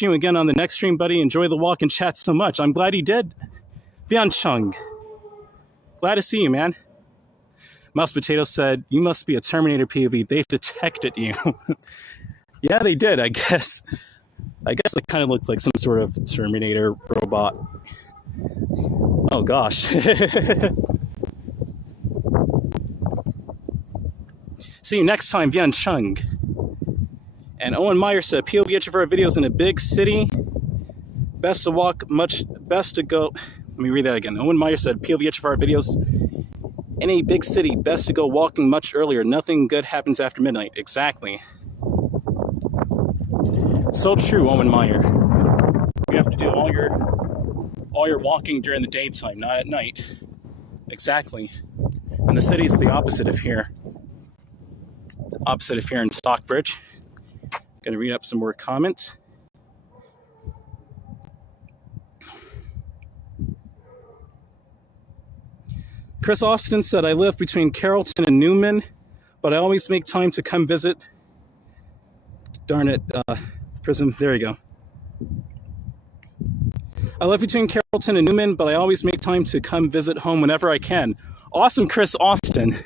you again on the next stream, buddy. Enjoy the walk and chat so much." I'm glad he did. Vian Chung. Glad to see you, man. Mouse Potato said, "You must be a Terminator POV. They've detected you." Yeah, they did, I guess. I guess it kind of looks like some sort of Terminator robot. Oh, gosh. See you next time, Vian Chung. And Owen Meyer said, "POV each of our videos in a big city. Best to walk, best to go." Let me read that again. Owen Meyer said, "POV each of our videos in a big city. Best to go walking much earlier. Nothing good happens after midnight." Exactly. So true, Owen Meyer. You have to do all your walking during the daytime, not at night. Exactly. And the city is the opposite of here. Opposite of here in Stockbridge. Going to read up some more comments. Chris Austin said, "I live between Carrollton and Newman, but I always make time to come visit." Darn it, Prism. There you go. "I live between Carrollton and Newman, but I always make time to come visit home whenever I can." Awesome, Chris Austin.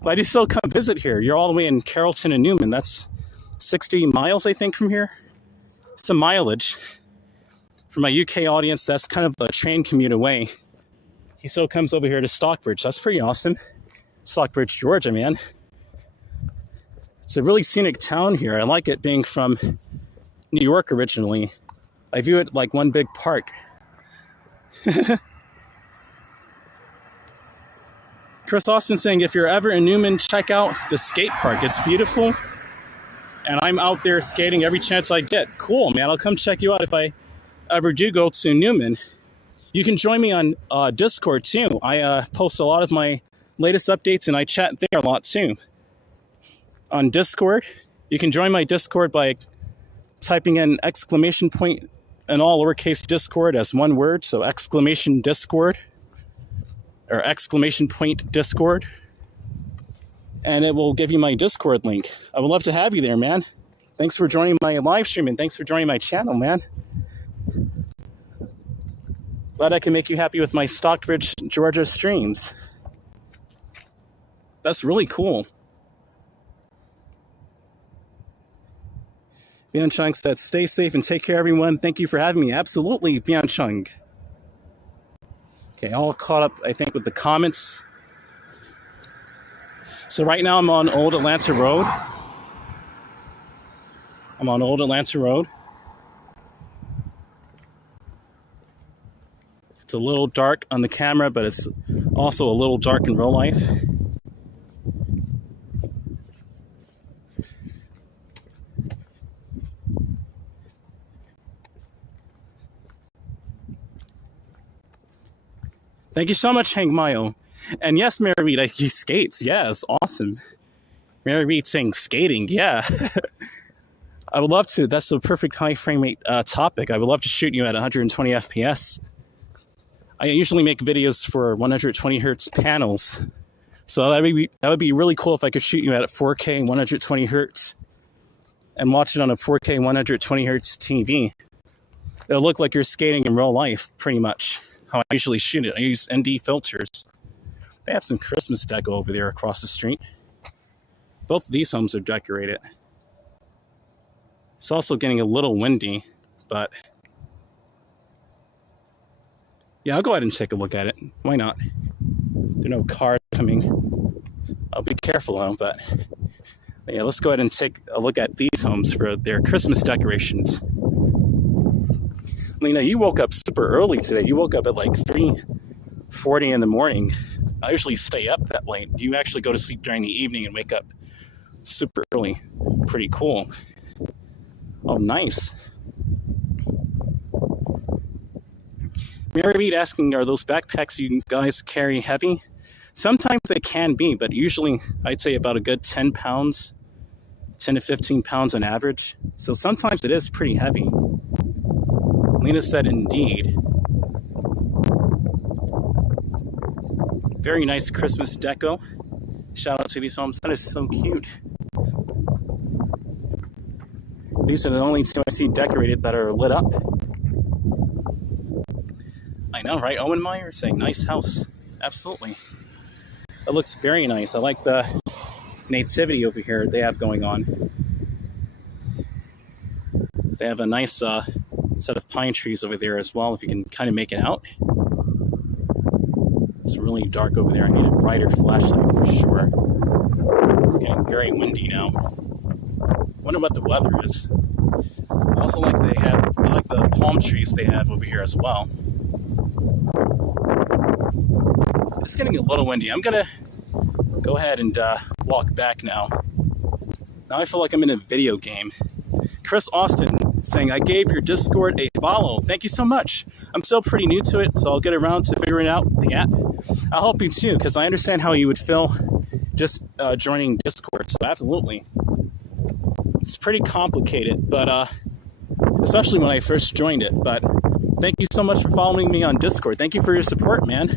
Glad you still come visit here. You're all the way in Carrollton and Newman. That's 60 miles, I think, from here. Some mileage. For my UK audience, that's kind of a train commute away. He still comes over here to Stockbridge. That's pretty awesome. Stockbridge, Georgia, man. It's a really scenic town here. I like it being from New York originally. I view it like one big park. Chris Austin saying, "If you're ever in Newman, check out the skate park. It's beautiful. And I'm out there skating every chance I get." Cool, man. I'll come check you out if I ever do go to Newman. You can join me on Discord too. I post a lot of my latest updates and I chat there a lot too. On Discord, you can join my Discord by typing in ! and all lowercase Discord as one word. So !Discord or !Discord. And it will give you my Discord link. I would love to have you there, man. Thanks for joining my live stream and thanks for joining my channel, man. Glad I can make you happy with my Stockbridge, Georgia streams. That's really cool. Vian Chung said, "Stay safe and take care, everyone. Thank you for having me." Absolutely, Vian Chung. Okay, all caught up, I think, with the comments. So right now I'm on Old Atlanta Road. It's a little dark on the camera, but it's also a little dark in real life. Thank you so much, Hank Mayo. And yes, Mary Reed, he skates. Yes, awesome. Mary Reed saying skating. Yeah. I would love to. That's the perfect high frame rate topic. I would love to shoot you at 120 FPS. I usually make videos for 120 hertz panels. So that would be really cool if I could shoot you at 4K 120 hertz and watch it on a 4K 120 hertz TV. It'll look like you're skating in real life, pretty much, how I usually shoot it. I use ND filters. They have some Christmas deco over there across the street. Both of these homes are decorated. It's also getting a little windy, but yeah, I'll go ahead and take a look at it. Why not? There are no cars coming. I'll be careful though, but yeah, let's go ahead and take a look at these homes for their Christmas decorations. Lena, you woke up super early today. You woke up at like 3:40 in the morning. I usually stay up that late. You actually go to sleep during the evening and wake up super early. Pretty cool. Oh, nice. Mary Reed asking, are those backpacks you guys carry heavy? Sometimes they can be, but usually I'd say about a good 10 pounds, 10 to 15 pounds on average. So sometimes it is pretty heavy. Lena said, indeed. Very nice Christmas deco. Shout out to these homes. That is so cute. These are the only two I see decorated that are lit up. I know, right? Owen Meyer saying, nice house. Absolutely. It looks very nice. I like the nativity over here they have going on. They have a nice set of pine trees over there as well, if you can kind of make it out. It's really dark over there. I need a brighter flashlight for sure. It's getting very windy now. Wonder what the weather is. I also like I like the palm trees they have over here as well. It's getting a little windy. I'm gonna go ahead and walk back now. Now I feel like I'm in a video game. Chris Austin saying, I gave your Discord a follow. Thank you so much. I'm still pretty new to it, so I'll get around to figuring out the app. I'll help you too, because I understand how you would feel just joining Discord, so absolutely. It's pretty complicated, but especially when I first joined it. But thank you so much for following me on Discord. Thank you for your support, man.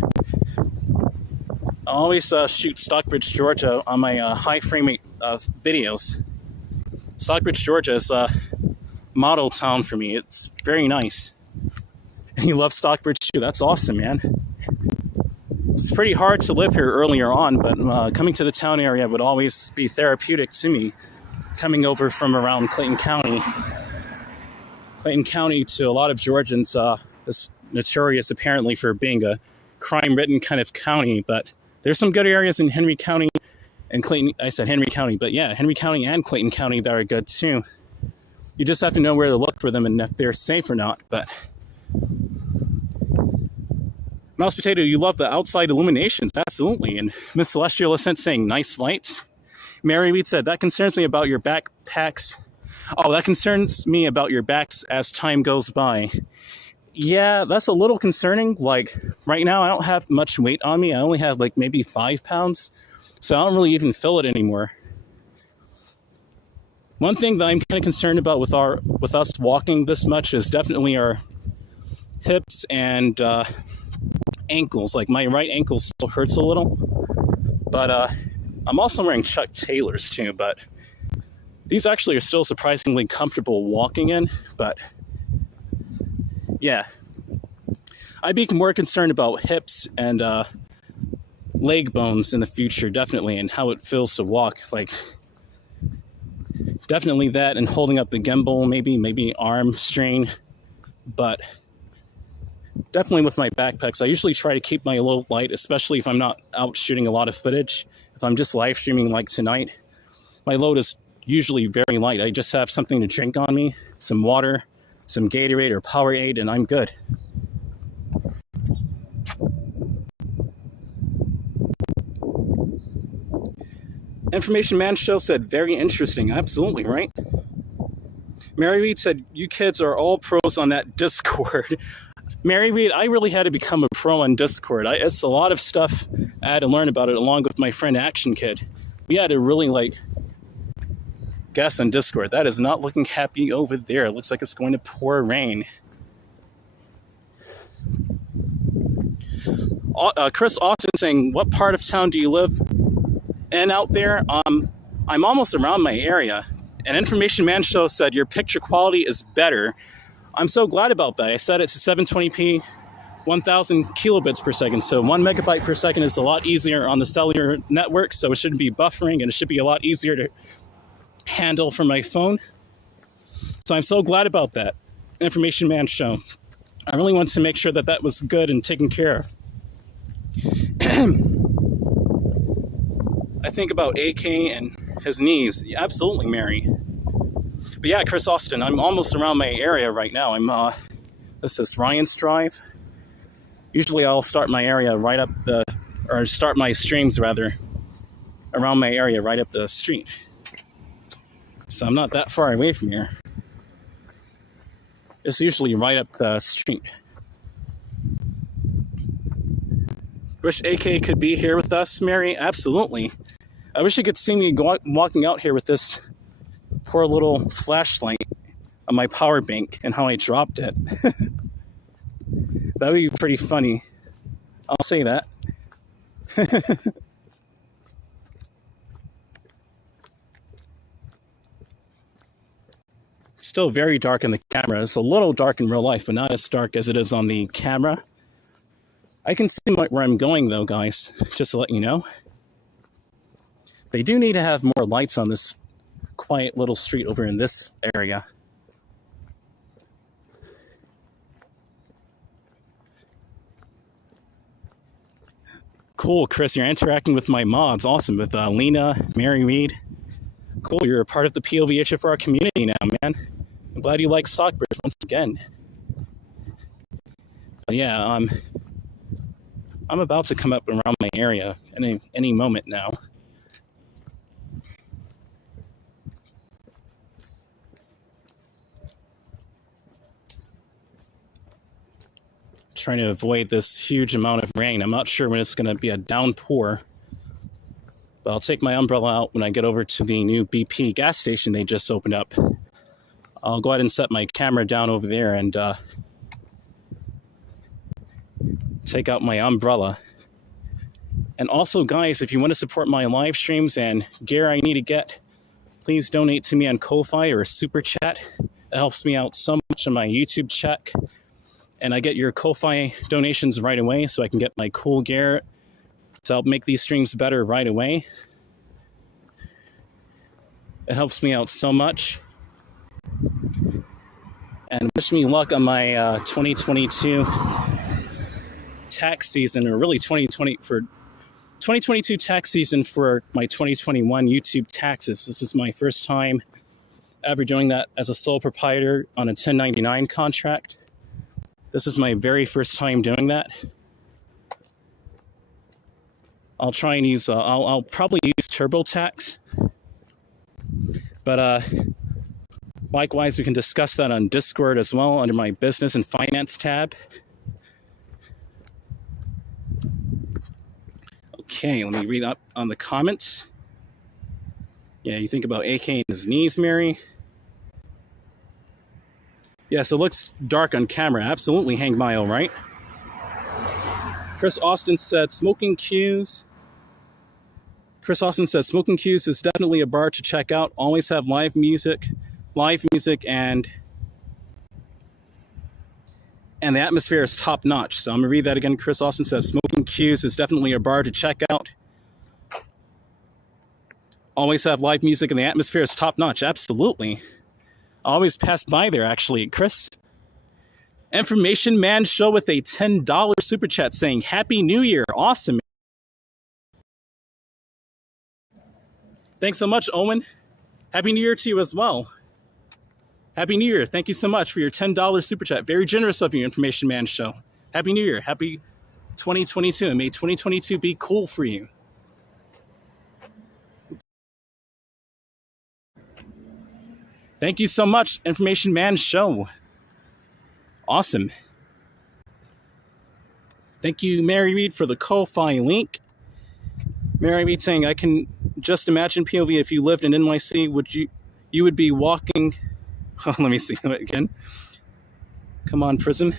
I always shoot Stockbridge, Georgia on my high frame rate videos. Stockbridge, Georgia is a model town for me. It's very nice. And you love Stockbridge too. That's awesome, man. It's pretty hard to live here earlier on, but coming to the town area would always be therapeutic to me. Coming over from around Clayton County. Clayton County to a lot of Georgians is notorious apparently for being a crime-ridden kind of county, but there's some good areas in Henry County and Clayton. I said Henry County, but yeah, Henry County and Clayton County that are good too. You just have to know where to look for them and if they're safe or not. But Mouse Potato, you love the outside illuminations, absolutely. And Miss Celestial Ascent saying nice lights. Mary Reed said that concerns me about your backpacks. Oh, that concerns me about your backs as time goes by. Yeah, that's a little concerning. Like right now, I don't have much weight on me. I only have like maybe 5 pounds, so I don't really even feel it anymore. One thing that I'm kind of concerned about with us walking this much is definitely our hips and ankles. Like my right ankle still hurts a little, but I'm also wearing Chuck Taylors too. But these actually are still surprisingly comfortable walking in. But yeah, I'd be more concerned about hips and leg bones in the future, definitely, and how it feels to walk. Like definitely that, and holding up the gimbal, maybe arm strain. But definitely with my backpacks, I usually try to keep my load light, especially if I'm not out shooting a lot of footage. If I'm just live streaming like tonight, my load is usually very light. I just have something to drink on me, some water, some Gatorade or Powerade, and I'm good. Information Man Show said, very interesting. Absolutely, right? Mary Reed said, you kids are all pros on that Discord. Mary Reed, I really had to become a Pro on Discord. It's a lot of stuff I had to learn about it along with my friend Action Kid. We had to really guess on Discord. That is not looking happy over there. It looks like it's going to pour rain. Chris Austin saying, what part of town do you live in out there? I'm almost around my area. And Information Man Show said your picture quality is better. I'm so glad about that. I set it to 720p, 1000 kilobits per second. So 1 megabyte per second is a lot easier on the cellular network. So it shouldn't be buffering, and it should be a lot easier to handle from my phone. So I'm so glad about that. Information Man Show. I really wanted to make sure that that was good and taken care of. I think about AK and his knees. Absolutely, Mary. But yeah, Chris Austin, I'm almost around my area right now. This is Ryan's Drive. Usually I'll start my area right up start my streams rather, around my area right up the street. So I'm not that far away from here. It's usually right up the street. Wish AK could be here with us, Mary. Absolutely. I wish you could see me walking out here with this poor little flashlight on my power bank and how I dropped it. That would be pretty funny. I'll say that. Still very dark in the camera. It's a little dark in real life, but not as dark as it is on the camera. I can see where I'm going, though, guys, just to let you know. They do need to have more lights on this quiet little street over in this area. Cool, Chris, you're interacting with my mods. Awesome, with Lena, Mary Reed. Cool, you're a part of the POVHFR community now, man. I'm glad you like Stockbridge once again. But yeah, I'm about to come up around my area any moment now. Trying to avoid this huge amount of rain. I'm not sure when it's going to be a downpour, but I'll take my umbrella out when I get over to the new BP gas station they just opened up. I'll go ahead and set my camera down over there and take out my umbrella. And also, guys, if you want to support my live streams and gear I need to get, please donate to me on Ko-Fi or Super Chat. It helps me out so much on my YouTube check. And I get your Ko-Fi donations right away, so I can get my cool gear to help make these streams better right away. It helps me out so much. And wish me luck on my 2022 tax season, or really 2022 tax season for my 2021 YouTube taxes. This is my first time ever doing that as a sole proprietor on a 1099 contract. This is my very first time doing that. I'll try and use, I'll probably use TurboTax. But likewise, we can discuss that on Discord as well under my Business and Finance tab. Okay, let me read up on the comments. Yeah, you think about AK and his knees, Mary. Yes, it looks dark on camera. Absolutely, Hank Mile, right? Chris Austin said smoking cues. Chris Austin said smoking cues is definitely a bar to check out. Always have live music, and the atmosphere is top notch. So I'm gonna read that again. Chris Austin says smoking cues is definitely a bar to check out. Always have live music and the atmosphere is top notch. Absolutely. I always pass by there, actually. Chris, Information Man Show with a $10 super chat saying Happy New Year. Awesome. Thanks so much, Owen. Happy New Year to you as well. Happy New Year. Thank you so much for your $10 super chat. Very generous of you, Information Man Show. Happy New Year. Happy 2022. And may 2022 be cool for you. Thank you so much, Information Man Show. Awesome. Thank you, Mary Reed, for the Ko-Fi link. Mary Reed saying, I can just imagine POV if you lived in NYC, you would be walking. Oh, let me see again. Come on, Prism.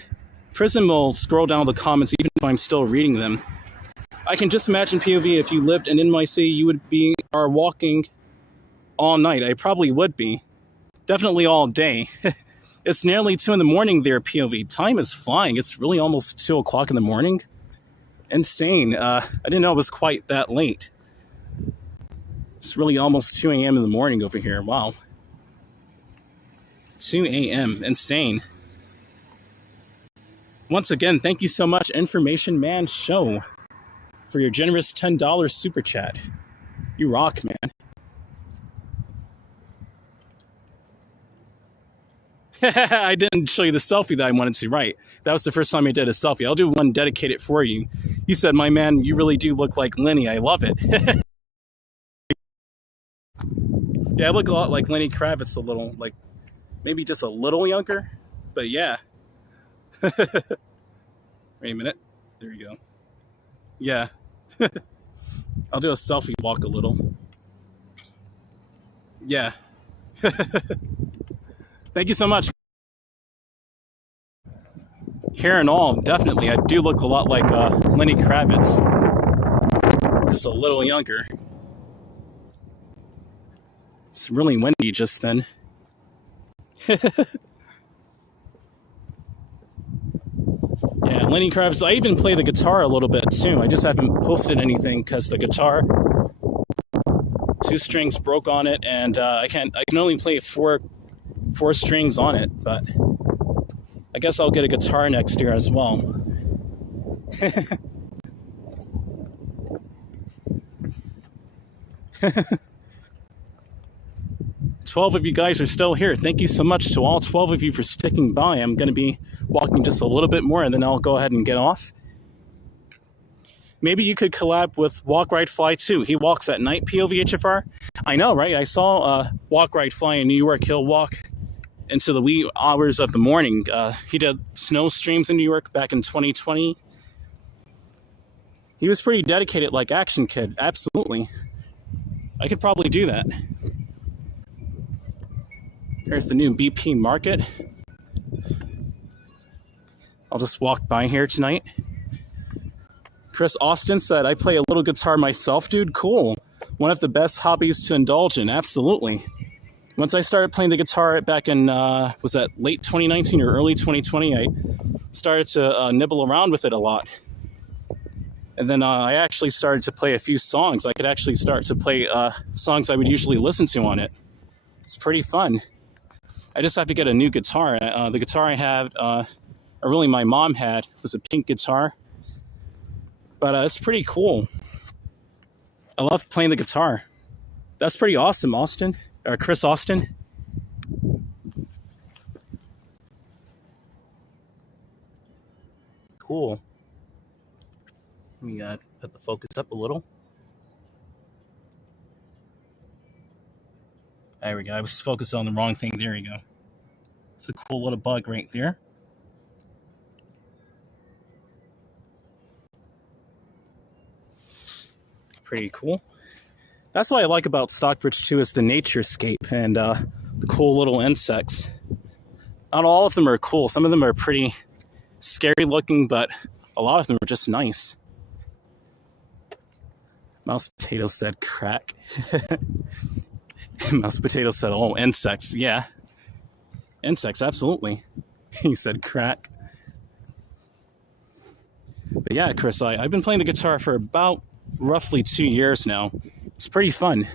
Prism will scroll down the comments even if I'm still reading them. I can just imagine POV if you lived in NYC, you would be walking all night. I probably would be. Definitely all day. It's nearly 2 in the morning there, POV. Time is flying. It's really almost 2 o'clock in the morning. Insane. I didn't know it was quite that late. It's really almost 2 a.m. in the morning over here. Wow. 2 a.m. Insane. Once again, thank you so much, Information Man Show, for your generous $10 super chat. You rock, man. I didn't show you the selfie that I wanted to, right? That was the first time I did a selfie. I'll do one dedicated for you. You said, my man, you really do look like Lenny. I love it. Yeah, I look a lot like Lenny Kravitz, a little, like, maybe just a little younger. But yeah. Wait a minute. There you go. Yeah. I'll do a selfie walk a little. Yeah. Thank you so much. Hair and all, definitely. I do look a lot like Lenny Kravitz. Just a little younger. It's really windy just then. Yeah, Lenny Kravitz. I even play the guitar a little bit too. I just haven't posted anything because the guitar, 2 strings broke on it, and I can only play four strings on it, but I guess I'll get a guitar next year as well. 12 of you guys are still here. Thank you so much to all 12 of you for sticking by. I'm going to be walking just a little bit more, and then I'll go ahead and get off. Maybe you could collab with Walk, Ride, Fly too. He walks at night, POVHFR. I know, right? I saw Walk, Ride, Fly in New York. He'll walk into the wee hours of the morning. He did snow streams in New York back in 2020. He was pretty dedicated, like Action Kid. Absolutely. I could probably do that. Here's the new BP Market. I'll just walk by here tonight. Chris Austin said, I play a little guitar myself, dude. Cool. One of the best hobbies to indulge in. Absolutely. Once I started playing the guitar back in, was that late 2019 or early 2020, I started to nibble around with it a lot. And then I actually started to play a few songs. I could actually start to play songs I would usually listen to on it. It's pretty fun. I just have to get a new guitar. The guitar I had, or really my mom had, was a pink guitar. But it's pretty cool. I love playing the guitar. That's pretty awesome, Austin. Or Chris Austin. Cool. Let me put the focus up a little. There we go. I was focused on the wrong thing. There we go. It's a cool little bug right there. Pretty cool. That's what I like about Stockbridge too, is the naturescape and the cool little insects. Not all of them are cool. Some of them are pretty scary looking, but a lot of them are just nice. Mouse Potato said crack. Mouse Potato said, oh, insects. Yeah. Insects, absolutely. He said crack. But yeah, Chris, I've been playing the guitar for about roughly 2 years now. It's pretty fun.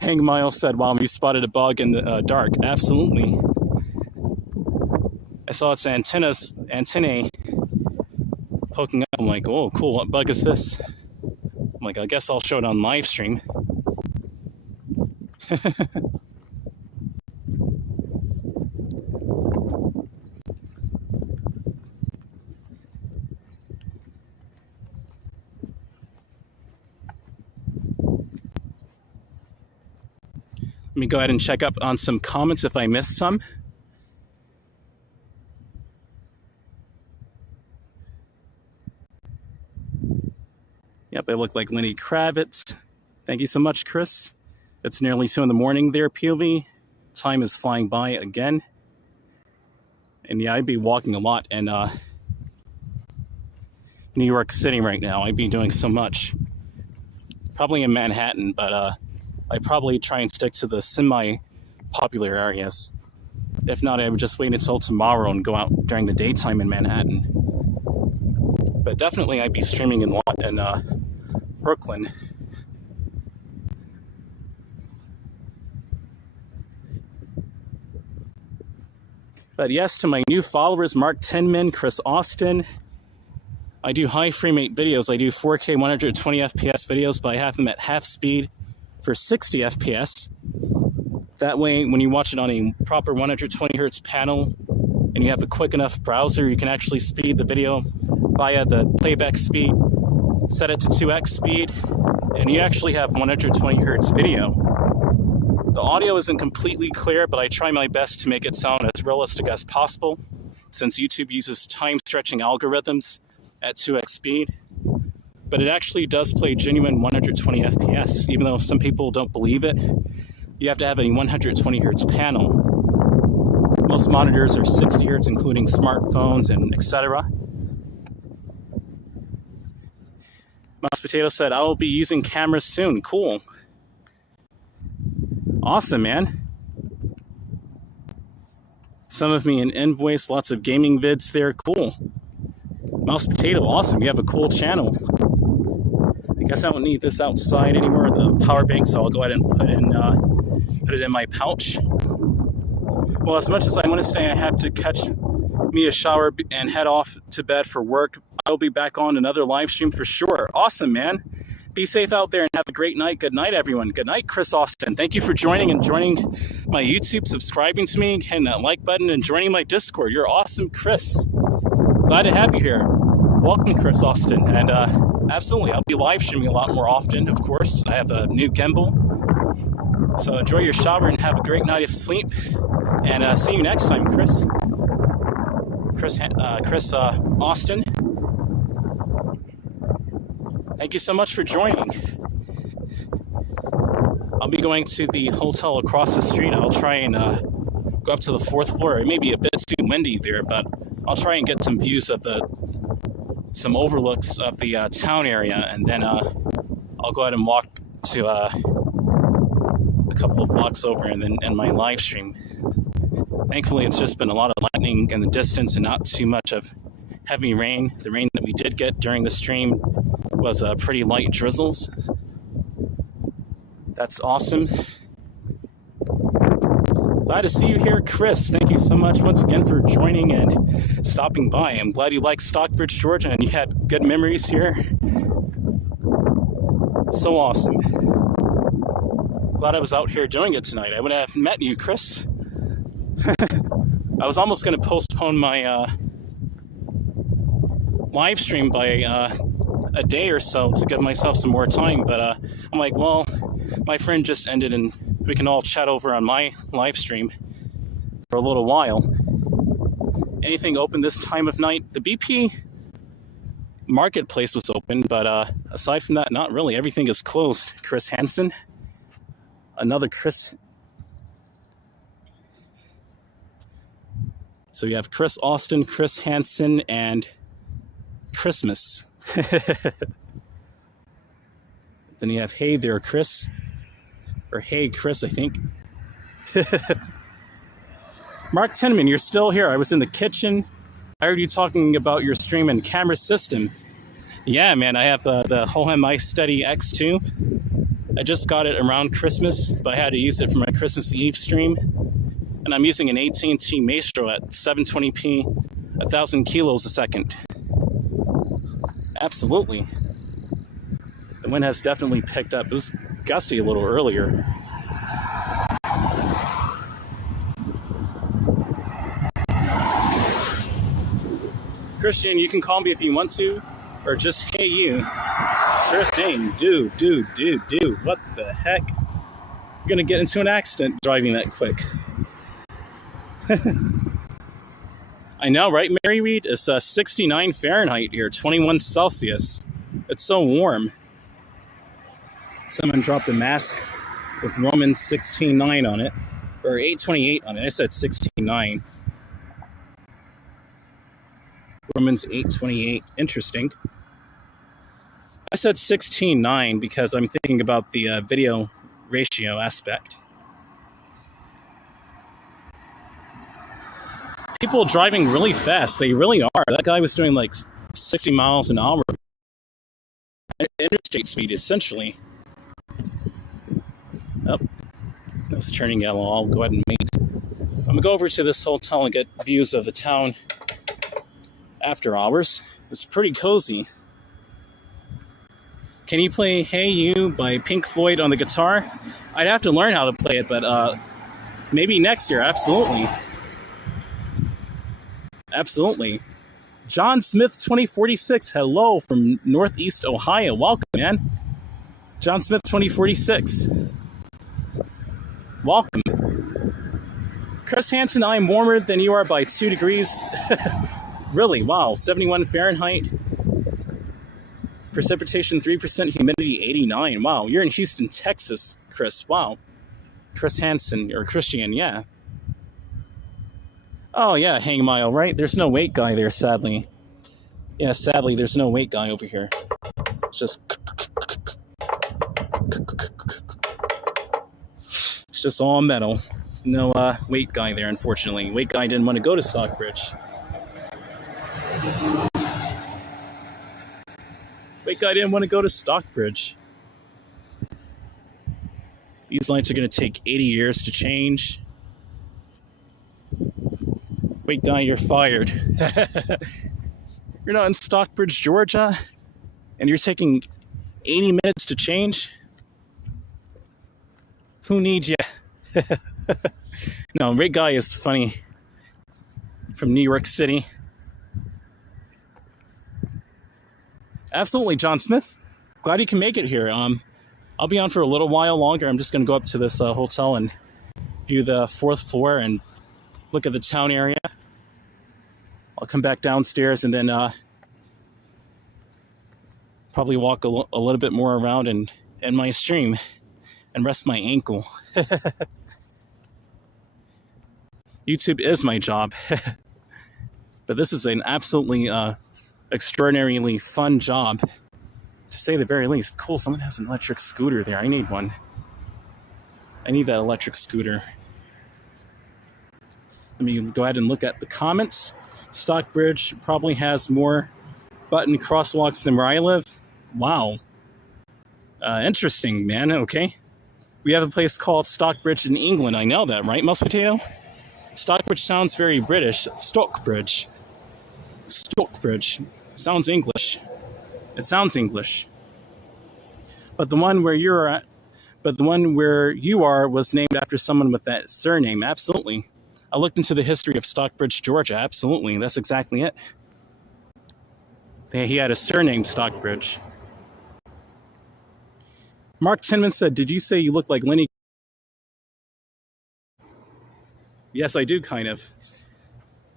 Hang Miles said, wow, you spotted a bug in the dark. Absolutely. I saw its antennae poking up. I'm like, oh, cool. What bug is this? I'm like, I guess I'll show it on Livestream. Let me go ahead and check up on some comments if I missed some. Yep, I look like Lenny Kravitz. Thank you so much, Chris. It's nearly 2 in the morning there, POV. Time is flying by again. And yeah, I'd be walking a lot in New York City right now. I'd be doing so much. Probably in Manhattan, but I'd probably try and stick to the semi-popular areas. If not, I would just wait until tomorrow and go out during the daytime in Manhattan. But definitely I'd be streaming a lot in Brooklyn. But yes, to my new followers, Mark Tinman, Chris Austin, I do high frame rate videos. I do 4K 120 FPS videos, but I have them at half speed for 60 FPS. That way, when you watch it on a proper 120 Hz panel and you have a quick enough browser, you can actually speed the video via the playback speed, set it to 2x speed, and you actually have 120 Hz video. The audio isn't completely clear, but I try my best to make it sound as realistic as possible, since YouTube uses time-stretching algorithms at 2x speed. But it actually does play genuine 120 FPS, even though some people don't believe it. You have to have a 120 Hz panel. Most monitors are 60 Hz, including smartphones and etc. Mouse Potato said, I will be using cameras soon. Cool. Awesome, man. Some of me in Invoice, lots of gaming vids there. Cool. Mouse Potato, awesome. You have a cool channel. I guess I don't need this outside anymore, the power bank, so I'll go ahead and put it in my pouch. Well, as much as I want to say I have to catch me a shower and head off to bed for work, I'll be back on another live stream for sure. Awesome, man. Be safe out there and have a great night. Good night, everyone. Good night, Chris Austin. Thank you for joining my YouTube, subscribing to me, hitting that like button, and joining my Discord. You're awesome, Chris. Glad to have you here. Welcome, Chris Austin. And absolutely, I'll be live streaming a lot more often, of course. I have a new gimbal. So enjoy your shower and have a great night of sleep. And see you next time, Chris. Chris Austin. Thank you so much for joining. I'll be going to the hotel across the street. I'll try and go up to the 4th floor. It may be a bit too windy there, but I'll try and get some views of some overlooks of the town area, and then I'll go ahead and walk to a couple of blocks over and then end my live stream. Thankfully, it's just been a lot of lightning in the distance and not too much of heavy rain. The rain that we did get during the stream was pretty light drizzles. That's awesome. Glad to see you here, Chris. Thank you so much once again for joining and stopping by. I'm glad you like Stockbridge, Georgia, and you had good memories here. So awesome. Glad I was out here doing it tonight. I would have met you, Chris. I was almost going to postpone my live stream by a day or so to give myself some more time, but I'm like, well, my friend just ended and we can all chat over on my live stream for a little while. Anything open this time of night? The BP marketplace was open, but aside from that, not really. Everything is closed. Chris Hansen. Another Chris. So you have Chris Austin, Chris Hansen, and Christmas. Then you have Hey There, Chris. Or Hey Chris, I think. Mark Tinman, you're still here. I was in the kitchen. I heard you talking about your stream and camera system. Yeah, man, I have the Hohem iSteady X2. I just got it around Christmas, but I had to use it for my Christmas Eve stream. And I'm using an AT&T Maestro at 720p, 1,000 kilos a second. Absolutely. The wind has definitely picked up. It was gusty a little earlier. Christian, you can call me if you want to, or just hey you. Sure thing. Dude. What the heck? You're gonna get into an accident driving that quick. I know, right, Mary Reed? It's 69 Fahrenheit here, 21 Celsius. It's so warm. Someone dropped a mask with Romans 16:9 on it, or 8:28 on it. I said 16:9. Romans 8:28. Interesting. I said 16:9 because I'm thinking about the video ratio aspect. People driving really fast. They really are. That guy was doing like 60 miles an hour. Interstate speed, essentially. Oh, it's turning yellow. I'll go ahead and wait. I'm going to go over to this hotel and get views of the town after hours. It's pretty cozy. Can you play Hey You by Pink Floyd on the guitar? I'd have to learn how to play it, but maybe next year. Absolutely. Absolutely. John Smith 2046, hello from Northeast Ohio. Welcome, man. John Smith 2046. Welcome. Chris Hansen, I am warmer than you are by 2 degrees. Really? Wow. 71 Fahrenheit. Precipitation 3%, humidity 89. Wow. You're in Houston, Texas, Chris. Wow. Chris Hansen, or Christian, yeah. Oh, yeah, hang mile, right? There's no weight guy there, sadly. Yeah, sadly, there's no weight guy over here. It's just... It's just all metal. No weight guy there, unfortunately. Weight guy didn't want to go to Stockbridge. Weight guy didn't want to go to Stockbridge. These lights are going to take 80 years to change. Wait, guy, you're fired. You're not in Stockbridge, Georgia, and you're taking 80 minutes to change? Who needs you? No, Rig Guy is funny. From New York City. Absolutely, John Smith. Glad you can make it here. I'll be on for a little while longer. I'm just going to go up to this hotel and view the 4th floor and look at the town area. I'll come back downstairs and then probably walk a little bit more around and my stream and rest my ankle. YouTube is my job. But this is an absolutely extraordinarily fun job, to say the very least. Cool, someone has an electric scooter there. I need one. I need that electric scooter. Let me go ahead and look at the comments. Stockbridge probably has more button crosswalks than where I live. Wow. Interesting, man. Okay. We have a place called Stockbridge in England. I know that, right, Mouse Potato? Stockbridge sounds very British. Stockbridge. Stockbridge. Sounds English. It sounds English. But the one where you're at, but the one where you are was named after someone with that surname. Absolutely. I looked into the history of Stockbridge, Georgia. Absolutely. That's exactly it. He had a surname, Stockbridge. Mark Tinman said, did you say you look like Lenny? Yes, I do, kind of.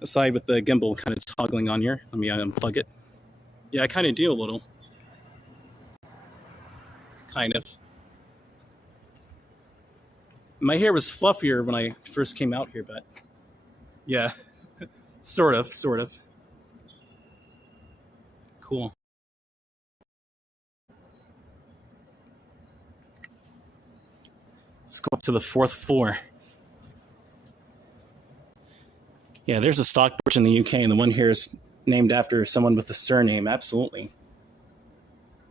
Aside with the gimbal kind of toggling on here. Let me unplug it. Yeah, I kind of do a little. Kind of. My hair was fluffier when I first came out here, but yeah, sort of. Cool. Let's go up to the 4th floor. Yeah, there's a Stockbridge in the UK, and the one here is named after someone with the surname. Absolutely.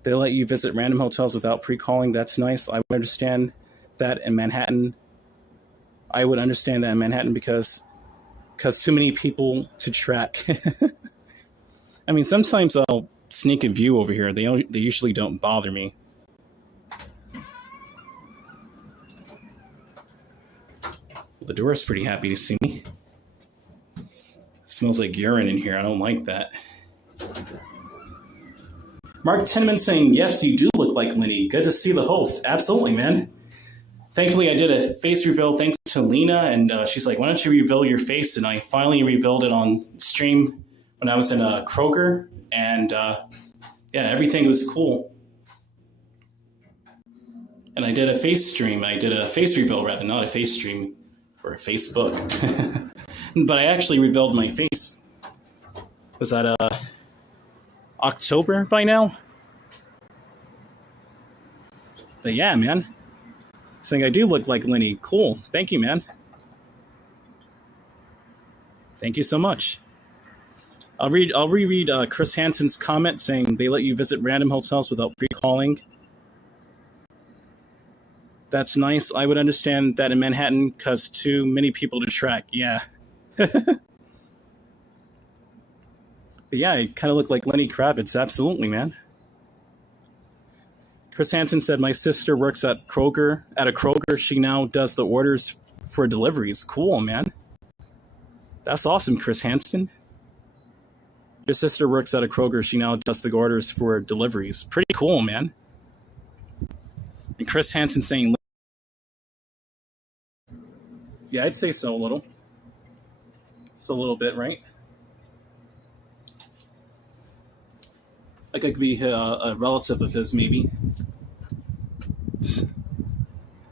They let you visit random hotels without pre-calling. That's nice. I would understand that in Manhattan. I would understand that in Manhattan because too many people to track. I mean, sometimes I'll sneak a view over here. They usually don't bother me. Well, the door's pretty happy to see me. Smells like urine in here. I don't like that. Mark Tinman saying, yes, you do look like Lenny. Good to see the host. Absolutely, man. Thankfully, I did a face reveal thanks to Lena, and she's like, why don't you reveal your face? And I finally revealed it on stream when I was in Kroger, and yeah, everything was cool. And I did a face stream. I did a face reveal, rather, not a face stream or a Facebook. But I actually revealed my face. Was that October by now? But yeah, man. Saying I do look like Lenny. Cool. Thank you, man. Thank you so much. I'll reread Chris Hansen's comment saying they let you visit random hotels without pre-calling. That's nice. I would understand that in Manhattan because too many people to track. Yeah. But yeah, I kind of look like Lenny Kravitz. Absolutely, man. Chris Hansen said, my sister works at Kroger. At a Kroger, she now does the orders for deliveries. Cool, man. That's awesome, Chris Hansen. Your sister works at a Kroger. She now does the orders for deliveries. Pretty cool, man. And Chris Hansen saying, yeah, I'd say so a little. It's a little bit, right? Like I could be a relative of his, maybe.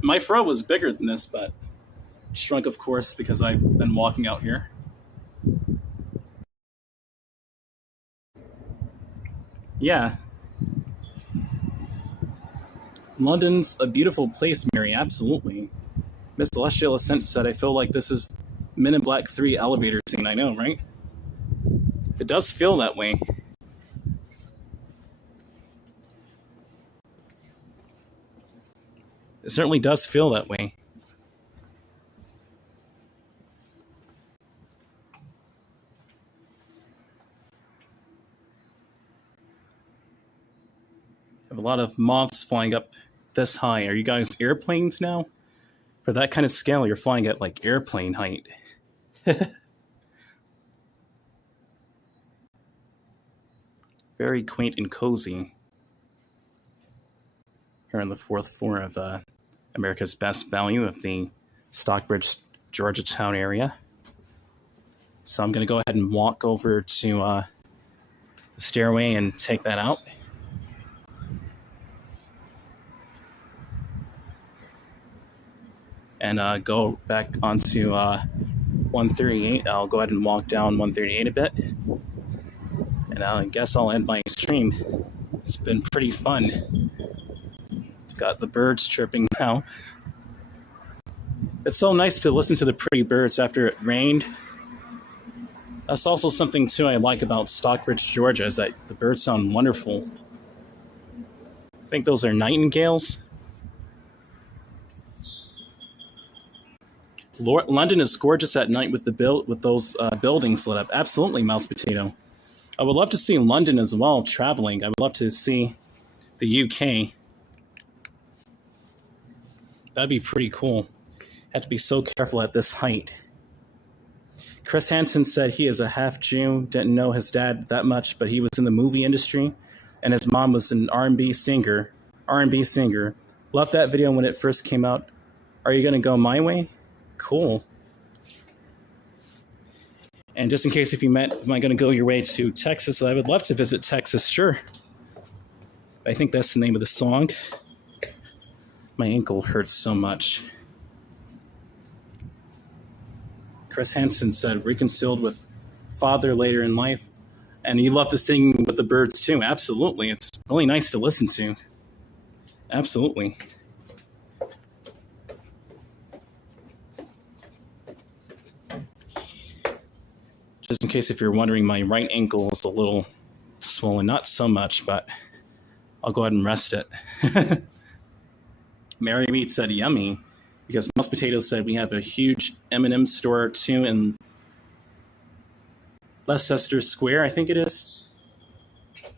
My fro was bigger than this, but shrunk, of course, because I've been walking out here. Yeah. London's a beautiful place, Mary, absolutely. Miss Celestial Ascent said, I feel like this is Men in Black 3 elevator scene. I know, right? It does feel that way. It certainly does feel that way. I have a lot of moths flying up this high. Are you guys airplanes now? For that kind of scale, you're flying at like airplane height. Very quaint and cozy. Here on the 4th floor of America's Best Value of the Stockbridge, Georgetown area. So I'm going to go ahead and walk over to the stairway and take that out. And go back onto 138. I'll go ahead and walk down 138 a bit. And I guess I'll end my stream. It's been pretty fun. Got the birds chirping now. It's so nice to listen to the pretty birds after it rained. That's also something, too, I like about Stockbridge, Georgia, is that the birds sound wonderful. I think those are nightingales. London is gorgeous at night with those buildings lit up. Absolutely, Mouse Potato. I would love to see London as well, traveling. I would love to see the UK. That'd be pretty cool. Have to be so careful at this height. Chris Hansen said he is a half Jew, didn't know his dad that much, but he was in the movie industry, and his mom was an R&B singer. Loved that video when it first came out. Are you gonna go my way? Cool. And just in case if you meant, am I gonna go your way to Texas? I would love to visit Texas, sure. I think that's the name of the song. My ankle hurts so much. Chris Hansen said, reconciled with father later in life. And you love to sing with the birds too. Absolutely. It's really nice to listen to. Absolutely. Just in case if you're wondering, my right ankle is a little swollen. Not so much, but I'll go ahead and rest it. Mary Meat said yummy, because Mouse Potato said we have a huge M&M store too in Leicester Square, I think it is. I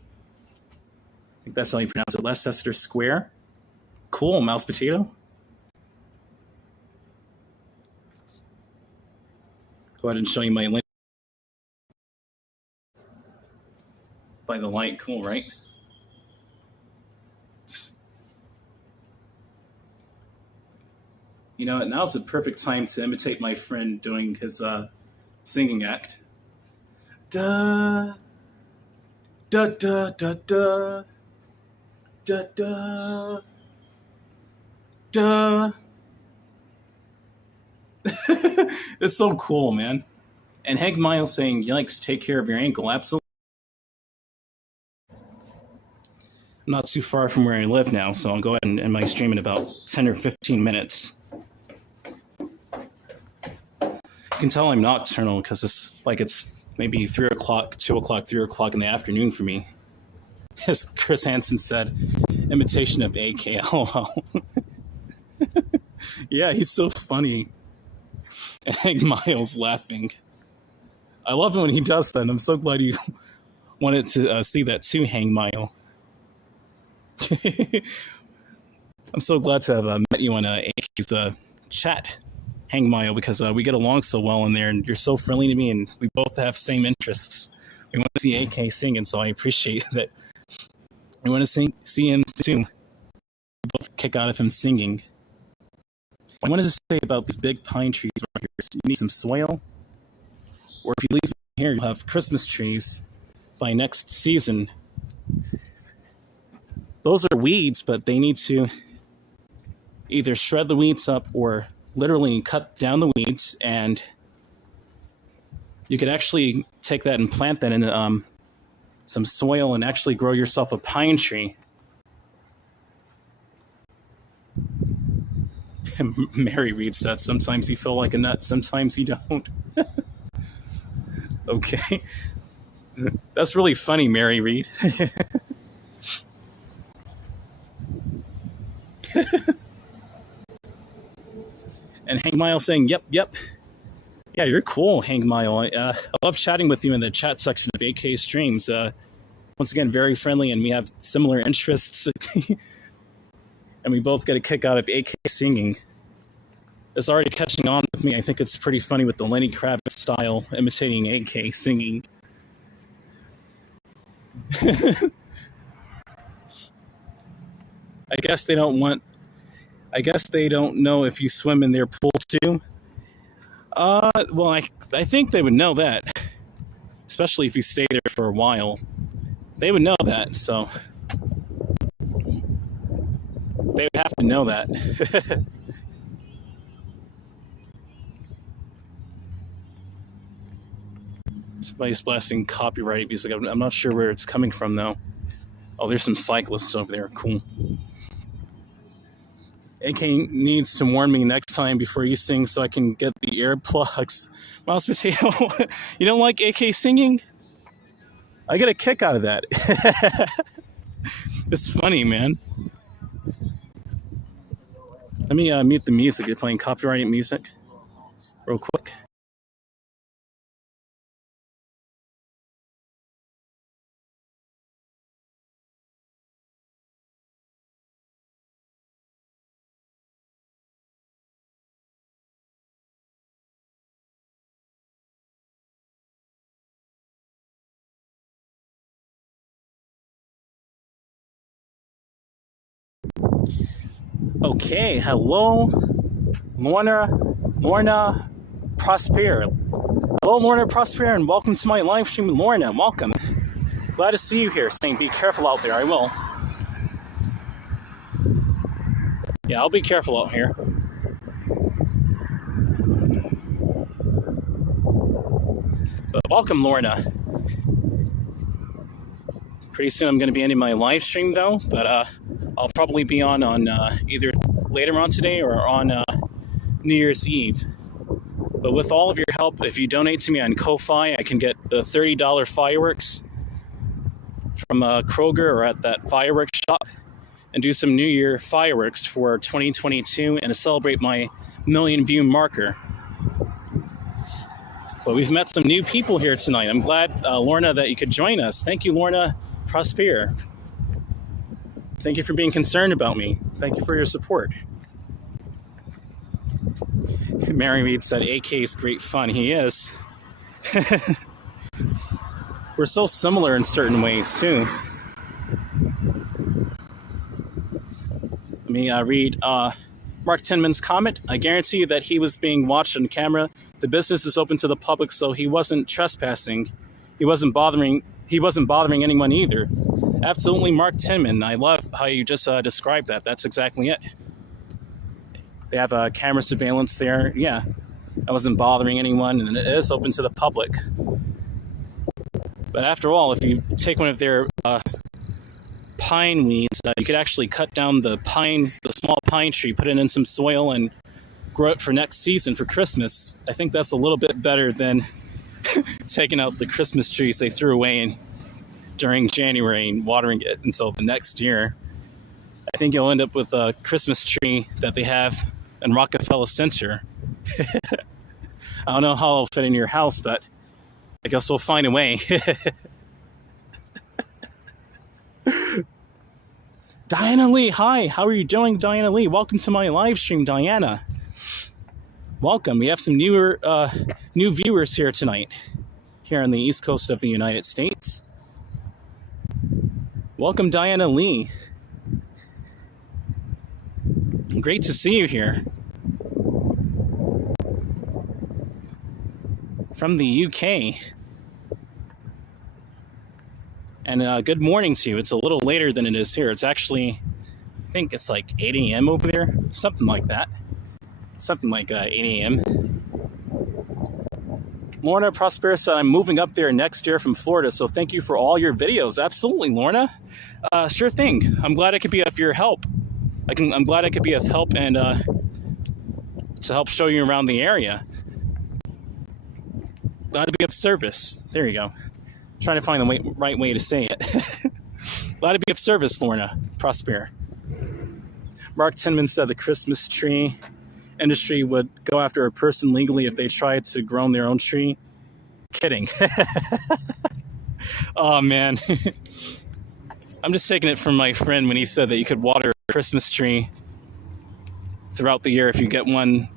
think that's how you pronounce it, Leicester Square. Cool, Mouse Potato. Go ahead and show you my link. By the light, cool, right? You know, now's the perfect time to imitate my friend doing his singing act. Da, da, da, da, da, da, da, Duh. It's so cool, man. And Hank Miles saying, yikes, take care of your ankle. Absolutely. I'm not too far from where I live now, so I'll go ahead and end my stream in about 10 or 15 minutes. You can tell I'm nocturnal because it's maybe 3 o'clock, 2 o'clock, 3 o'clock in the afternoon for me. As Chris Hansen said, imitation of AK. Yeah, he's so funny. And Hank Miles laughing. I love it when he does that, and I'm so glad you wanted to see that too, Hank Miles. I'm so glad to have met you on AK's chat, Hank Miles, because we get along so well in there, and you're so friendly to me, and we both have same interests. We want to see AK sing, and so I appreciate that. We want to see him too. We both kick out of him singing. I wanted to say about these big pine trees right here. So you need some soil, or if you leave them here, you'll have Christmas trees by next season. Those are weeds, but they need to either shred the weeds up or literally cut down the weeds, and you could actually take that and plant that in some soil and actually grow yourself a pine tree. Mary Reed said, sometimes you feel like a nut, sometimes you don't. Okay. That's really funny, Mary Reed. And Hank Miles saying, yep. Yeah, you're cool, Hank Miles. I love chatting with you in the chat section of AK streams. Once again, very friendly, and we have similar interests. And we both get a kick out of AK singing. It's already catching on with me. I think it's pretty funny with the Lenny Kravitz style imitating AK singing. I guess they don't know if you swim in their pool too. Well, I think they would know that, especially if you stay there for a while. They would know that, so they would have to know that. Somebody's blasting copyrighted music. I'm not sure where it's coming from, though. Oh, there's some cyclists over there. Cool. AK needs to warn me next time before you sing so I can get the earplugs. Mouse Potato, you don't like AK singing? I get a kick out of that. It's funny, man. Let me mute the music. You're playing copyrighted music real quick. Okay, hello, Lorna Prosper. Hello, Lorna Prosper, and welcome to my live stream. Lorna, welcome. Glad to see you here. Saying, be careful out there. I will. Yeah, I'll be careful out here. But welcome, Lorna. Pretty soon I'm going to be ending my live stream, though, but I'll probably be on either later on today or on New Year's Eve. But with all of your help, if you donate to me on Ko-Fi, I can get the $30 fireworks from Kroger or at that fireworks shop and do some New Year fireworks for 2022 and to celebrate my million view marker. But we've met some new people here tonight. I'm glad, Lorna, that you could join us. Thank you, Lorna Prosper. Thank you for being concerned about me. Thank you for your support. Mary Reed said, AK is great fun. He is. We're so similar in certain ways, too. Let me read Mark Tinman's comment. I guarantee you that he was being watched on camera. The business is open to the public, so he wasn't trespassing. He wasn't bothering anyone either. Absolutely, Mark Tinman. I love how you just described that. That's exactly it. They have camera surveillance there. Yeah, I wasn't bothering anyone, and it is open to the public. But after all, if you take one of their pine weeds, you could actually cut down the small pine tree, put it in some soil, and grow it for next season for Christmas. I think that's a little bit better than taking out the Christmas trees they threw away during January and watering it until the next year. I think you'll end up with a Christmas tree that they have in Rockefeller Center. I don't know how it'll fit in your house, but I guess we'll find a way. Diana Lee, hi. How are you doing, Diana Lee? Welcome to my live stream, Diana. Welcome. We have some new viewers here tonight, here on the East Coast of the United States. Welcome, Diana Lee. Great to see you here. From the UK. And good morning to you. It's a little later than it is here. It's actually, I think it's like 8 a.m. over there. Something like that. Something like 8 a.m. Lorna Prosper said, I'm moving up there next year from Florida, so thank you for all your videos. Absolutely, Lorna. Sure thing. I'm glad I could be of your help. I'm glad I could be of help and to help show you around the area. Glad to be of service. There you go. Trying to find the right way to say it. Glad to be of service, Lorna Prosper. Mark Tinman said the Christmas tree industry would go after a person legally if they tried to grow their own tree. Kidding. Oh, man. I'm just taking it from my friend when he said that you could water a Christmas tree throughout the year if you get one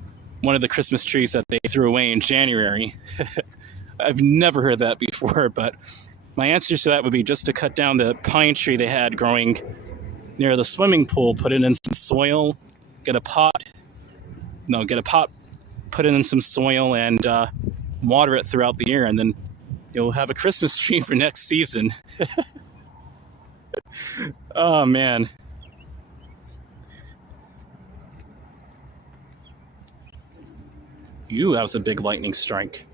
of the Christmas trees that they threw away in January. I've never heard that before, but my answer to that would be just to cut down the pine tree they had growing near the swimming pool, put it in some soil, get a pot, put it in some soil and water it throughout the year, and then you'll have a Christmas tree for next season. Oh, man. That was a big lightning strike.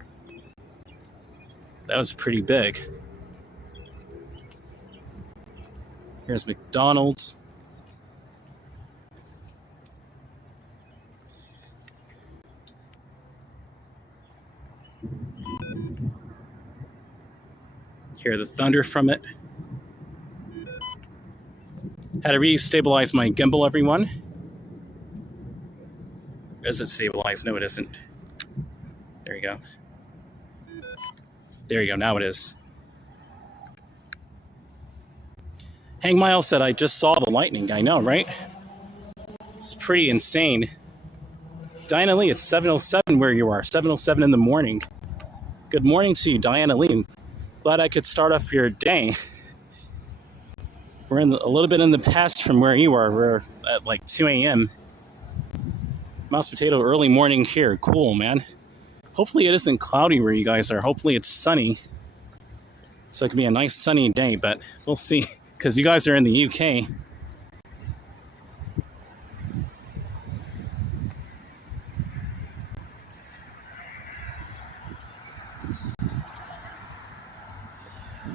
That was pretty big. Here's McDonald's. Hear the thunder from it. Had to re-stabilize my gimbal, everyone. Is it stabilized? No, it isn't. There you go. There you go, now it is. Hang Miles said, I just saw the lightning. I know, right? It's pretty insane. Diana Lee, it's 7:07 where you are. 7:07 in the morning. Good morning to you, Diana Lee. Glad I could start off your day. We're a little bit in the past from where you are. We're at like 2 a.m. Mouse potato early morning here. Cool, man. Hopefully it isn't cloudy where you guys are. Hopefully it's sunny. So it can be a nice sunny day, but we'll see. Because you guys are in the UK.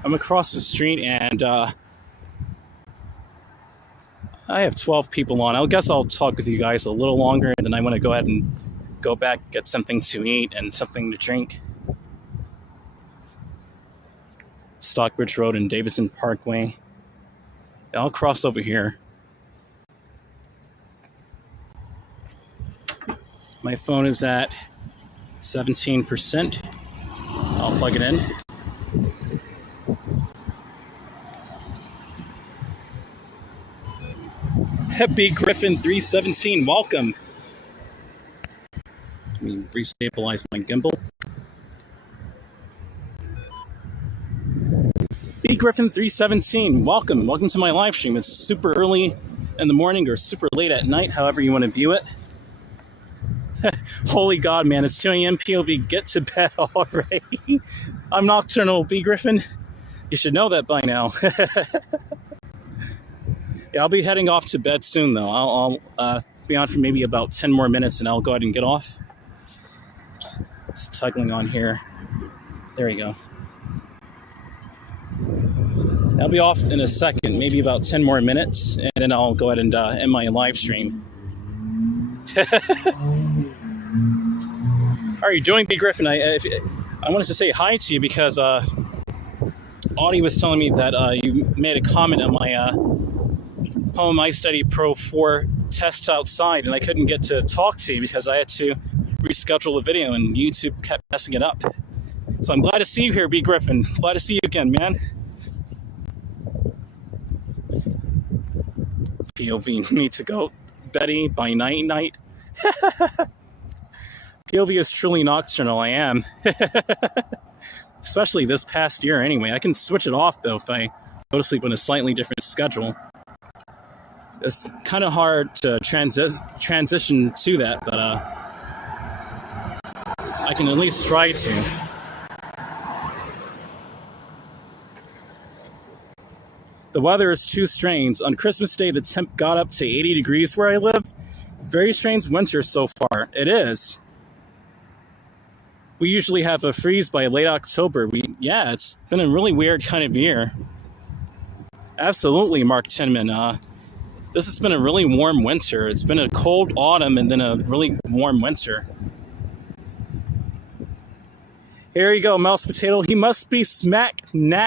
I'm across the street and I have 12 people on. I guess I'll talk with you guys a little longer, and then I want to go ahead and go back, get something to eat and something to drink. Stockbridge Road and Davidson Parkway. I'll cross over here. My phone is at 17%. I'll plug it in. B Griffin 317, welcome. Let me restabilize my gimbal. B Griffin 317, welcome. Welcome to my live stream. It's super early in the morning or super late at night, however you want to view it. Holy God, man, it's 2 a.m. POV. Get to bed already. I'm nocturnal, B Griffin. You should know that by now. Yeah, I'll be heading off to bed soon, though. I'll be on for maybe about 10 more minutes and I'll go ahead and get off. Just toggling on here. There we go. I'll be off in a second, maybe about 10 more minutes, and then I'll go ahead and end my live stream. How are you doing, B. Griffin? I wanted to say hi to you because Audie was telling me that you made a comment on my Home iStudy Pro 4 test outside, and I couldn't get to talk to you because I had to reschedule the video, and YouTube kept messing it up. So I'm glad to see you here, B. Griffin. Glad to see you again, man. POV need to go. Betty by night. POV is truly nocturnal, I am. Especially this past year anyway. I can switch it off though if I go to sleep on a slightly different schedule. It's kind of hard to transition to that, but I can at least try to. The weather is too strange. On Christmas Day, the temp got up to 80 degrees where I live. Very strange winter so far. It is. We usually have a freeze by late October. Yeah, it's been a really weird kind of year. Absolutely, Mark Tinman. This has been a really warm winter. It's been a cold autumn and then a really warm winter. Here you go, Mouse Potato. He must be knackered.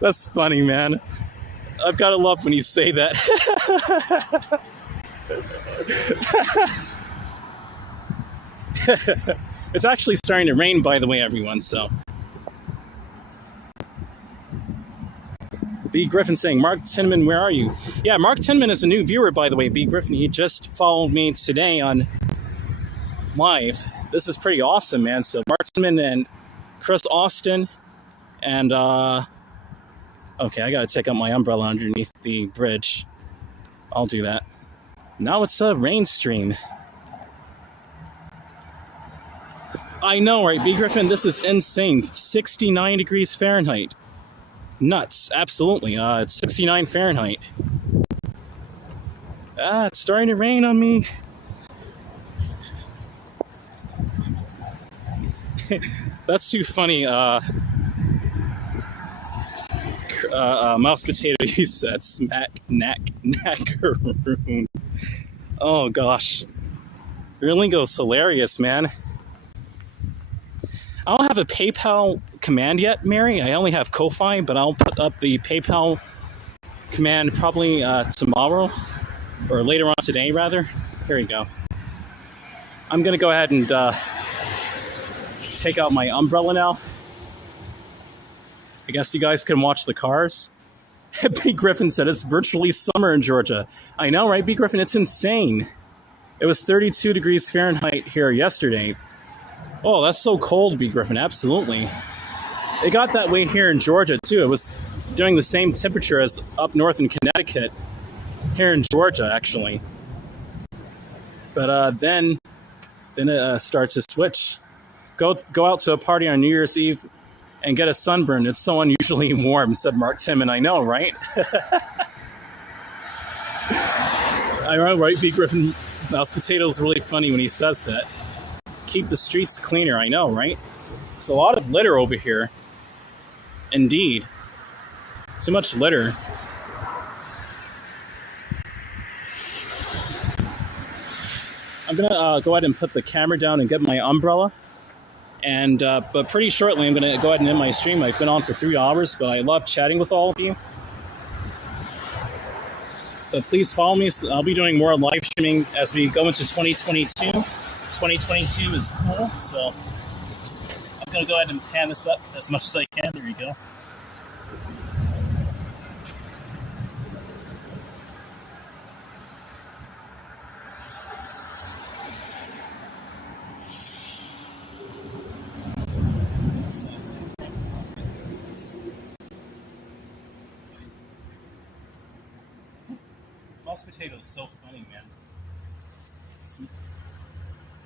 That's funny, man. I've got to love when you say that. It's actually starting to rain, by the way, everyone, so. B. Griffin saying, Mark Tinman, where are you? Yeah, Mark Tinman is a new viewer, by the way, B. Griffin. He just followed me today on live. This is pretty awesome, man. So Mark Tinman and Chris Austin and, okay, I gotta take out my umbrella underneath the bridge. I'll do that. Now it's a rain stream. I know, right, B. Griffin? This is insane. 69 degrees Fahrenheit. Nuts, absolutely. It's 69 Fahrenheit. It's starting to rain on me. That's too funny. Mouse Potato, you said knackeroon. Oh gosh. Your lingo's hilarious, man. I don't have a PayPal command yet, Mary. I only have Ko-Fi, but I'll put up the PayPal command probably tomorrow, or later on today, rather. Here we go. I'm going to go ahead and take out my umbrella now. I guess you guys can watch the cars. B. Griffin said it's virtually summer in Georgia. I know, right, B. Griffin? It's insane. It was 32 degrees Fahrenheit here yesterday. Oh, that's so cold, B. Griffin. Absolutely. It got that way here in Georgia, too. It was doing the same temperature as up north in Connecticut, here in Georgia, actually. But then it starts to switch. Go out to a party on New Year's Eve and get a sunburn. It's so unusually warm, said Mark Timman. I know, right? I know, right, B. Griffin? Mouse Potato's really funny when he says that. Keep the streets cleaner, I know, right? There's a lot of litter over here. Indeed. Too much litter. I'm gonna go ahead and put the camera down and get my umbrella. And but pretty shortly, I'm gonna go ahead and end my stream. I've been on for 3 hours, but I love chatting with all of you. But please follow me. I'll be doing more live streaming as we go into 2022. 2022 is cool, so I'm gonna go ahead and pan this up as much as I can. There you go. Mouse Potato is so funny, man.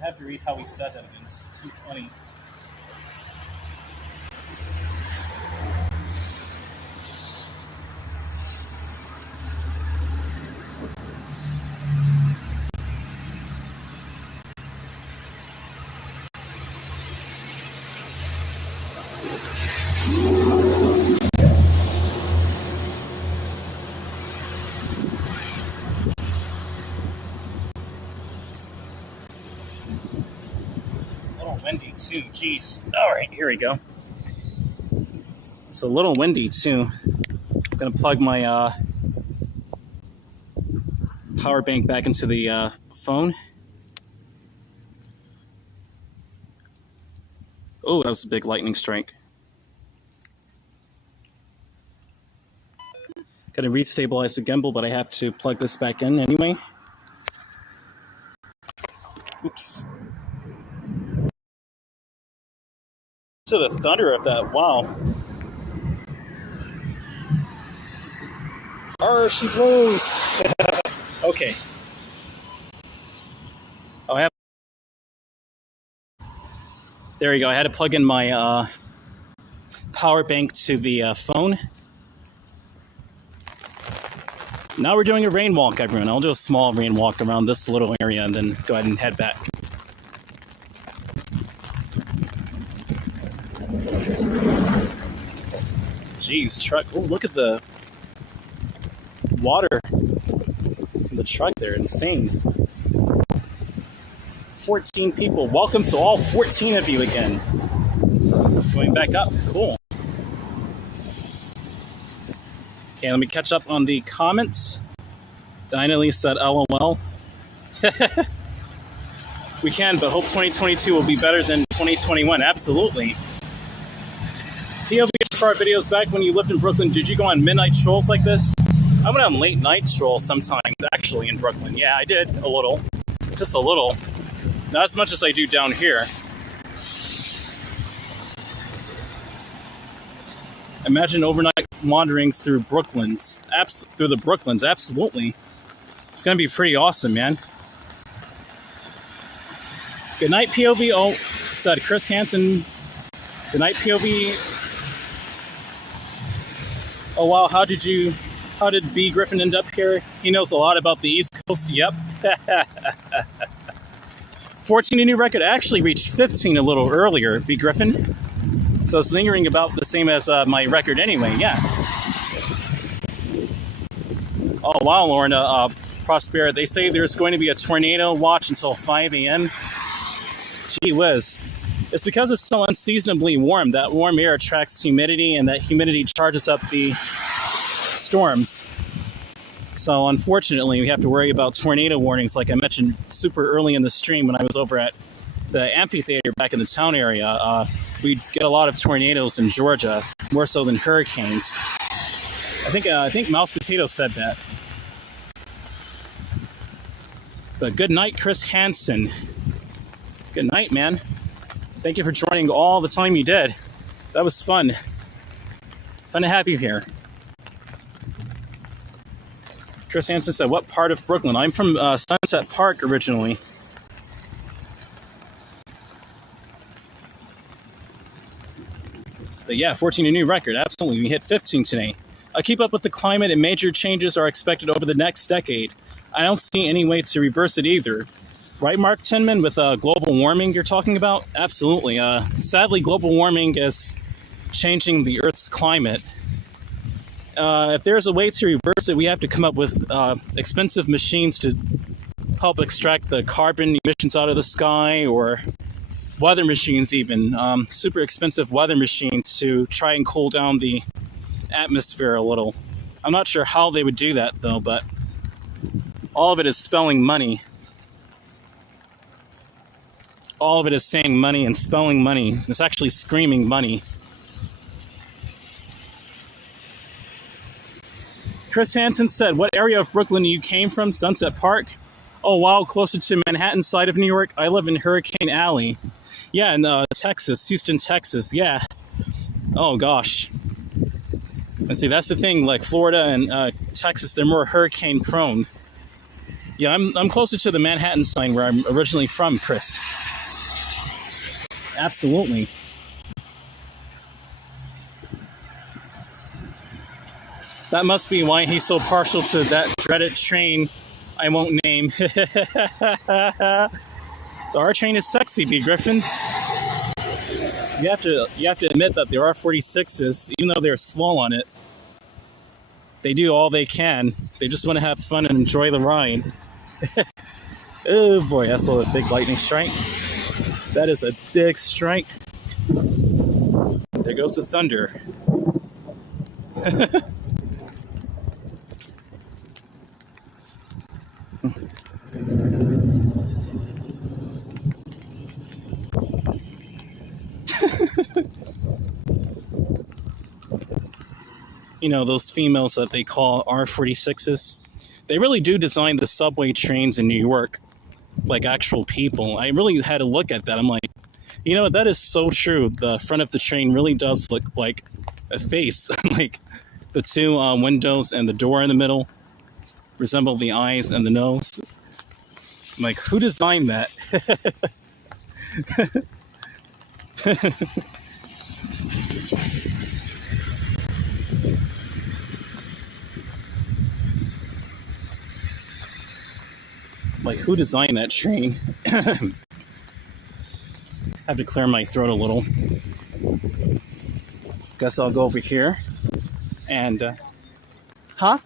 I have to read how he said that again. It's too funny. little windy too. Jeez. All right, here we go. It's a little windy too. I'm gonna plug my power bank back into the phone. Oh, that was a big lightning strike. Gotta restabilize the gimbal, but I have to plug this back in anyway. Oops. To the thunder of that, wow. She blows. Okay. Oh, I have. There you go. I had to plug in my power bank to the phone. Now we're doing a rain walk, everyone. I'll do a small rain walk around this little area and then go ahead and head back. Jeez, truck. Oh, look at the water in the truck there. Insane. 14 people. Welcome to all 14 of you again. Going back up. Cool. Okay, let me catch up on the comments. Dinah said LOL. We can, but hope 2022 will be better than 2021. Absolutely. POV for our videos back when you lived in Brooklyn, did you go on midnight strolls like this? I went on late night strolls sometimes, actually, in Brooklyn. Yeah, I did. A little. Just a little. Not as much as I do down here. Imagine overnight wanderings through through the Brooklyns. Absolutely. It's going to be pretty awesome, man. Good night, POV. Oh, said Chris Hansen. Good night, POV. Oh, wow. How did B. Griffin end up here? He knows a lot about the East Coast. Yep. 14, a new record. I actually reached 15 a little earlier, B. Griffin. So it's lingering about the same as my record anyway, yeah. Oh, wow, Lorna. Prosper, they say there's going to be a tornado watch until 5 a.m. Gee whiz. It's because it's so unseasonably warm. That warm air attracts humidity, and that humidity charges up the storms. So unfortunately, we have to worry about tornado warnings, like I mentioned super early in the stream when I was over at the amphitheater back in the town area. We get a lot of tornadoes in Georgia, more so than hurricanes. I think Mouse Potato said that. But good night, Chris Hansen. Good night, man. Thank you for joining all the time you did. That was fun. Fun to have you here. Chris Hansen said, what part of Brooklyn? I'm from Sunset Park originally. But yeah, 14, a new record. Absolutely. We hit 15 today. Keep up with the climate, and major changes are expected over the next decade. I don't see any way to reverse it either. Right, Mark Tinman, with global warming you're talking about? Absolutely. Sadly, global warming is changing the Earth's climate. If there's a way to reverse it, we have to come up with expensive machines to help extract the carbon emissions out of the sky, or weather machines even. Super expensive weather machines to try and cool down the atmosphere a little. I'm not sure how they would do that, though, but all of it is spelling money. All of it is saying money and spelling money. It's actually screaming money. Chris Hansen said, what area of Brooklyn you came from? Sunset Park? Oh, wow, closer to Manhattan side of New York. I live in Hurricane Alley. Yeah, in Texas, Houston, Texas, yeah. Oh, gosh. And see, that's the thing, like Florida and Texas, they're more hurricane prone. Yeah, I'm closer to the Manhattan side where I'm originally from, Chris. Absolutely. That must be why he's so partial to that dreaded train I won't name. The R train is sexy, B. Griffin. You have to admit that the R46s, even though they're slow on it, they do all they can. They just want to have fun and enjoy the ride. Oh boy, that's a big lightning strike. That is a big strike. There goes the thunder. You know, those females that they call R46s, they really do design the subway trains in New York like actual people. I really had to look at that. I'm like, you know, that is so true. The front of the train really does look like a face. Like the two windows and the door in the middle resemble the eyes and the nose. I'm like, who designed that? Like, who designed that train? Have to clear my throat a little. Guess I'll go over here. And, huh?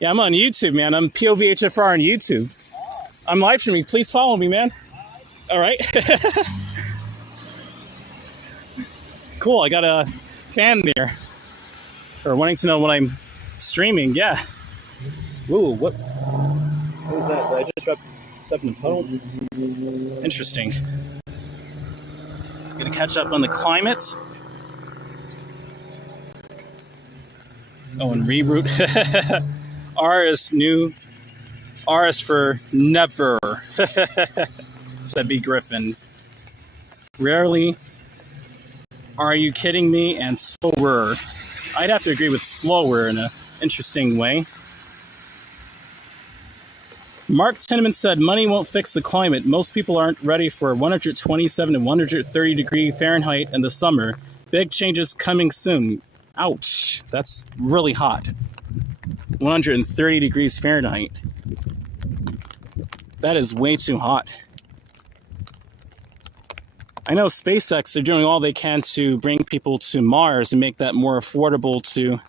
Yeah, I'm on YouTube, man. I'm POVHFR on YouTube. I'm live streaming. Please follow me, man. All right. Cool. I got a fan there. Or wanting to know what I'm streaming. Yeah. Ooh, what was that? Did I just step in the puddle? Interesting. Gonna catch up on the climate. Oh, and reroute. R is new. R is for never. Said B. Griffin. Rarely. Are you kidding me? And slower. I'd have to agree with slower in an interesting way. Mark Tinneman said, money won't fix the climate. Most people aren't ready for 127 to 130 degree Fahrenheit in the summer. Big changes coming soon. Ouch. That's really hot. 130 degrees Fahrenheit. That is way too hot. I know SpaceX are doing all they can to bring people to Mars and make that more affordable to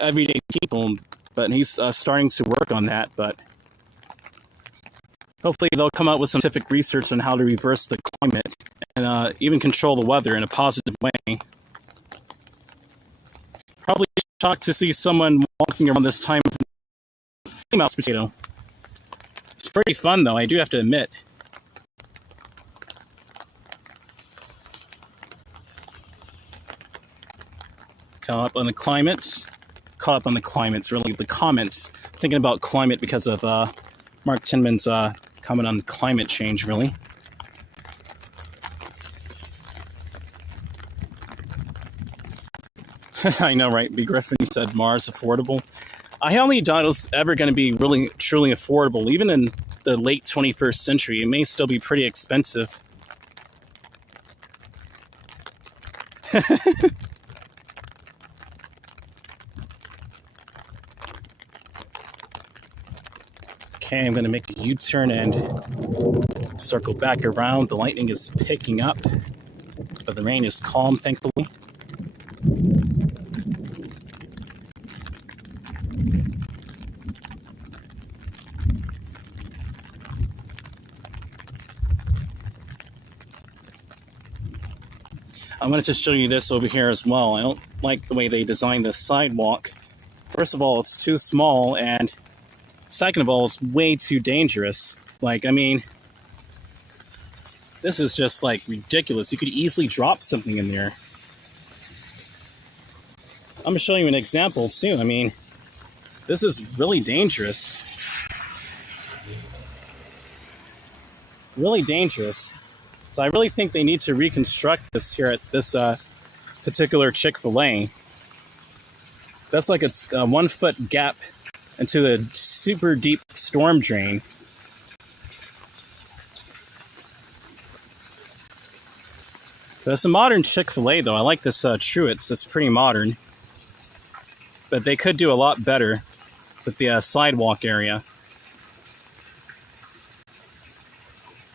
everyday people. But he's starting to work on that. But hopefully they'll come out with some scientific research on how to reverse the climate and even control the weather in a positive way. Probably shocked to see someone walking around this time with a mouse potato. It's pretty fun, though, I do have to admit. Caught up on the climates. Caught up on the climates, really, the comments. Thinking about climate because of Mark Tinman's comment on climate change, really. I know, right? B. Griffin said Mars affordable. I only doubt it's ever going to be really, truly affordable. Even in the late 21st century, it may still be pretty expensive. Okay, I'm going to make a U-turn and circle back around. The lightning is picking up, but the rain is calm, thankfully. I wanted to show you this over here as well. I don't like the way they designed this sidewalk. First of all, it's too small, and second of all, it's way too dangerous. Like, I mean, this is just, like, ridiculous. You could easily drop something in there. I'm going to show you an example, too. I mean, this is really dangerous. Really dangerous. So I really think they need to reconstruct this here at this particular Chick-fil-A. That's like a 1 foot gap into a super deep storm drain. So it's a modern Chick-fil-A, though. I like this Truett's. It's pretty modern. But they could do a lot better with the sidewalk area.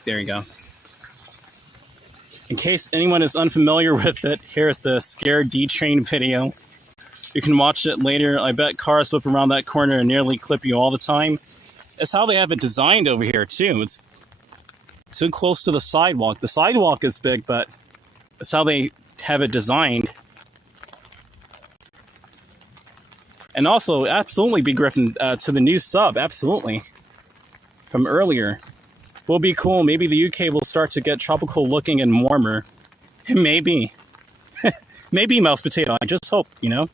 There you go. In case anyone is unfamiliar with it, here's the Scared D-Train video. You can watch it later. I bet cars whip around that corner and nearly clip you all the time. It's how they have it designed over here, too. It's too close to the sidewalk. The sidewalk is big, but that's how they have it designed. And also, absolutely, B. Griffin, to the new sub, absolutely. From earlier. Will be cool. Maybe the UK will start to get tropical looking and warmer. Maybe. Maybe, Mouse Potato. I just hope, you know.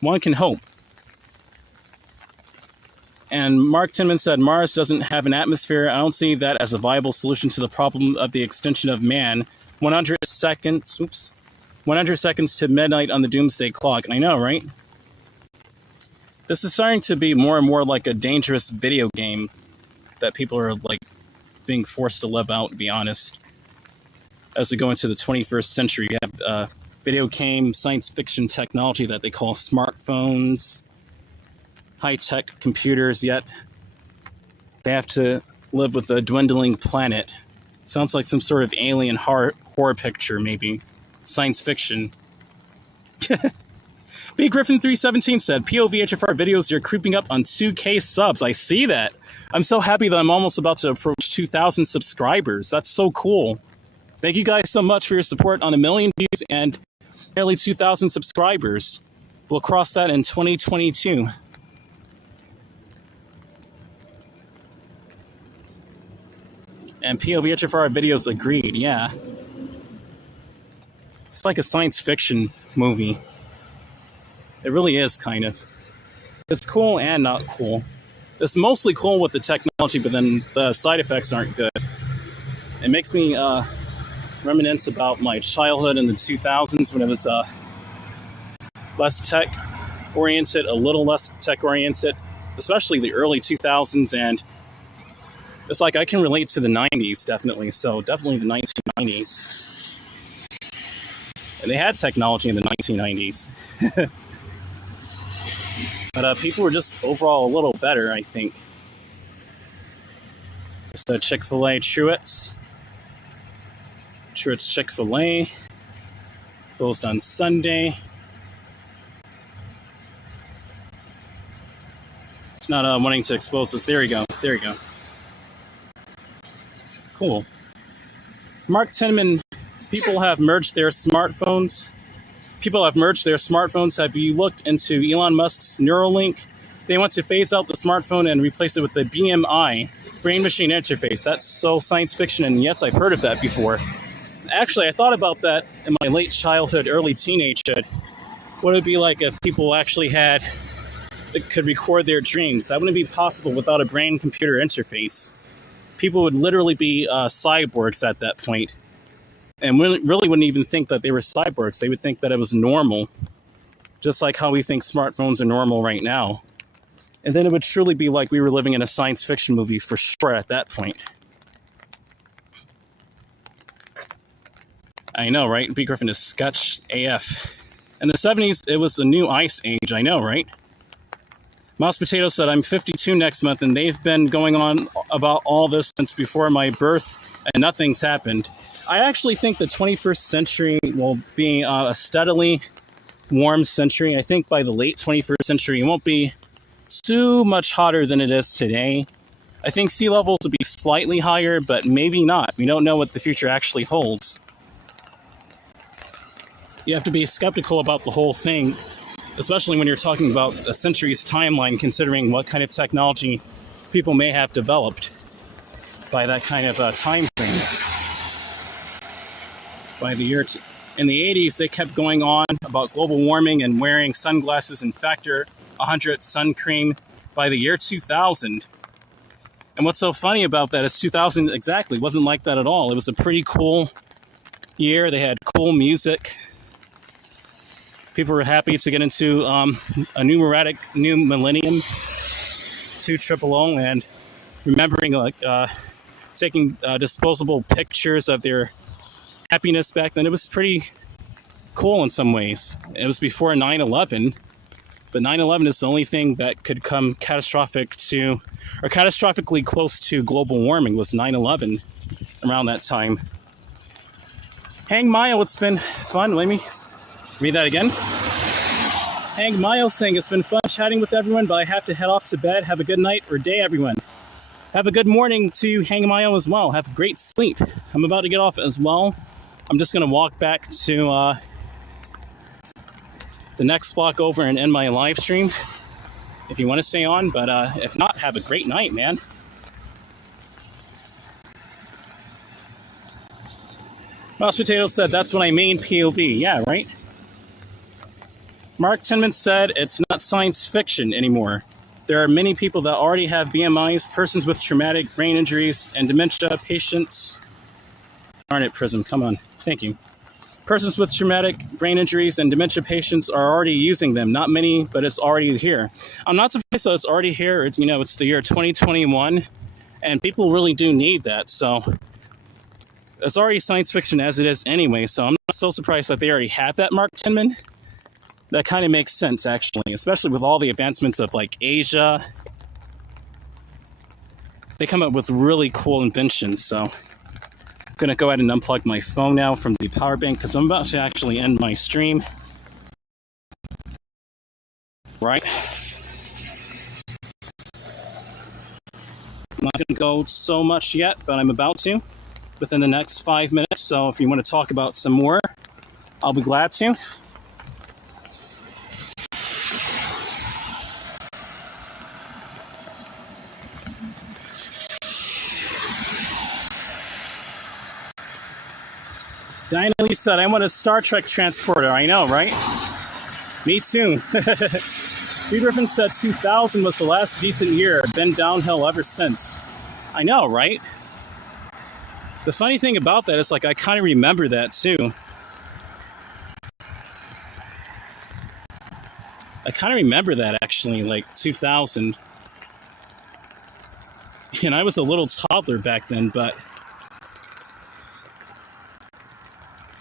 One can hope. And Mark Tinman said, Mars doesn't have an atmosphere. I don't see that as a viable solution to the problem of the extinction of man. 100 seconds, 100 seconds to midnight on the doomsday clock. I know, right? This is starting to be more and more like a dangerous video game that people are like being forced to live out, to be honest. As we go into the 21st century, you have video game science fiction technology that they call smartphones, high-tech computers, yet they have to live with a dwindling planet. Sounds like some sort of alien horror picture, maybe. Science fiction. B. Griffin 317 said, POV HFR videos are creeping up on 2K subs. I see that. I'm so happy that I'm almost about to approach 2,000 subscribers. That's so cool. Thank you guys so much for your support on 1 million views and nearly 2,000 subscribers. We'll cross that in 2022. And POV HFR videos agreed, yeah. It's like a science fiction movie. It really is, kind of. It's cool and not cool. It's mostly cool with the technology, but then the side effects aren't good. It makes me reminisce about my childhood in the 2000s when it was less tech-oriented, a little less tech-oriented, especially the early 2000s, and it's like I can relate to the 90s, definitely. So definitely the 1990s. And they had technology in the 1990s. But people were just overall a little better, I think. Just a Chick-fil-A Truett's. Truett's Chick-fil-A. Closed on Sunday. It's not wanting to expose this. There you go. There you go. Cool. Mark Tinman, people have merged their smartphones. Have you looked into Elon Musk's Neuralink? They want to phase out the smartphone and replace it with the BMI, brain machine interface. That's so science fiction, and yes, I've heard of that before. Actually, I thought about that in my late childhood, early teenagehood. What would it be like if people actually could record their dreams? That wouldn't be possible without a brain-computer interface. People would literally be cyborgs at that point. And really wouldn't even think that they were cyborgs. They would think that it was normal. Just like how we think smartphones are normal right now. And then it would truly be like we were living in a science fiction movie for sure at that point. I know, right? B. Griffin is sketch AF. In the 70s, it was a new ice age. I know, right? Mouse Potato said, I'm 52 next month, and they've been going on about all this since before my birth, and nothing's happened. I actually think the 21st century will be a steadily warm century. I think by the late 21st century, it won't be too much hotter than it is today. I think sea levels will be slightly higher, but maybe not. We don't know what the future actually holds. You have to be skeptical about the whole thing, especially when you're talking about a century's timeline, considering what kind of technology people may have developed by that kind of time frame. By the year in the 80s, they kept going on about global warming and wearing sunglasses and factor 100 sun cream by the year 2000. And what's so funny about that is 2000 exactly wasn't like that at all. It was a pretty cool year. They had cool music. People were happy to get into a new millennium, 200, and remembering like taking disposable pictures of their happiness back then. It was pretty cool in some ways. It was before 9/11, but 9/11 is the only thing that could come catastrophically close to global warming was 9/11 around that time. Hang Mayo, it's been fun. Let me read that again. Hang Mayo saying it's been fun chatting with everyone, but I have to head off to bed. Have a good night or day, everyone. Have a good morning to 𝐿𝐼𝐥𝐻 as well. Have a great sleep. I'm about to get off as well. I'm just going to walk back to the next block over and end my live stream if you want to stay on. But if not, have a great night, man. Mouse Potato said, that's what I mean, POV. Yeah, right? Mark Tinman said, it's not science fiction anymore. There are many people that already have BMIs, persons with traumatic brain injuries, and dementia patients. Darn it, Prism, come on. Thank you. Persons with traumatic brain injuries and dementia patients are already using them. Not many, but it's already here. I'm not surprised that it's already here. It's, it's the year 2021, and people really do need that. So it's already science fiction as it is anyway, so I'm not so surprised that they already have that, Mark Tinman. That kind of makes sense, actually, especially with all the advancements of, like, Asia. They come up with really cool inventions, so I'm going to go ahead and unplug my phone now from the power bank because I'm about to actually end my stream. Right? I'm not going to go so much yet, but I'm about to within the next 5 minutes, so if you want to talk about some more, I'll be glad to. Diana Lee said, I want a Star Trek transporter. I know, right? Me too. Reed Griffin said 2000 was the last decent year. Been downhill ever since. I know, right? The funny thing about that is, like, I kind of remember that too. I kind of remember that, actually, like 2000. And I was a little toddler back then, but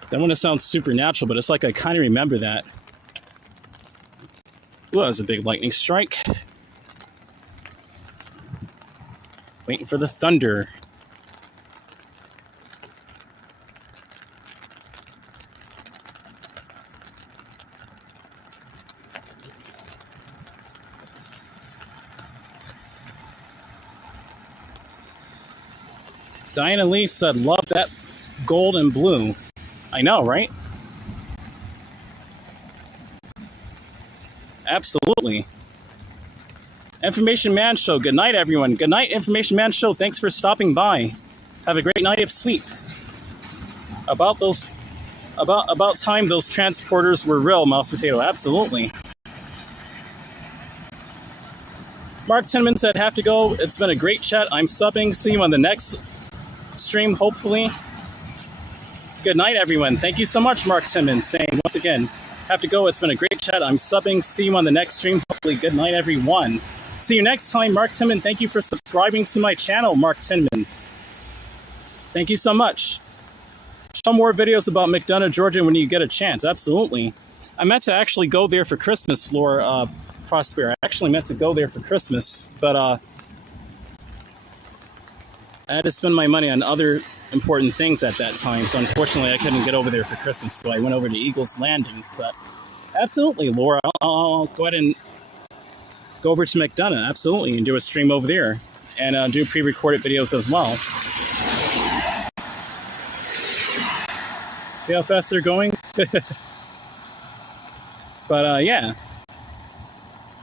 that wouldn't sound supernatural, but it's like I kind of remember that. Ooh, that was a big lightning strike. Waiting for the thunder. Diana Lee said, love that gold and blue. I know, right? Absolutely. Information Man Show. Good night, everyone. Good night, Information Man Show. Thanks for stopping by. Have a great night of sleep. About time those transporters were real, Mouse Potato. Absolutely. Mark Tinman said, have to go. It's been a great chat. I'm subbing. See you on the next stream, hopefully. Good night, everyone. Thank you so much, Mark Tinman, saying once again, have to go. It's been a great chat. I'm subbing. See you on the next stream. Hopefully, good night, everyone. See you next time, Mark Tinman. Thank you for subscribing to my channel, Mark Tinman. Thank you so much. Show more videos about McDonough, Georgia when you get a chance. Absolutely. I meant to actually go there for Christmas, Laura Prosper. I actually meant to go there for Christmas, but I had to spend my money on other important things at that time, so unfortunately I couldn't get over there for Christmas, so I went over to Eagles Landing. But absolutely, Laura, I'll go ahead and go over to McDonough, absolutely, and do a stream over there, and do pre-recorded videos as well. See how fast they're going? But yeah,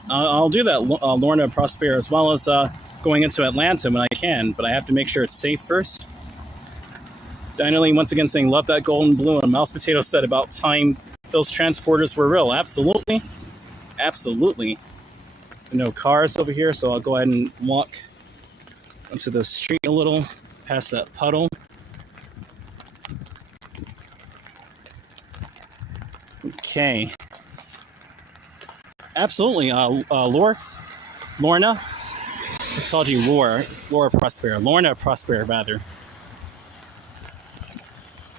I'll do that, Lorna Prosper, as well as going into Atlanta when I can, but I have to make sure it's safe first. Diana Lee once again saying, love that golden blue. And Mouse Potato said, about time those transporters were real. Absolutely. Absolutely. No cars over here, so I'll go ahead and walk onto the street a little, past that puddle. Okay. Absolutely. Lorna? I told you Laura Prosper. Lorna Prosper, rather.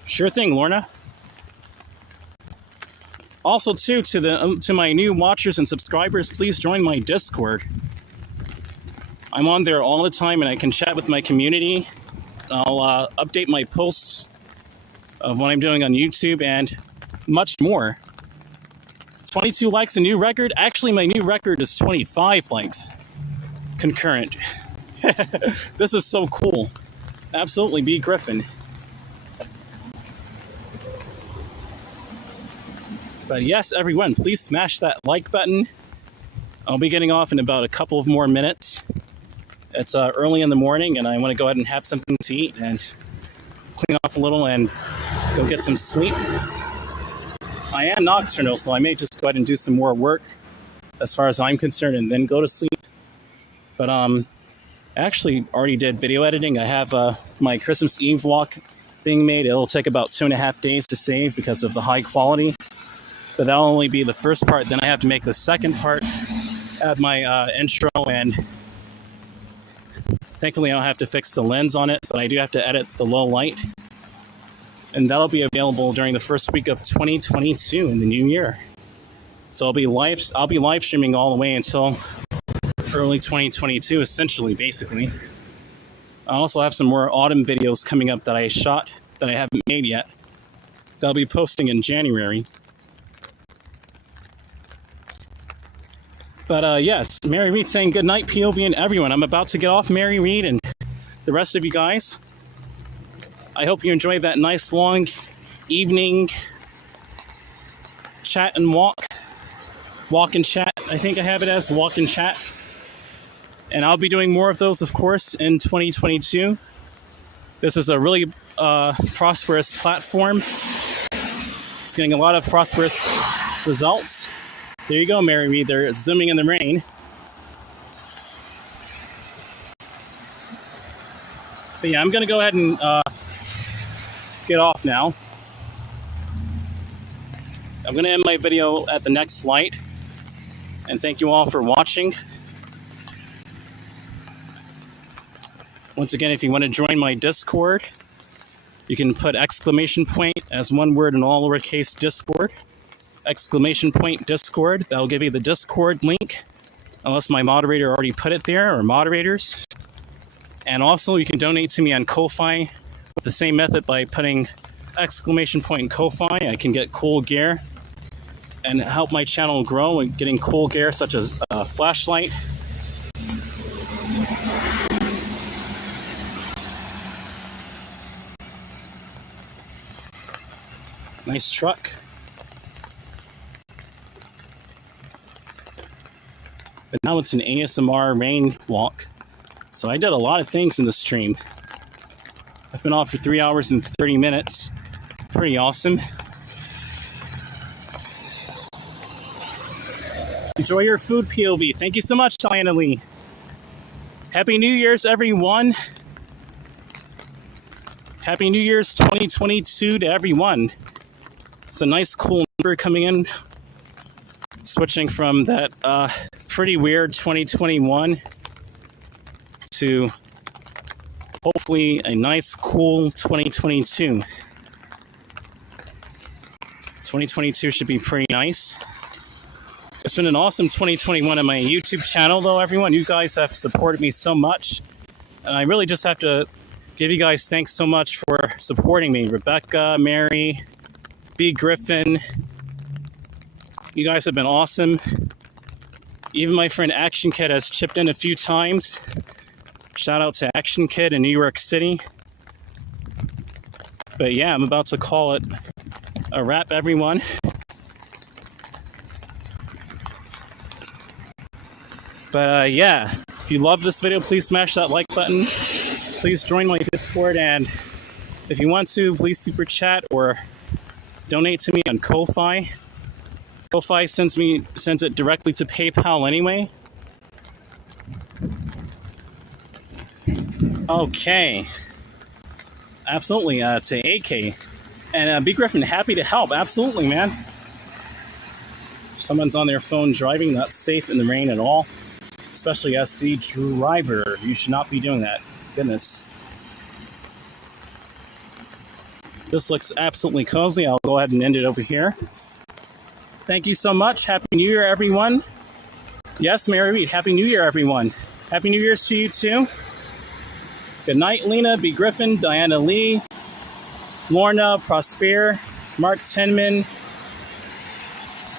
Sure thing, Lorna. Also, too, to my new watchers and subscribers, please join my Discord. I'm on there all the time, and I can chat with my community. I'll update my posts of what I'm doing on YouTube and much more. 22 likes, a new record. Actually, my new record is 25 likes concurrent. This is so cool. Absolutely, B. Griffin. But yes, everyone, please smash that like button. I'll be getting off in about a couple of more minutes. It's early in the morning, and I want to go ahead and have something to eat and clean off a little and go get some sleep. I am nocturnal, so I may just go ahead and do some more work as far as I'm concerned and then go to sleep. But I actually already did video editing. I have my Christmas Eve vlog being made. It'll take about 2.5 days to save because of the high quality. But that'll only be the first part. Then I have to make the second part, add my intro, and thankfully I don't have to fix the lens on it, but I do have to edit the low light. And that'll be available during the first week of 2022 in the new year. So I'll be live streaming all the way until early 2022, essentially, basically. I also have some more autumn videos coming up that I shot that I haven't made yet. That'll be posting in January. But yes, Mary Reed saying good night, POV, and everyone. I'm about to get off, Mary Reed, and the rest of you guys. I hope you enjoyed that nice long evening chat and walk. Walk and chat. I think I have it as walk and chat. And I'll be doing more of those, of course, in 2022. This is a really prosperous platform. It's getting a lot of prosperous results. There you go, Mary Reed. They're zooming in the rain. But yeah, I'm going to go ahead and get off now. I'm going to end my video at the next light. And thank you all for watching. Once again, if you want to join my Discord, you can put exclamation point as one word in all lowercase Discord. Exclamation point Discord. That'll give you the Discord link, unless my moderator already put it there, or moderators. And also, you can donate to me on Ko-Fi with the same method by putting exclamation point Ko-Fi. I can get cool gear and help my channel grow and getting cool gear such as a flashlight. Nice truck. But now it's an ASMR rain walk. So I did a lot of things in the stream. I've been off for 3 hours and 30 minutes. Pretty awesome. Enjoy your food, POV. Thank you so much, Diana Lee. Happy New Year's, everyone. Happy New Year's 2022 to everyone. It's a nice, cool number coming in. Switching from that pretty weird 2021 to hopefully a nice, cool 2022. 2022 should be pretty nice. It's been an awesome 2021 on my YouTube channel, though, everyone. You guys have supported me so much. And I really just have to give you guys thanks so much for supporting me. Rebecca, Mary, B. Griffin. You guys have been awesome. Even my friend Action Kid has chipped in a few times. Shout out to Action Kid in New York City. But yeah, I'm about to call it a wrap, everyone. But yeah, if you love this video, please smash that like button. Please join my Discord, and if you want to, please super chat or donate to me on Ko-Fi. Ko-Fi sends it directly to PayPal anyway. Okay. Absolutely, to AK. And B. Griffin, happy to help. Absolutely, man. Someone's on their phone driving, not safe in the rain at all. Especially as the driver. You should not be doing that. Goodness. This looks absolutely cozy. I'll go ahead and end it over here. Thank you so much. Happy New Year, everyone. Yes, Mary Reed. Happy New Year, everyone. Happy New Year's to you, too. Good night, Lena, B. Griffin, Diana Lee, Lorna, Prosper, Mark Tinman,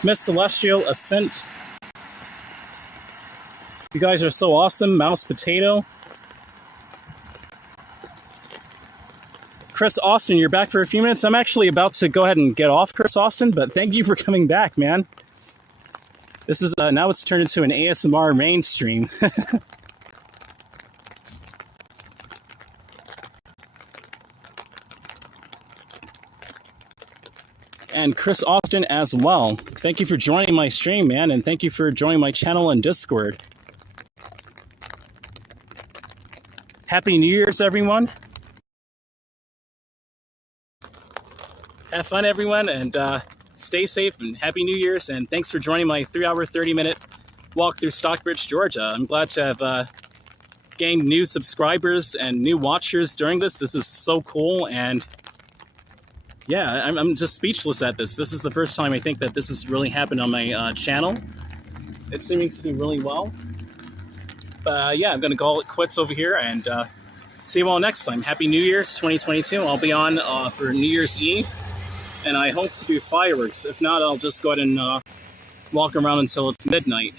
Miss Celestial, Ascent. You guys are so awesome. Mouse Potato, Chris Austin, you're back for a few minutes. I'm actually about to go ahead and get off, Chris Austin, but thank you for coming back, man. This is, now it's turned into an ASMR mainstream. And Chris Austin as well. Thank you for joining my stream, man, and thank you for joining my channel on Discord. Happy New Year's, everyone. Have fun, everyone, and stay safe, and Happy New Year's, and thanks for joining my 3-hour, 30-minute walk through Stockbridge, Georgia. I'm glad to have gained new subscribers and new watchers during this. This is so cool, and yeah, I'm just speechless at this. This is the first time I think that this has really happened on my channel. It's seeming to do really well. But yeah, I'm going to call it quits over here and see you all next time. Happy New Year's 2022. I'll be on for New Year's Eve, and I hope to do fireworks. If not, I'll just go ahead and walk around until it's midnight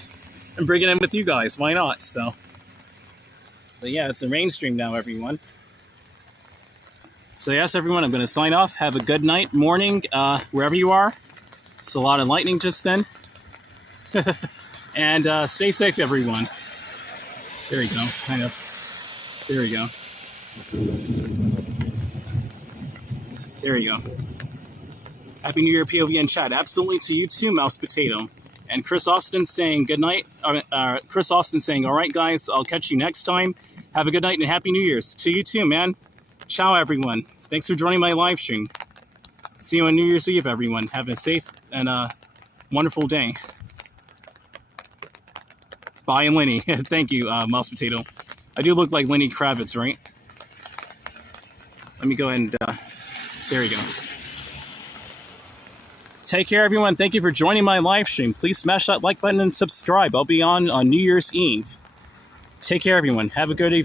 and bring it in with you guys. Why not? So, but yeah, it's a rain stream now, everyone. So yes, everyone, I'm going to sign off. Have a good night, morning, wherever you are. It's a lot of lightning just then. And stay safe, everyone. There you go, kind of. There you go. There you go. Happy New Year, POV and chat. Absolutely to you too, Mouse Potato. And Chris Austin saying good night. Chris Austin saying, all right, guys, I'll catch you next time. Have a good night and Happy New Year's. To you too, man. Ciao, everyone. Thanks for joining my live stream. See you on New Year's Eve, everyone. Have a safe and wonderful day. Bye, and Lenny. Thank you, Mouse Potato. I do look like Lenny Kravitz, right? Let me go ahead and... there you go. Take care, everyone. Thank you for joining my live stream. Please smash that like button and subscribe. I'll be on New Year's Eve. Take care, everyone. Have a good evening.